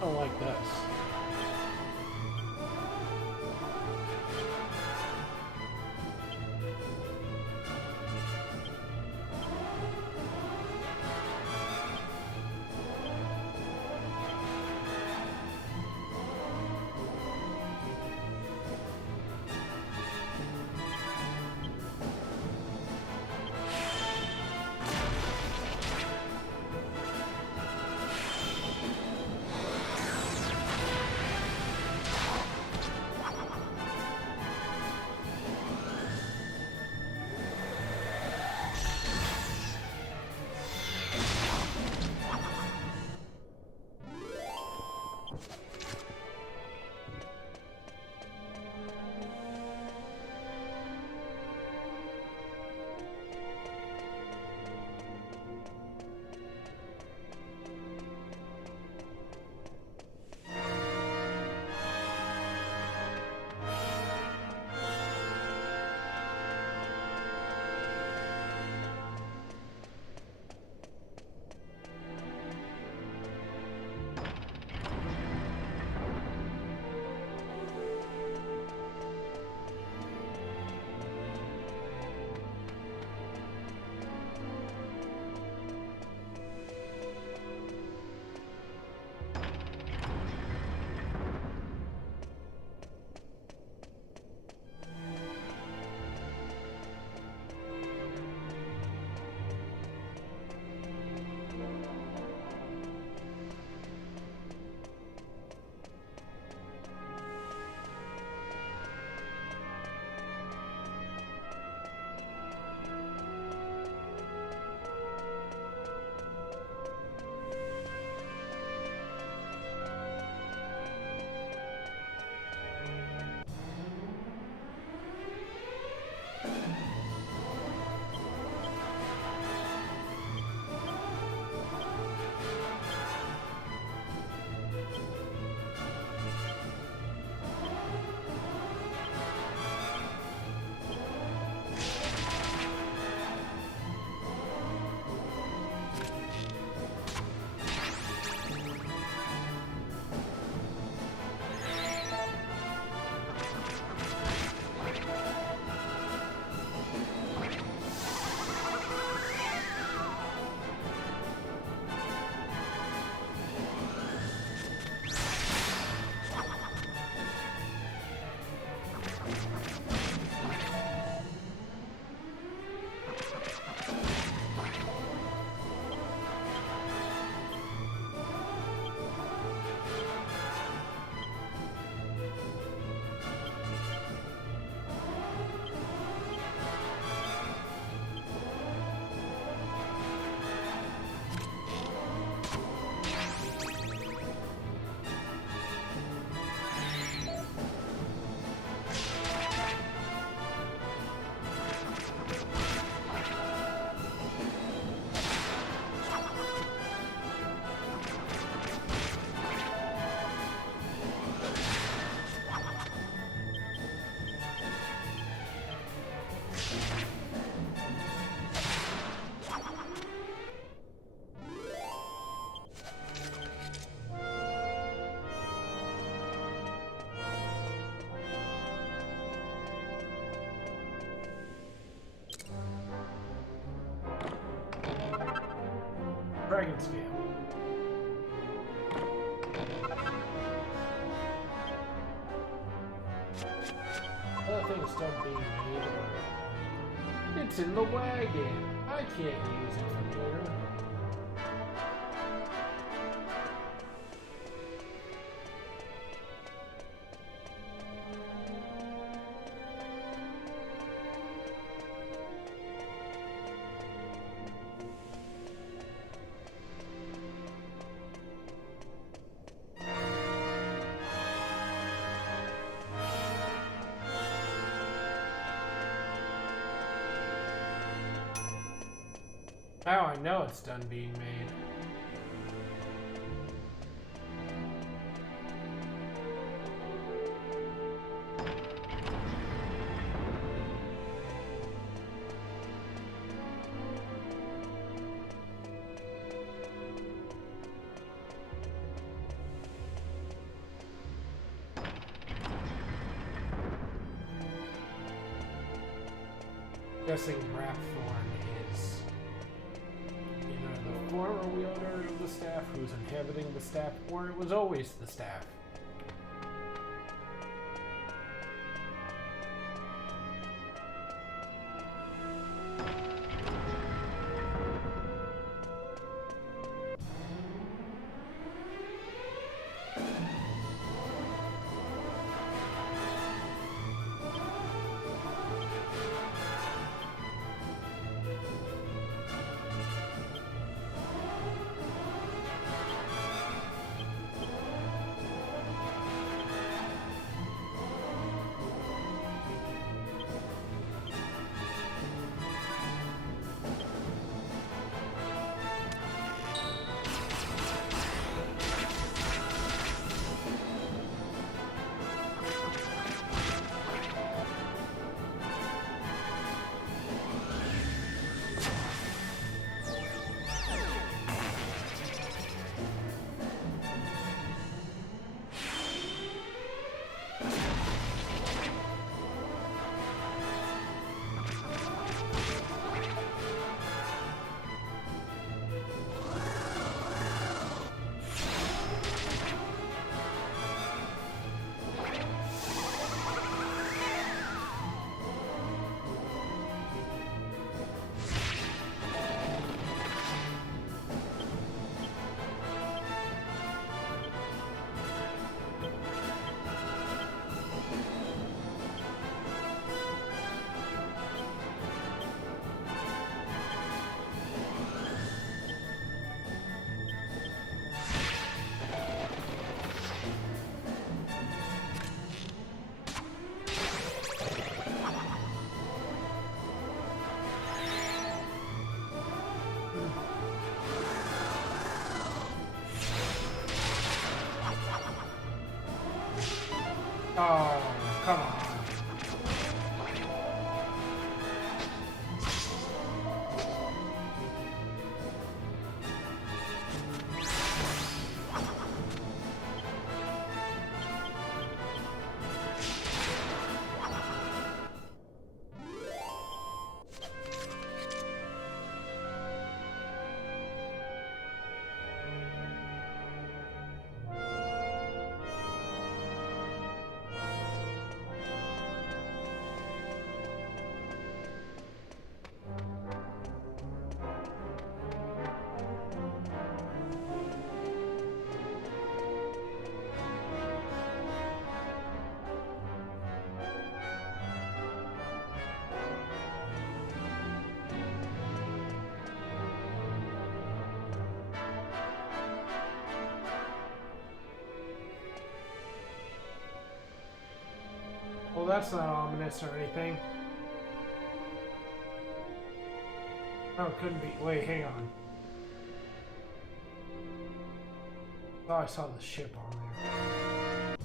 I don't like this. Dragon scale. That thing's still being made. It's in the wagon. I can't use it from here. Now I know it's done being made. Guessing Rapthorn is either the former wielder of the staff who's inhabiting the staff, or it was always the staff. Oh, come on. Well, that's not ominous or anything. No, it couldn't be. Wait, hang on. I thought I saw the ship on there.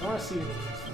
I want to see the instruments.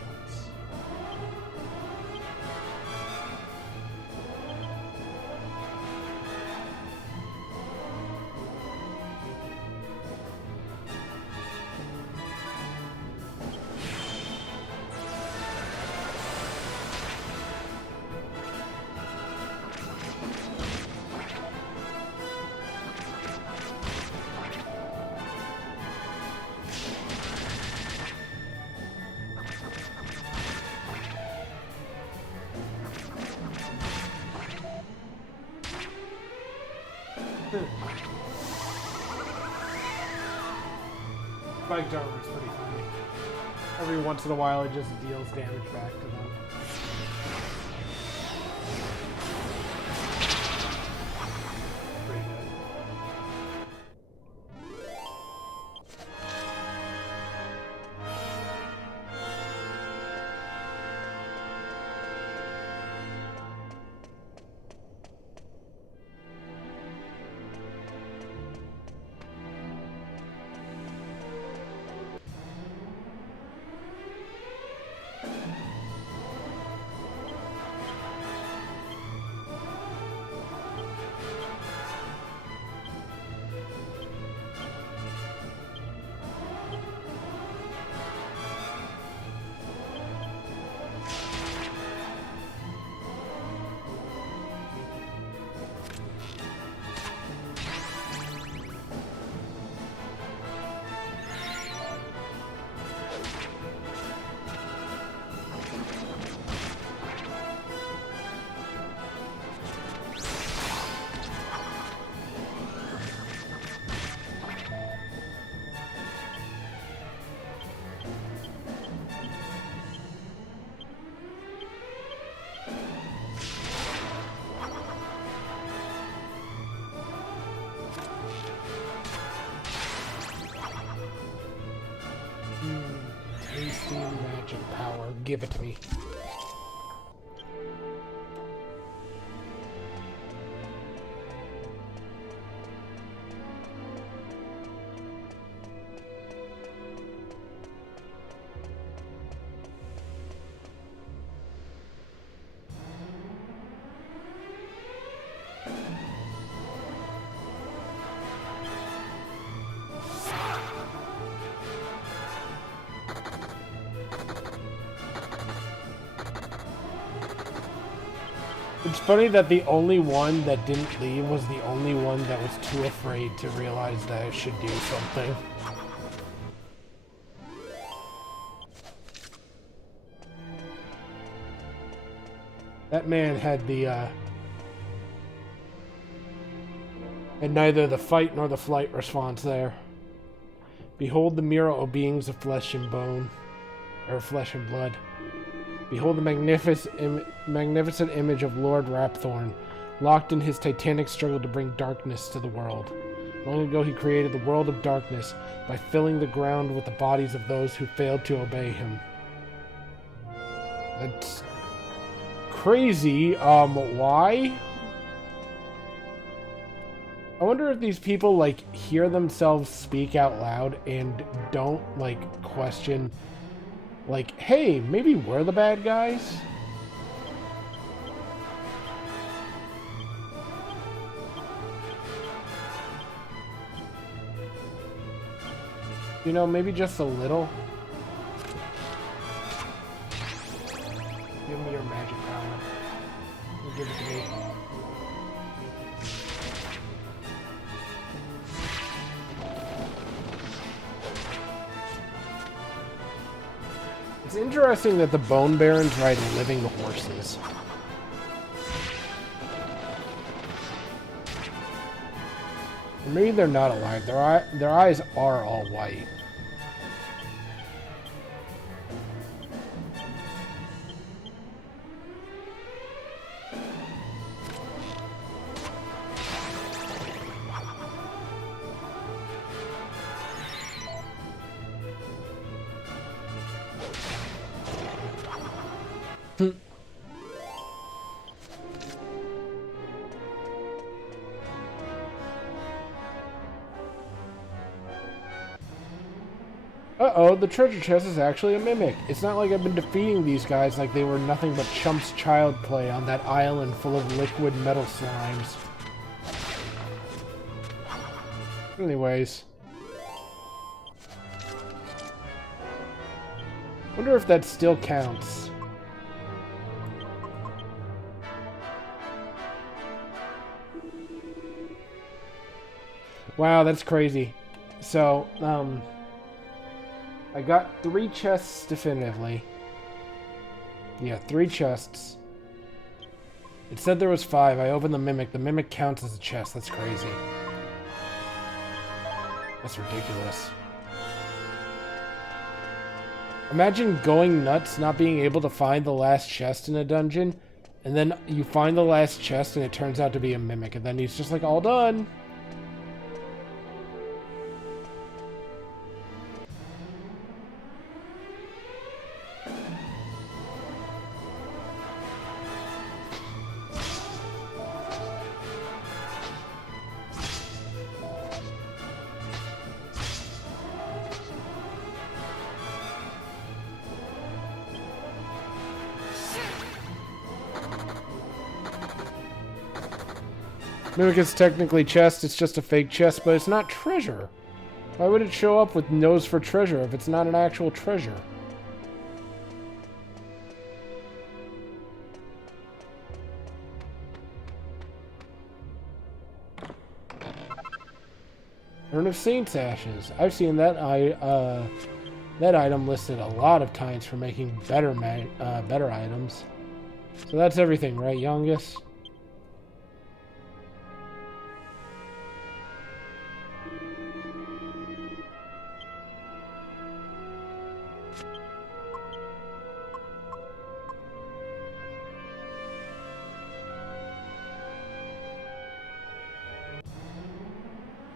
Spiked armor is pretty funny. Every once in a while, it just deals damage back to them. Pretty good. Tasty magic power. Give it to me. It's funny that the only one that didn't leave was the only one that was too afraid to realize that it should do something. That man had the, and neither the fight nor the flight response there. Behold the mirror, O beings of flesh and bone, or flesh and blood. Behold the magnificent image of Lord Rapthorn, locked in his titanic struggle to bring darkness to the world. Long ago he created the world of darkness by filling the ground with the bodies of those who failed to obey him. That's crazy. Why? I wonder if these people, like, hear themselves speak out loud and don't, like, question... Like, hey, maybe we're the bad guys? You know, maybe just a little. Give me your magic power. Give it to me. It's interesting that the Bone Barons ride living horses. Or maybe they're not alive. Their eyes are all white. Uh-oh, the treasure chest is actually a mimic. It's not like I've been defeating these guys like they were nothing but Chump's child play on that island full of liquid metal slimes. Anyways. Wonder if that still counts. Wow, that's crazy. So, I got 3 chests definitively. Yeah, 3 chests. It said there was 5. I opened the Mimic. The Mimic counts as a chest. That's crazy. That's ridiculous. Imagine going nuts, not being able to find the last chest in a dungeon, and then you find the last chest and it turns out to be a mimic, and then he's just like, all done. Mimic is technically chest, it's just a fake chest, but it's not treasure. Why would it show up with nose for treasure if it's not an actual treasure? Urn of Saint's Ashes. I've seen that that item listed a lot of times for making better items. So that's everything, right, Youngus?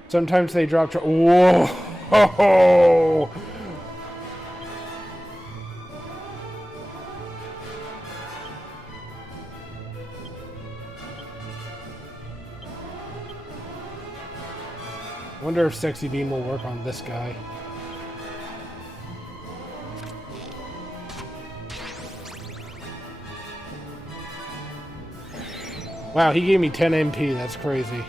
Sometimes they drop. Whoa! Ho-ho! Wonder if Sexy Beam will work on this guy. Wow, he gave me 10 MP. That's crazy.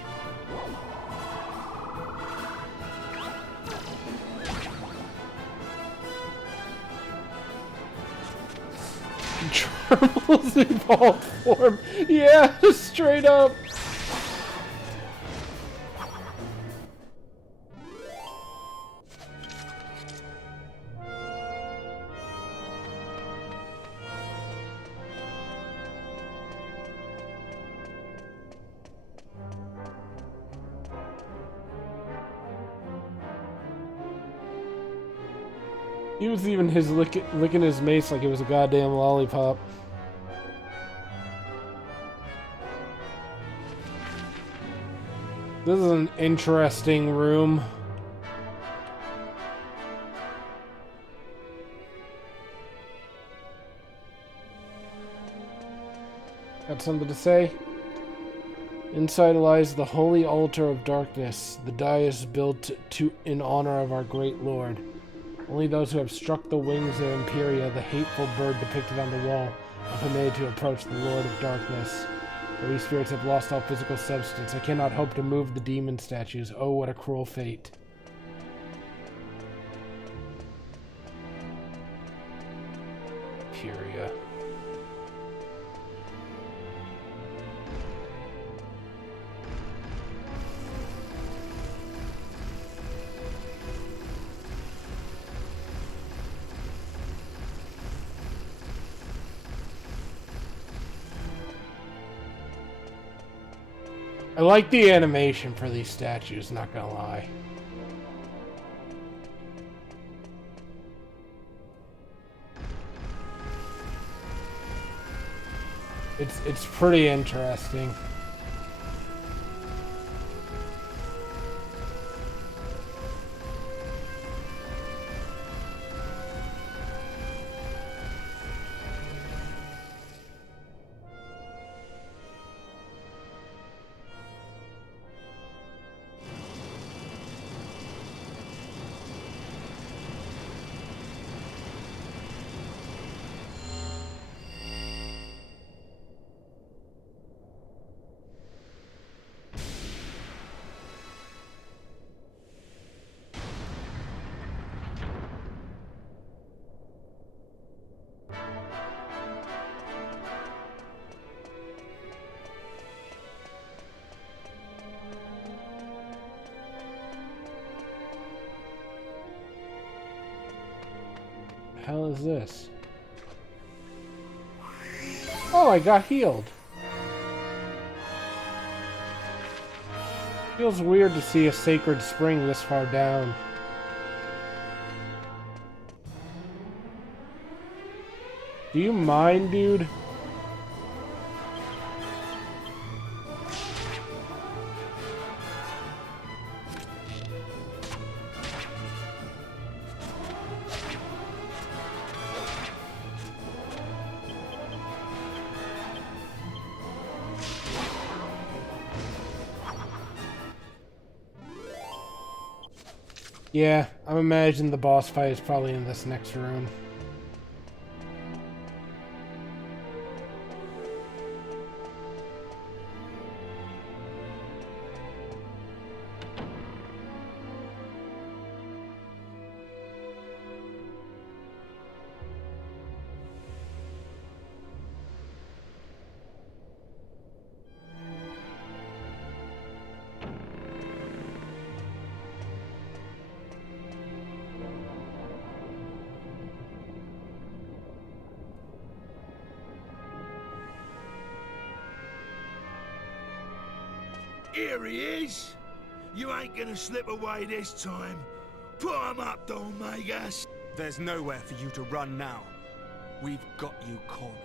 Chumples evolved form. Yeah, straight up. He was even licking his mace like it was a goddamn lollipop. This is an interesting room. Got something to say? Inside lies the holy altar of darkness. The dais built in honor of our great lord. Only those who have struck the wings of Imperia, the hateful bird depicted on the wall, are permitted to approach the Lord of Darkness. For these spirits have lost all physical substance. I cannot hope to move the demon statues. Oh, what a cruel fate. Imperia. I like the animation for these statues, not gonna lie. It's pretty interesting. Hell is this? Oh, I got healed. Feels weird to see a sacred spring this far down. Do you mind, dude? Yeah, I'm imagining the boss fight is probably in this next room. Here he is! You ain't gonna slip away this time. Put him up, Dolmagus! There's nowhere for you to run now. We've got you cornered.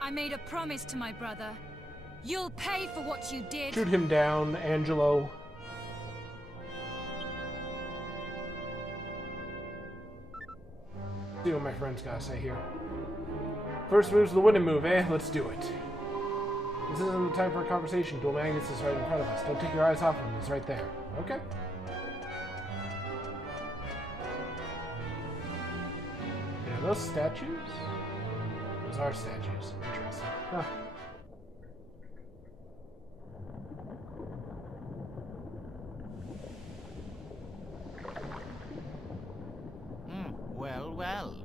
I made a promise to my brother. You'll pay for what you did. Shoot him down, Angelo. See what my friend's gotta say here. First move's the winning move, eh? Let's do it. This isn't the time for a conversation. Dual Magnus is right in front of us. Don't take your eyes off him. He's right there. Okay. Yeah, those statues? Those are statues. Interesting. Huh. Well, well.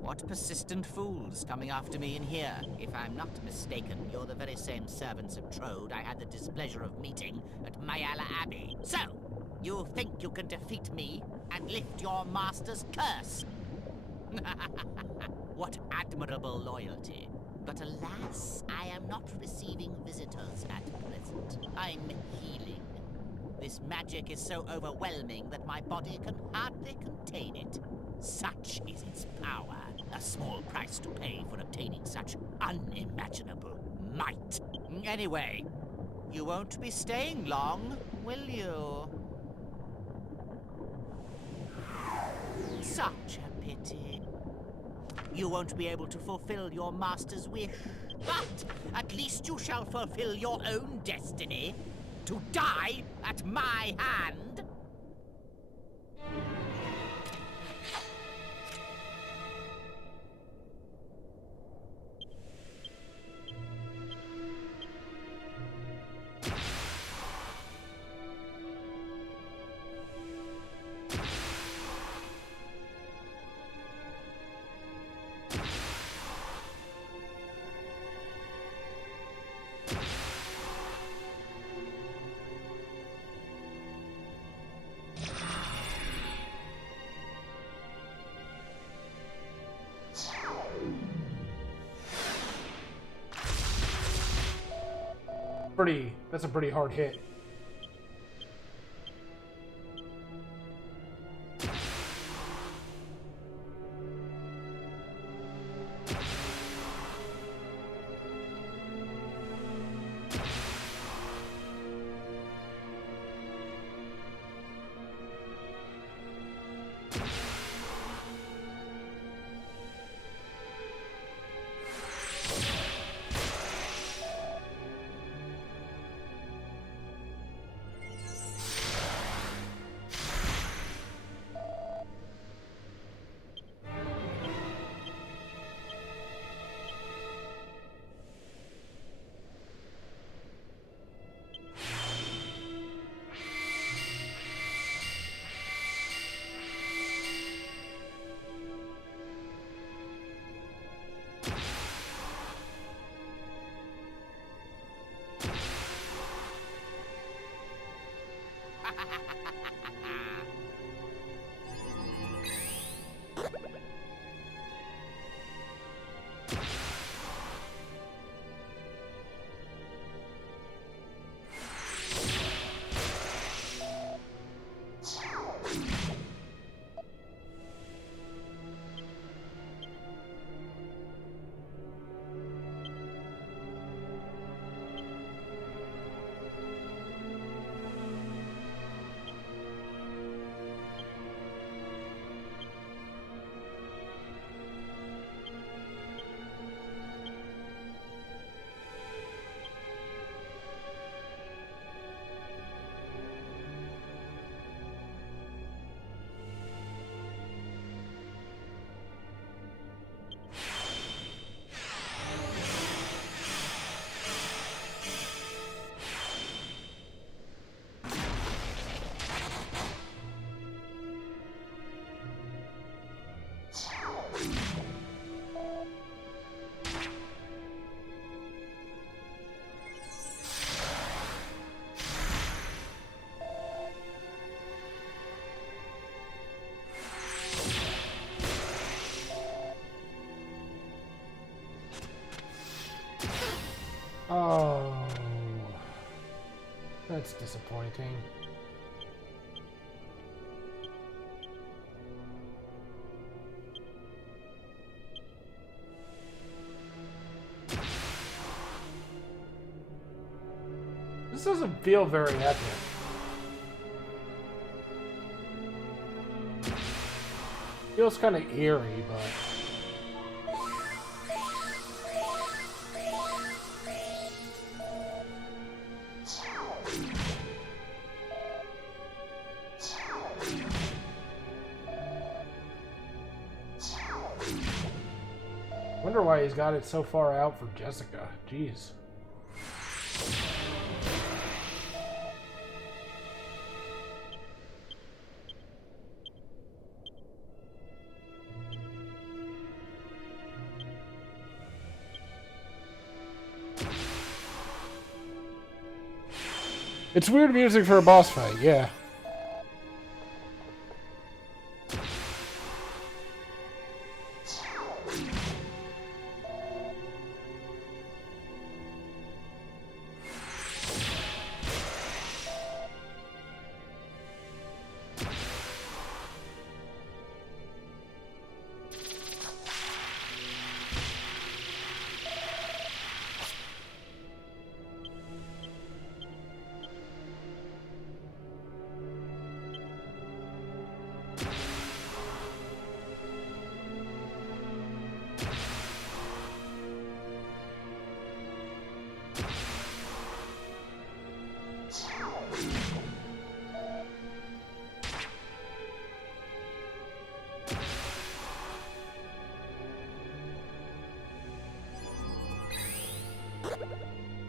What persistent fools coming after me in here. If I'm not mistaken, you're the very same servants of Trode I had the displeasure of meeting at Mayala Abbey. So, you think you can defeat me and lift your master's curse? What admirable loyalty. But alas, I am not receiving visitors at present. I'm healing. This magic is so overwhelming that my body can hardly contain it. Such is its power. A small price to pay for obtaining such unimaginable might. Anyway, you won't be staying long, will you? Such a pity. You won't be able to fulfill your master's wish. But at least you shall fulfill your own destiny. To die at my hand. That's a pretty hard hit. That's disappointing. This doesn't feel very epic. Feels kind of eerie, but... Wonder why he's got it so far out for Jessica. Jeez. It's weird music for a boss fight, yeah.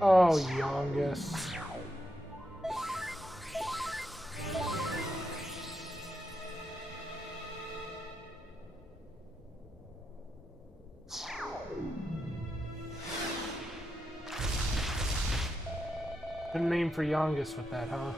Oh, youngest. Good name for youngest with that, huh?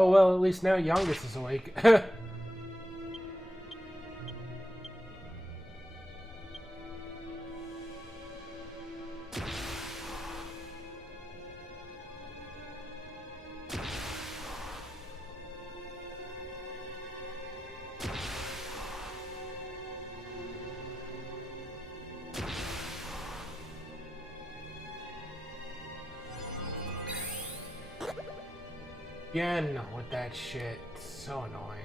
Oh well, at least now youngest is awake. Again with that shit. It's so annoying.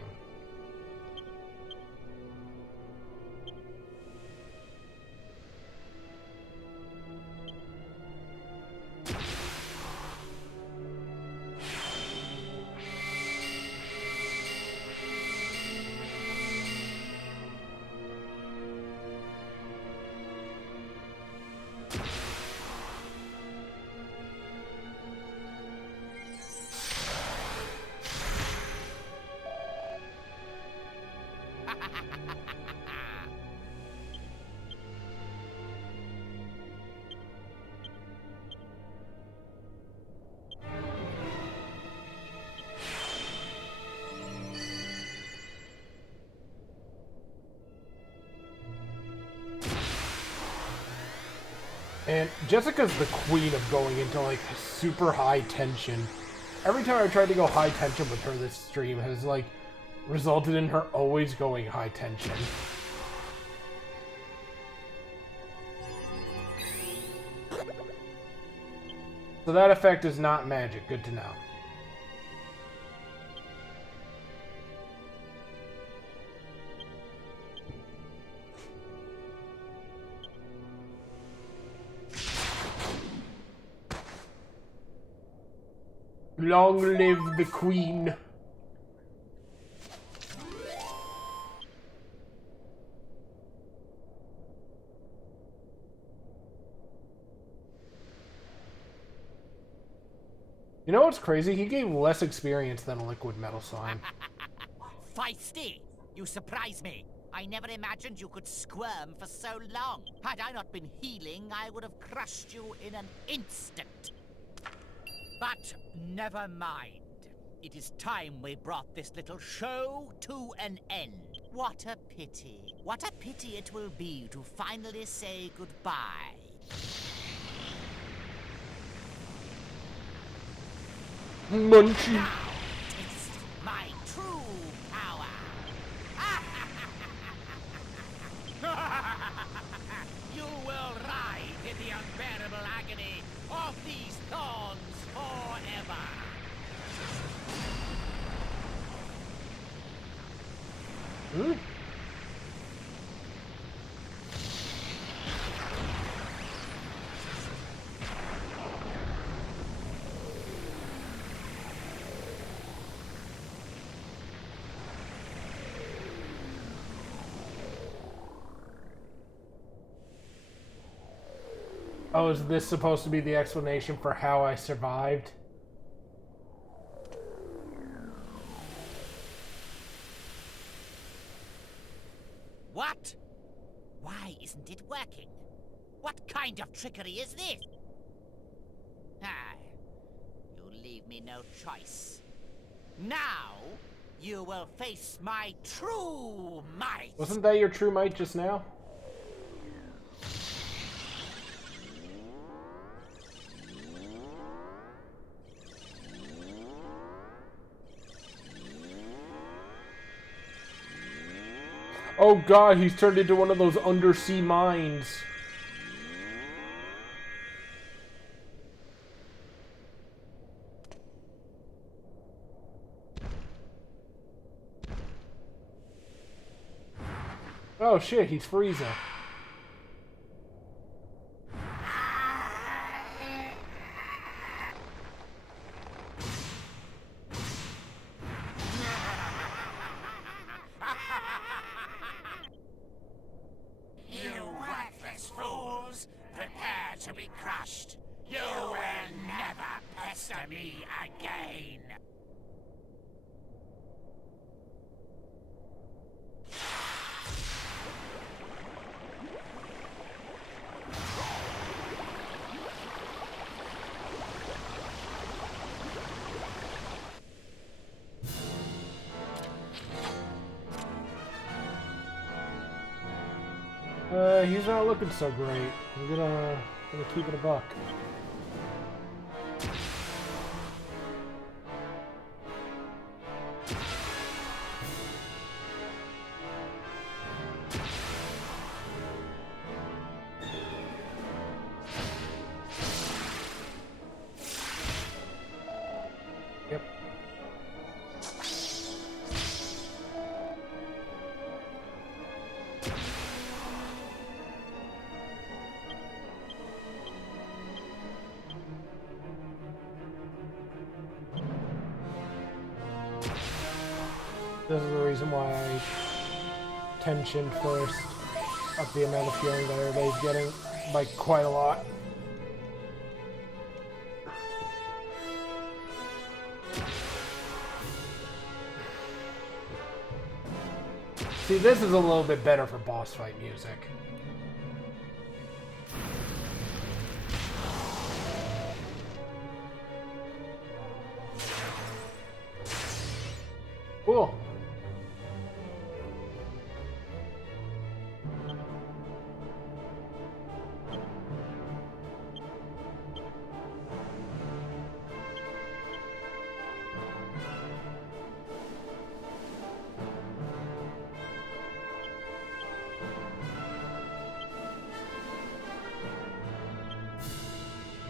And Jessica's the queen of going into like super high tension. Every time I tried to go high tension with her this stream has like resulted in her always going high tension. So that effect is not magic. Good to know. Long live the Queen. You know what's crazy? He gave less experience than a liquid metal slime. Feisty! You surprise me. I never imagined you could squirm for so long. Had I not been healing, I would have crushed you in an instant. But never mind. It is time we brought this little show to an end. What a pity. What a pity it will be to finally say goodbye. Munchie. Now, taste my true power. You will writhe in the unbearable agony of these thorns forever. Hmm? Oh, is this supposed to be the explanation for how I survived? What? Why isn't it working? What kind of trickery is this? Ah, you leave me no choice. Now, you will face my true might. Wasn't that your true might just now? Oh god, he's turned into one of those undersea mines. Oh shit, he's freezing. To be crushed. You will never pester me again. He's not looking so great. I'm gonna keep it a buck. Yep. This is the reason why I tensioned first up the amount of feeling that everybody's getting by quite a lot. See, this is a little bit better for boss fight music. Cool.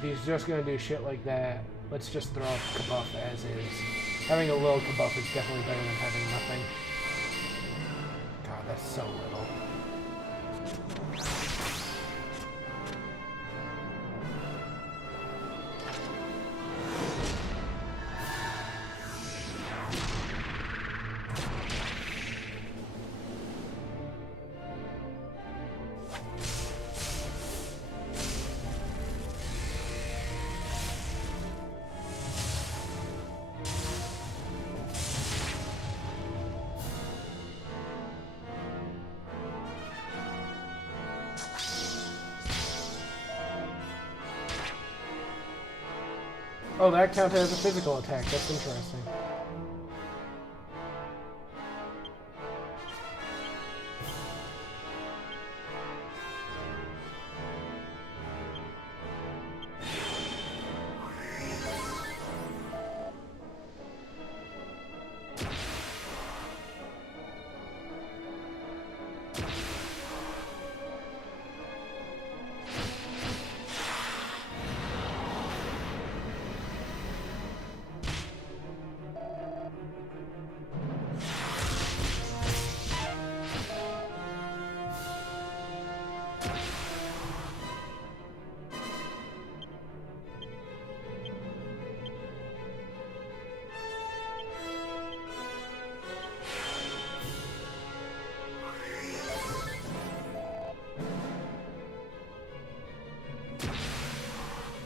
If he's just gonna do shit like that, let's just throw a kabuff as is. Having a little kabuff is definitely better than having nothing. God, that's so little. Oh, that counted as a physical attack. That's interesting.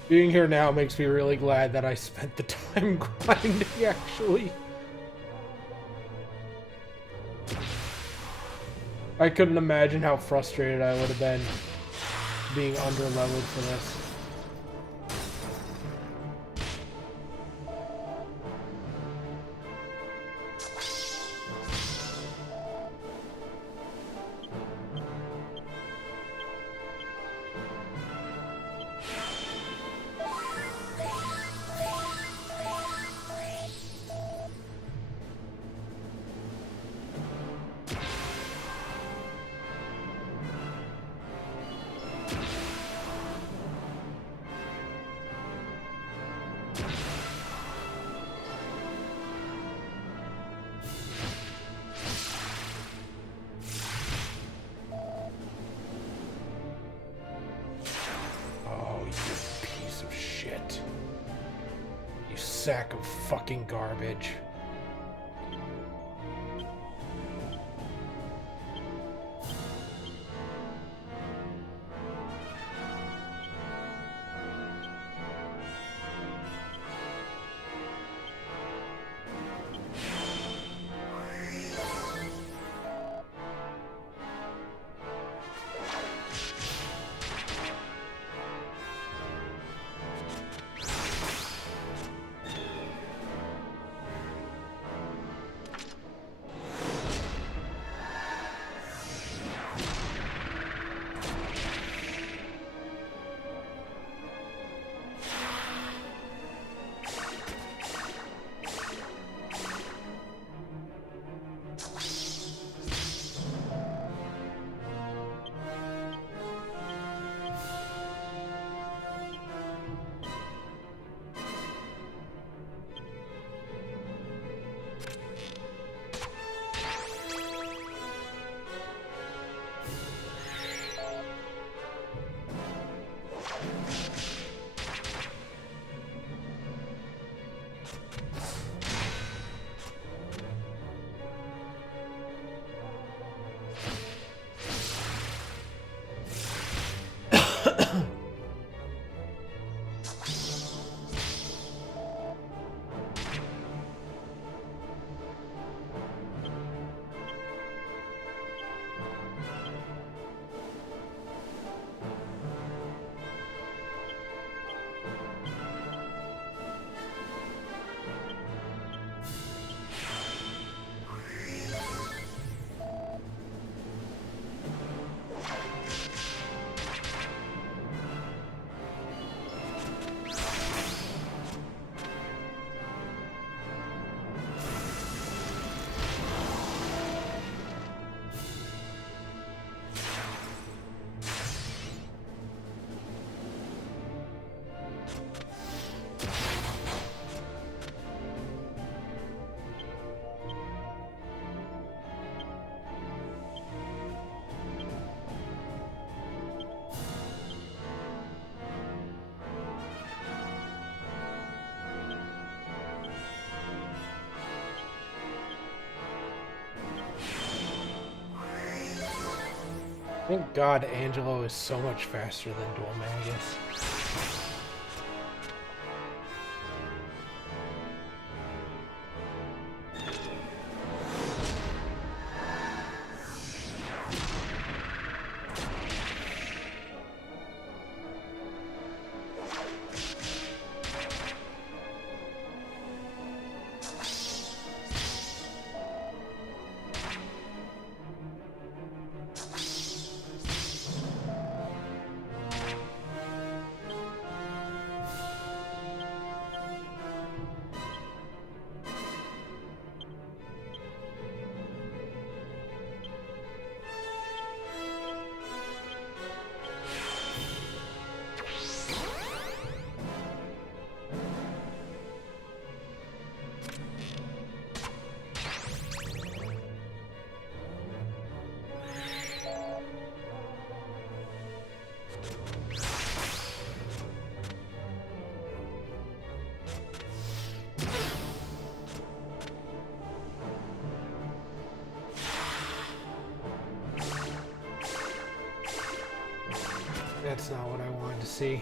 Being here now makes me really glad that I spent the time grinding, actually. I couldn't imagine how frustrated I would have been being underleveled for this. Sack of fucking garbage. Thank God Angelo is so much faster than Dual Magus. That's not what I wanted to see.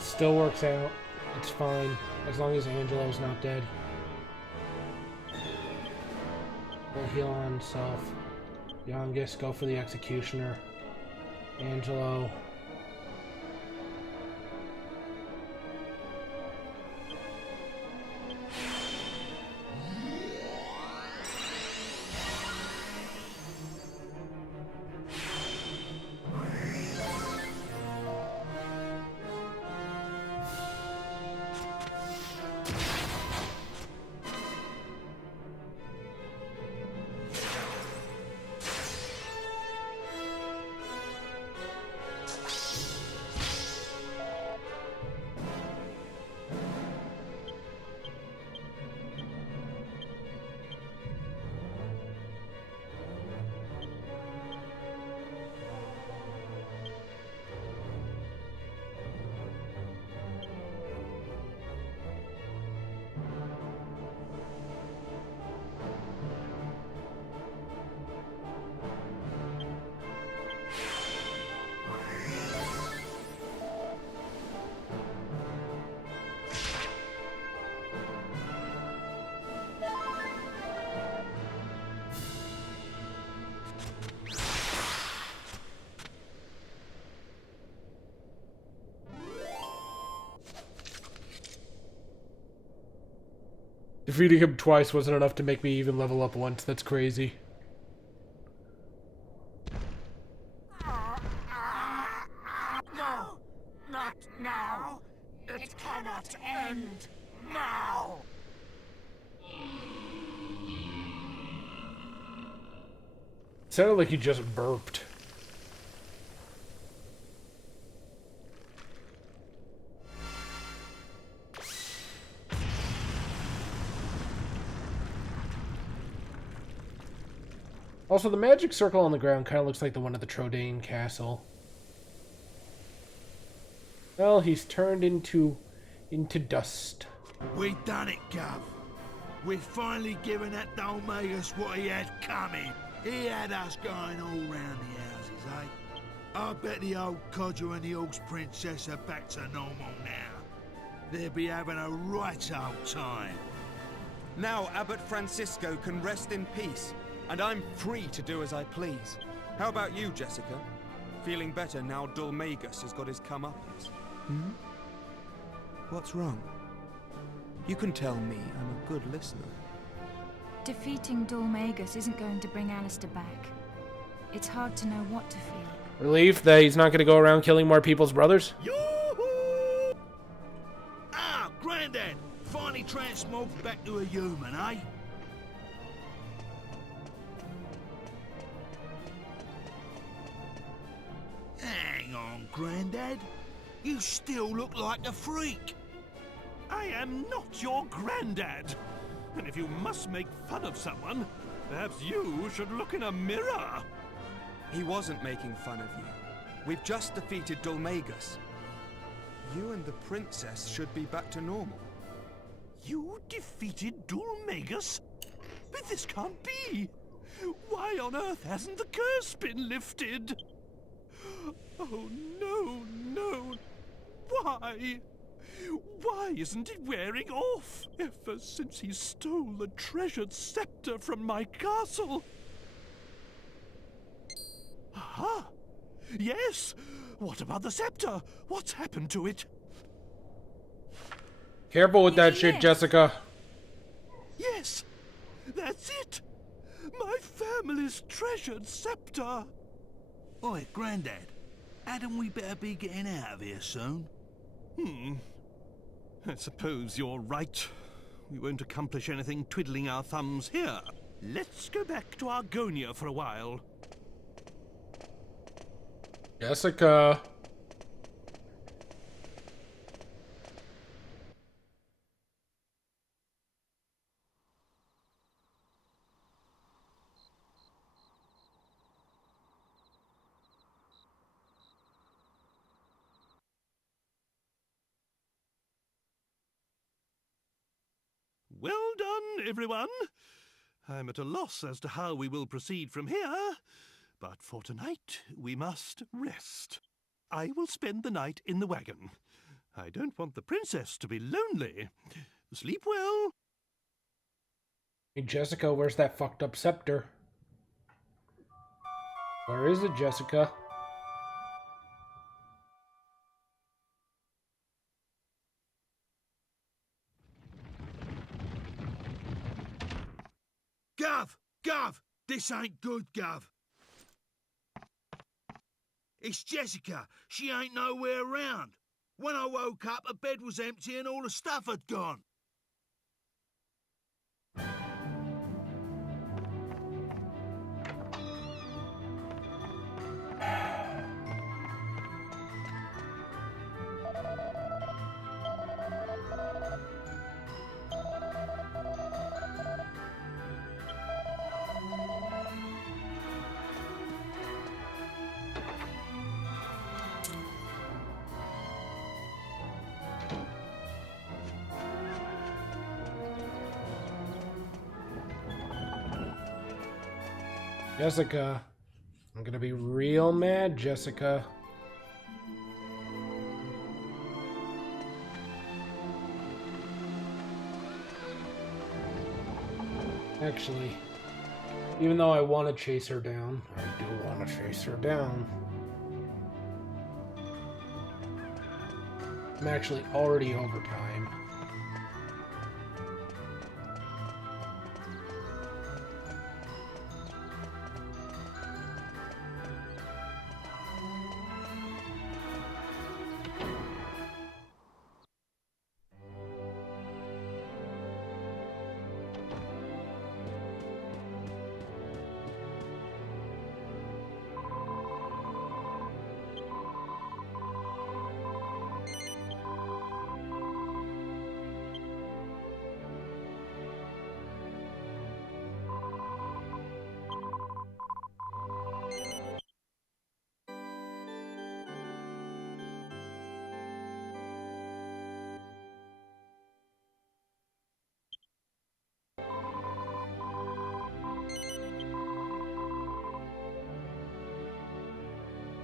Still works out. It's fine. As long as Angelo's not dead. We'll heal on himself. Youngest, go for the Executioner. Angelo. Defeating him twice wasn't enough to make me even level up once. That's crazy. No, not now. It cannot end now. Sounded like he just burped. Also, the magic circle on the ground kind of looks like the one at the Trodain Castle. Well, he's turned into dust. We done it, Gov. We've finally given that Dolmagus what he had coming. He had us going all round the houses, eh? I bet the old codger and the Orcs Princess are back to normal now. They'll be having a right old time. Now Abbot Francisco can rest in peace. and I'm free to do as I please. How about you, Jessica? Feeling better now Dulmagus has got his comeuppance? Hmm? What's wrong? You can tell me, I'm a good listener. Defeating Dulmagus isn't going to bring Alistair back. It's hard to know what to feel. Relief that he's not going to go around killing more people's brothers? Yoo-hoo! Ah, Grandad! Finally transmorphed back to a human, eh? Hang on, Grandad. You still look like a freak. I am not your granddad. And if you must make fun of someone, perhaps you should look in a mirror. He wasn't making fun of you. We've just defeated Dulmagus. You and the princess should be back to normal. You defeated Dulmagus? But this can't be. Why on earth hasn't the curse been lifted? Oh, no, no. Why? Why isn't it wearing off? Ever since he stole the treasured scepter from my castle. Aha! Yes! What about the scepter? What's happened to it? Careful with that shit, Jessica. Yes! That's it! My family's treasured scepter! Oi, Grandad. Hadn't we better be getting out of here soon? I suppose you're right. We won't accomplish anything twiddling our thumbs here. Let's go back to Argonia for a while. Jessica. Well done, everyone. I'm at a loss as to how we will proceed from here, but for tonight we must rest. I will spend the night in the wagon. I don't want the princess to be lonely. Sleep well. Hey, Jessica, where's that fucked up scepter? Where is it, Jessica? Gov! This ain't good, Gov. It's Jessica. She ain't nowhere around. When I woke up, her bed was empty and all the stuff had gone. Jessica. I'm gonna be real mad, Jessica. Actually, even though I want to chase her down, I do want to chase her down. I'm actually already over time.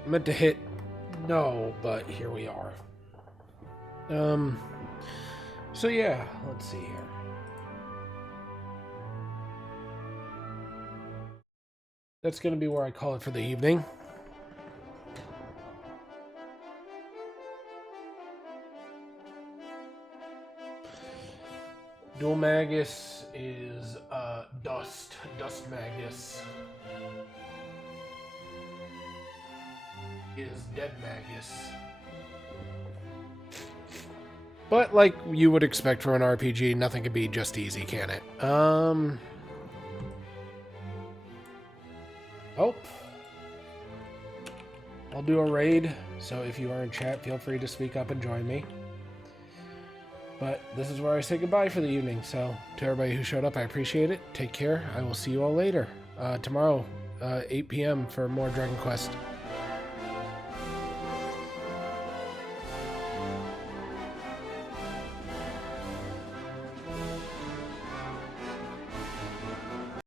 I meant to hit no, but here we are. So yeah, let's see here. that's going to be where I call it for the evening. Dual Magus is Dust Magus is Dead Magus. But like you would expect from an RPG, nothing can be just easy, can it? Oh. I'll do a raid, so if you are in chat, feel free to speak up and join me. But this is where I say goodbye for the evening, so to everybody who showed up, I appreciate it. Take care. I will see you all later. Tomorrow, 8 p.m. for more Dragon Quest.